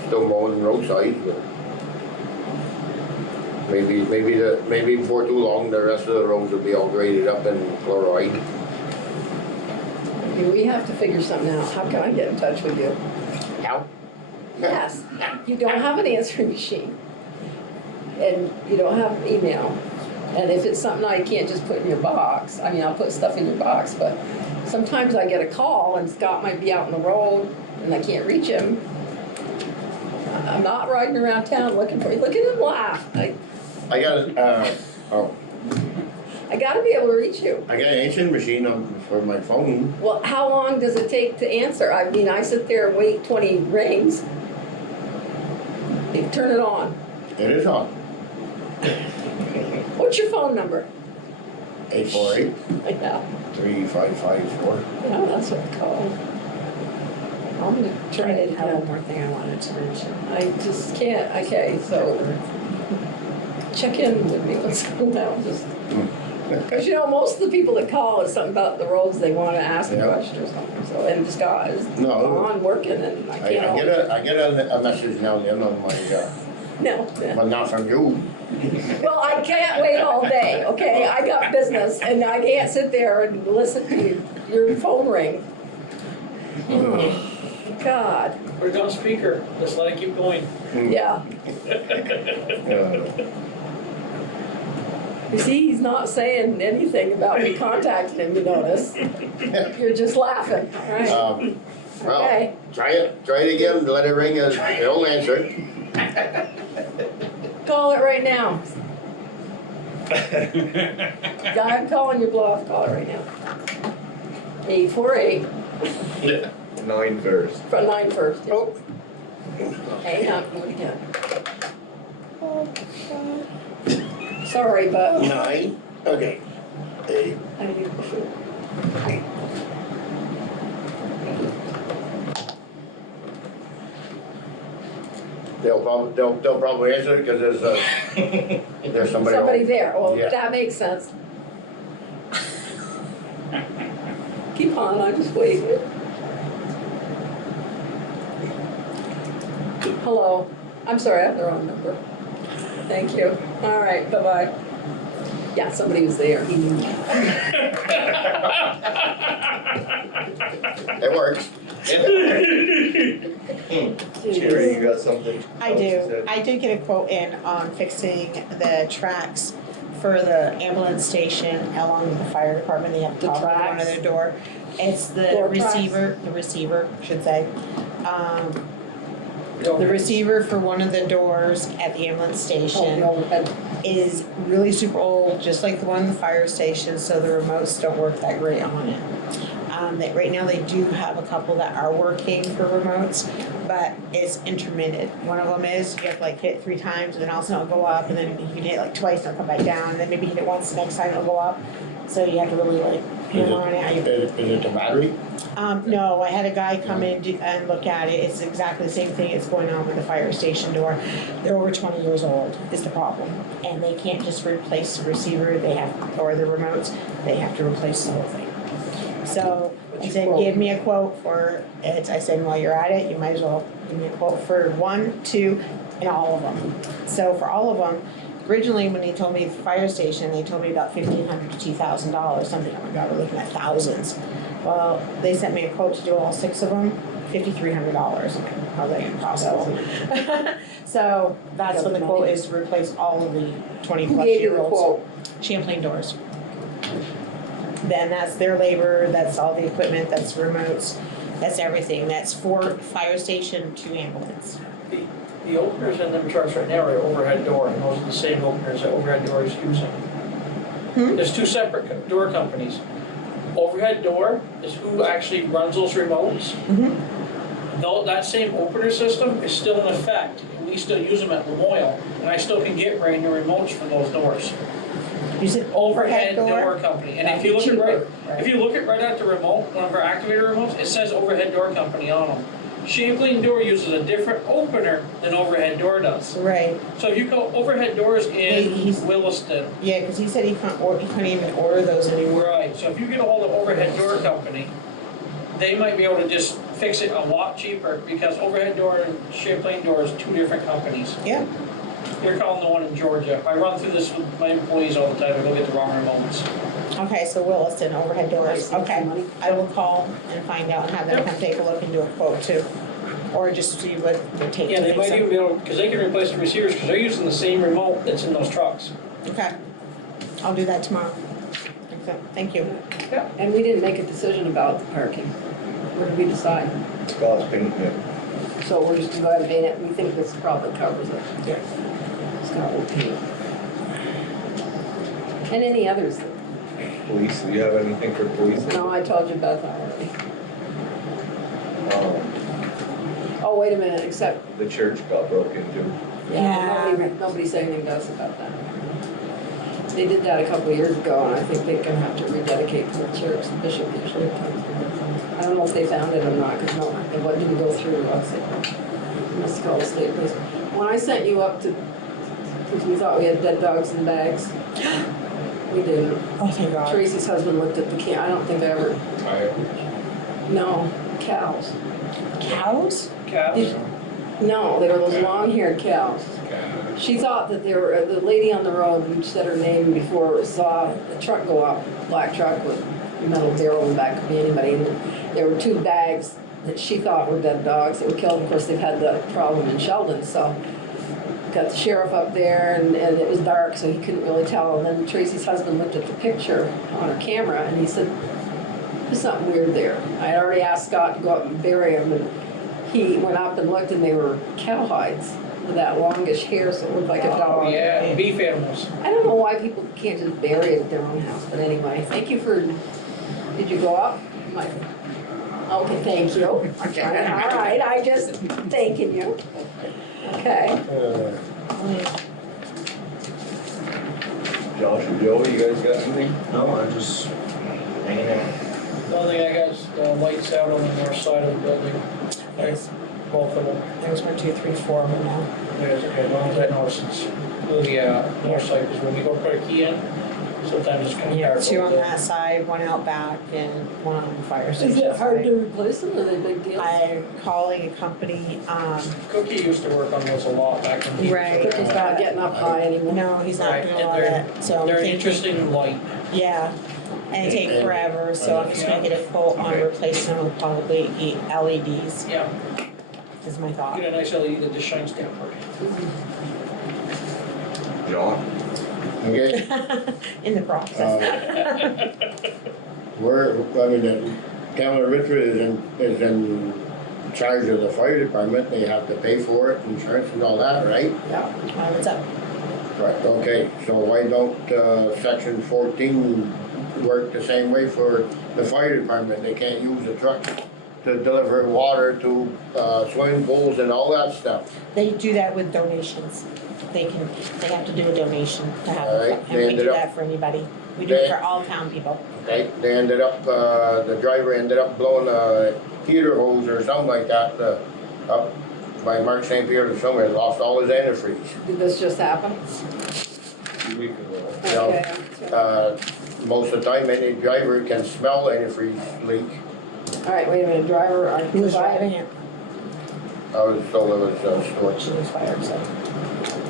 still mowing roadsides, but Maybe before too long, the rest of the roads will be all graded up in chloride. We have to figure something out. How can I get in touch with you? How? Yes, you don't have an answering machine. And you don't have email. And if it's something I can't just put in your box, I mean, I'll put stuff in your box, but sometimes I get a call and Scott might be out on the road and I can't reach him. I'm not riding around town looking for you. Look at him laugh. I got I gotta be able to reach you. I got an answering machine for my phone. Well, how long does it take to answer? I mean, I sit there and wait 20 rings. You turn it on. It is on. What's your phone number? 848 Yeah. 3554. Yeah, that's what I call. I'm gonna try it Have one again. more thing I wanted to mention. I just can't, okay, so check in with me once in a while, just. Because you know, most of the people that call is something about the roads, they want to ask a Yeah. question or something, so, and this guy is No. on working and I I can't. get a message now and then on my, No, but not from you. well, I can't wait all day, okay, I got business and I can't sit there and listen to your phone ring. Oh, God, Put it on speaker, just let it keep going. yeah. You see, he's not saying anything about me contacting him, you notice. You're just laughing, all right? Well, Okay. try it again, let it ring, it'll answer. Call it right now. I'm calling your bluff, call it right now. 848, 9 first. from 9 first. Yeah. Oh. Hang on, do it again. Sorry, but 9, okay. 8. I knew before. They'll probably answer it because there's somebody Somebody home. there, well, Yeah. that makes sense. Keep on, I'm just waiting. Hello, I'm sorry, I have the wrong number. Thank you, all right, bye-bye. Yeah, somebody was there, he knew. It works. Jerry, you got something? I do. I did get a quote in on fixing the tracks for the ambulance station along with the fire department. They have The top on one of tracks? their door. It's the Door tracks? receiver, I should say. The receiver for one of the doors at the ambulance station is really super old, just like the one in the fire station, so the remotes don't work that great on it. Right now they do have a couple that are working for remotes, but it's intermittent. One of them is you have to like hit it 3 times and then all of a sudden it'll go up, and then you can hit it like twice and it'll come back down, and then maybe hit it once, the next time it'll go up. So you have to really like hammer on it. Is it the battery? No, I had a guy come in and look at it. It's exactly the same thing that's going on with the fire station door. They're over 20 years old is the problem. And they can't just replace the receiver, or the remotes, they have to replace the whole thing. So I said, give me a quote for it. I said, while you're at it, you might as well give me a quote for 1, 2, and all of them. So for all of them, originally when he told me the fire station, they told me about $1,500 to $2,000. Something, oh my God, we're looking at thousands. Well, they sent me a quote to do all 6 of them, $5,300. How's that impossible? So that's what the quote is, to replace all of the 20-plus-year-olds. Champlain doors. Then that's their labor, that's all the equipment, that's remotes, that's everything. That's for fire station to ambulance. The openers in them trucks right now are overhead door, and those are the same openers that overhead door is using. There's 2 separate door companies. Overhead door is who actually runs those remotes. Though that same opener system is still in effect, and we still use them at Lemoyle, and I still can get brand new remotes for those doors. You said Overhead door company, and if you look right at the remote, one of our activator remotes, it says overhead door company on them. Champlain door uses a different opener than overhead door does. Right. So if you go overhead doors in Williston. Yeah, because he said he couldn't even order those anymore. Right, so if you get a hold of overhead door company, they might be able to just fix it a lot cheaper, because overhead door and Champlain door is 2 different companies. Yeah. You're calling the one in Georgia. I run through this with my employees all the time, I go get the wrong remotes. Okay, so Williston overhead doors, okay. I will call and find out and have them come take a look and do a quote too. Or just see what they take. Yeah, to they fix might them. even be able, because they can replace the receivers, because they're using the same remote that's in those trucks. Okay, I'll do that tomorrow. Okay, thank you. Yeah, and we didn't make a decision about the parking. Where did we decide? Well, it's been, yeah. So we're just gonna go ahead and paint it, we think this probably covers it. Yeah. Scott will paint. And any others? Police, do you have anything for police? No, I told you Beth already. Um, Oh, wait a minute, except, The church got broke into. yeah, nobody said anything to us about that. They did that a couple of years ago, and I think they're gonna have to rededicate the church, the bishop usually. I don't know if they found it or not, because no, it didn't go through us. Must call the state police. When I sent you up to, because we thought we had dead dogs in bags, we didn't. Oh, thank God. Tracy's husband looked at the I don't think I ever, no, cows. Cows? Cows? No, they were those long-haired cows. She thought that they were, the lady on the road, who said her name before, saw a truck go up, black truck with a metal barrel in the back, could be anybody, and there were 2 bags that she thought were dead dogs that were killed. Of course, they've had that problem in Sheldon, so got the sheriff up there, and it was dark, so he couldn't really tell. And then Tracy's husband looked at the picture on her camera, and he said, there's something weird there. I had already asked Scott to go up and bury them, and he went up and looked, and they were cowhides with that longish hair, so it looked like a dog. Oh, yeah, beef animals. I don't know why people can't just bury it at their own house, but anyway, thank you for, did you go up? Okay, thank you. All right, I just thanking you. Okay. Josh or Joe, you guys got anything? No, I'm just hanging out. The only thing I got is the lights out on the north side of the building. Yes. Both of them. There's 1, 2, 3, 4 of them now. There's, okay, as long as I know since the north side, because when we go put a key in, sometimes it's kind of Yeah, hard. 2 on that side, 1 out back, and 1 on the fire station. Is it hard side. to replace them, are they big deals? I'm calling a company, Cookie used to work on those a lot back in the. Right. Cookie's not getting up high anymore. no, he's not Right, doing and all that, so I'm They're thinking, interesting light. yeah. And it take forever, so I'm just gonna get a quote on replacing them with probably LEDs, Yeah, is my thought. get a nice LED that just shines down. John? Okay, In the process. we're, I mean, the town of Richford is in charge of the fire department, they have to pay for it, insurance and all that, right? Yeah. What's up? Right, okay, so why don't, section 14 work the same way for the fire department? They can't use a truck to deliver water to, swimming pools and all that stuff. They do that with donations. They have to do a donation to have All a right, truck, and they we ended do up- that for anybody. We do it they- for all town people. Okay, they ended up, the driver ended up blowing a heater hose or something like that, up by Mark St. Pierre somewhere, lost all his antifreeze. Did this just happen? Yeah. Okay. Most of the time, any driver can smell antifreeze leak. All right, wait a minute, driver, Who was driving it? I was told it was, storage. She was fired, so.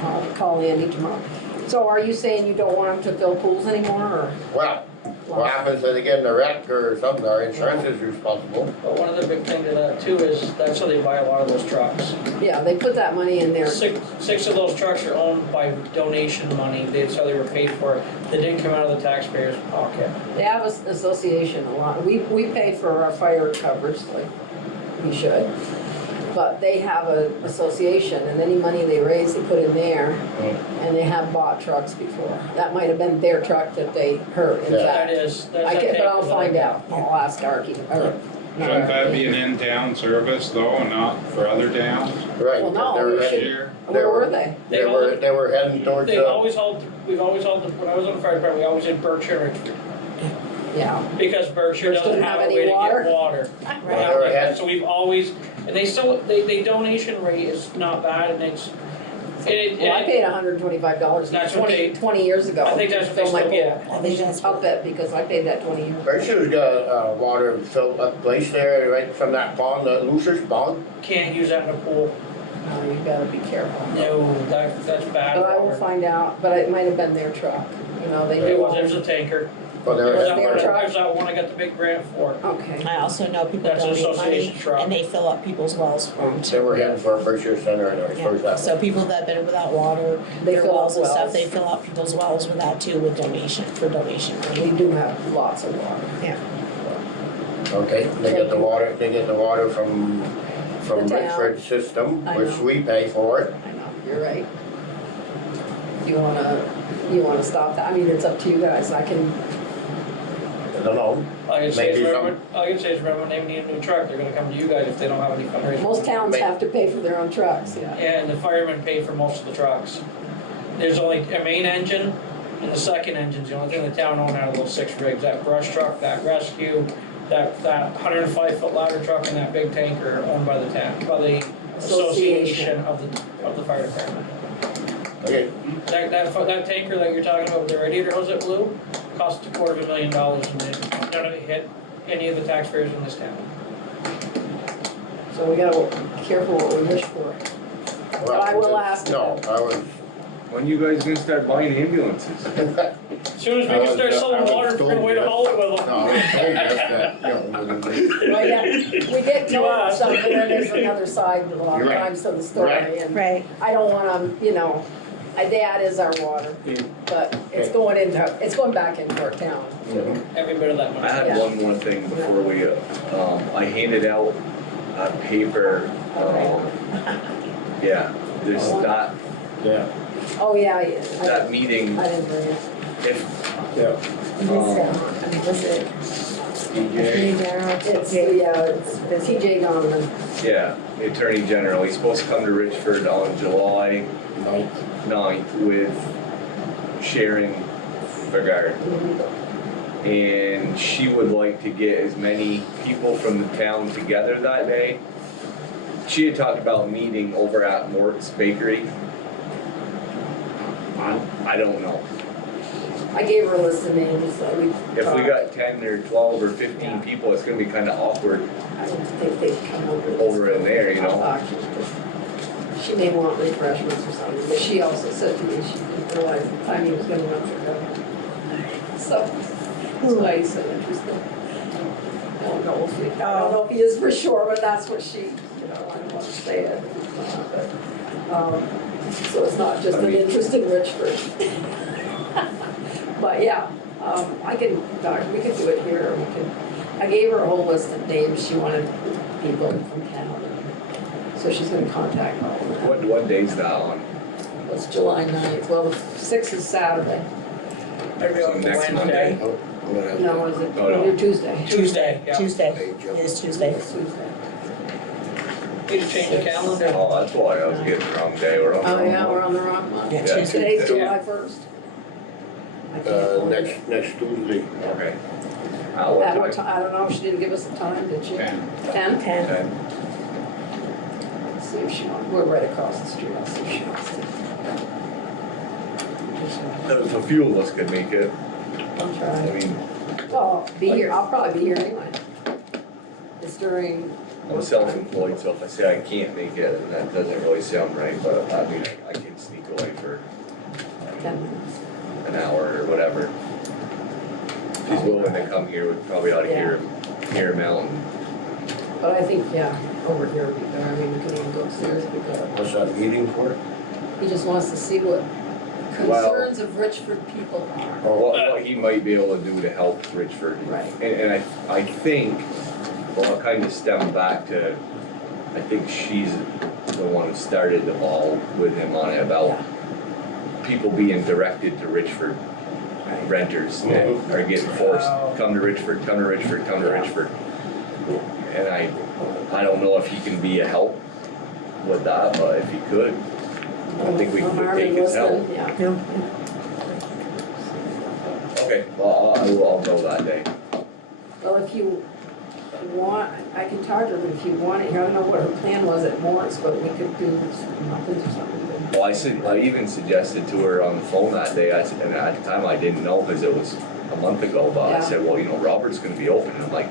I'll call Andy tomorrow. So are you saying you don't want them to fill pools anymore, or? Well, what happens if they get in a wreck or something, our insurance is responsible. But one of the big things to that too is that's how they buy a lot of those trucks. Yeah, they put that money in there. Six of those trucks are owned by donation money, that's how they were paid for it. They didn't come out of the taxpayers' pocket. They have an association a lot. We pay for our fire coverage, like we should. But they have an association, and any money they raise, they put in there, and they have bought trucks before. That might have been their truck that they hurt, in Yeah. That fact. is, that's. But I'll find out. I'll ask Arky, or. Shouldn't that be an in-town service though, and not for other towns? Right, Well, no, they were you should- heading, Here, Where were they? they were heading towards, We've always hauled, when I was on the fire department, we always did Berkshire and Richford. Yeah. Because Berkshire Berkshire doesn't have a way to water? get water. Right. Yeah, so we've always, and they still, they donation rate is not bad, and it's, Well, I paid $125 That's what 20 years ago. I think that's what they to fill my still get. pool. I'll bet, because I paid that 20 years. Berkshire's got, water filled up place there, right from that pond, the Lucer's pond. Can't use that in a pool. you gotta be careful. No, that's bad. But I will find out, but it might have been their truck, you know, they It do. was a tanker. But There's there's, that one I got the big grant for. Okay. I also know people That's an donate money association truck. and they fill up people's wells for them they too. were heading for Berkshire Center and our first Yeah, that. so people that have been without water, They their fill up wells and stuff, wells. they fill up people's wells with that too, with donation, for donation We money. do have lots of water. Okay, they get the water from The town. Richford system, I which know. we pay for it. I know, you're right. You wanna stop that? I mean, it's up to you guys. I can, I don't know. All I can say is Maybe remember, all I can say is remember, when they need a new truck, they're gonna come to you guys if they don't have any fundraising. most towns have to pay for their own trucks, yeah. And the firemen pay for most of the trucks. There's only a main engine and the second engine's the only thing the town owns out of those 6 rigs. That brush truck, that rescue, that 105-foot ladder truck and that big tanker are owned by the town, by the association of the fire department. Okay, That tanker that you're talking about with the radiator hose that blew, cost $250,000 and none of it hit any of the taxpayers in this town. So we gotta be careful what we wish for. But I will ask. No, I was, When you guys gonna start buying ambulances? As soon as we can start selling water, we're gonna wait a haul it with them. no, I was told us that, you know, Well, yeah, we get told something, and then there's another side a lot of Right. times to the story, Right. and Right. I don't wanna, that is our water, but it's going back into our town. Every bit of that money. I had Yeah. one more thing before we, I handed out a paper, yeah, there's that, yeah. Oh, yeah, yeah. that meeting, I didn't bring it. if, Was it DJ, It's TJ Donovan. yeah, the Attorney General, he's supposed to come to Richford on July 9th with Sharon Fagard. And she would like to get as many people from the town together that day. She had talked about meeting over at Mort's Bakery. I don't know. I gave her a list of names that we. If we got 10 or 12 or 15 people, it's gonna be kinda awkward I don't think they'd come over. over in there, you I'll know? talk to her, 'cause she may want refreshments or something, but she also said to me she didn't realize the time he was gonna run for governor. So, that's why he's so interested. I don't know if he is for sure, but that's what she, I don't want to say it. So it's not just an interest in Richford. But yeah, we could do it here, or I gave her a whole list of names, she wanted people from town. So she's gonna contact all of them. What day's that on? It's July 9th, well, the 6th is Saturday. Every So other next Wednesday. No, is it, Oh, no. Tuesday? Tuesday, yeah. Tuesday, it is Tuesday. It's Tuesday. Need to change the calendar. Oh, that's why I was getting the wrong day, we're on the Oh, wrong yeah, we're one. on the wrong one. Yeah, Yeah, Tuesday. Today's Tuesday. July 1st. I can't believe it. Next Tuesday. Okay. At what time? I don't know, she didn't give us a time, did she? 10. 10? 10. Let's see if she wants, we're right across the street, I'll see if she wants to. If a few of us could make it, I'll I try. mean, Well, be here, I'll probably be here anyway. It's during, I'm self-employed, so if I say I can't make it, then that doesn't really sound right, but I mean, I can sneak away for 10 minutes. an hour or whatever. If he's willing to come here, we probably ought to hear him out. But I think, over here would be better, I mean, we can even go upstairs if we go. What's that meeting for? He just wants to see what Well- concerns of Richford people are. Or what he might be able to do to help Richford. Right. And I think, well, it kind of stemmed back to, I think she's the one who started the ball with him on it about people being directed to Richford renters that are getting forced, come to Richford, come to Richford, come to Richford. And I don't know if he can be a help with that, but if he could, I think we could take his help. Yeah. Okay, well, I'll go that day. Well, if you want, I can talk to her, but if you want it, I don't know what her plan was at Morris, but we could do muffins or something. Well, I even suggested to her on the phone that day, I said, and at the time I didn't know because it was a month ago, but I Yeah. said, well, Robert's gonna be open, and I'm like,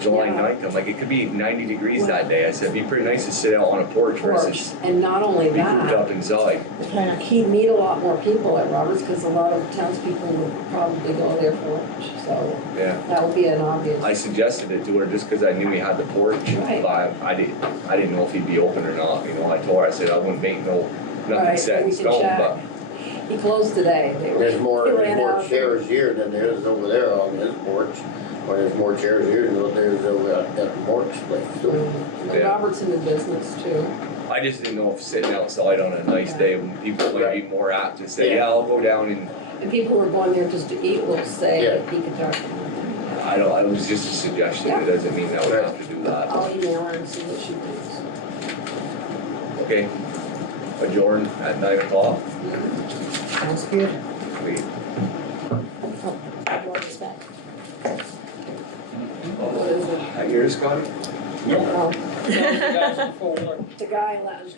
July Yeah. 9th, I'm like, it could be 90 degrees that day. I said, it'd be pretty nice to sit out on a porch versus And not only be cooped that, up inside. he'd meet a lot more people at Roberts, because a lot of townspeople would probably go there for lunch, so Yeah. that would be an obvious. I suggested it to her just because I knew he had the porch, Right. but I didn't know if he'd be open or not, you know, I told her, I said, I wouldn't make nothing Right, set in we can stone, check. but He closed today. They were- There's they more ran out. chairs here than there is over there on his porch. Or there's more chairs here than there is over at the Mark's place. So, And Robert's in the business too. I just didn't know if sitting outside on a nice day when people might be more apt to say, yeah, I'll go down and, And people who are going there just to eat will say Yeah. he could talk. it was just a suggestion, it doesn't mean that we have to do that. I'll email her and see what she thinks. Okay, adjourn at 9 o'clock. Sounds good. Wait. What's that? Yours, Scotty? No, the guy's in full work. The guy left.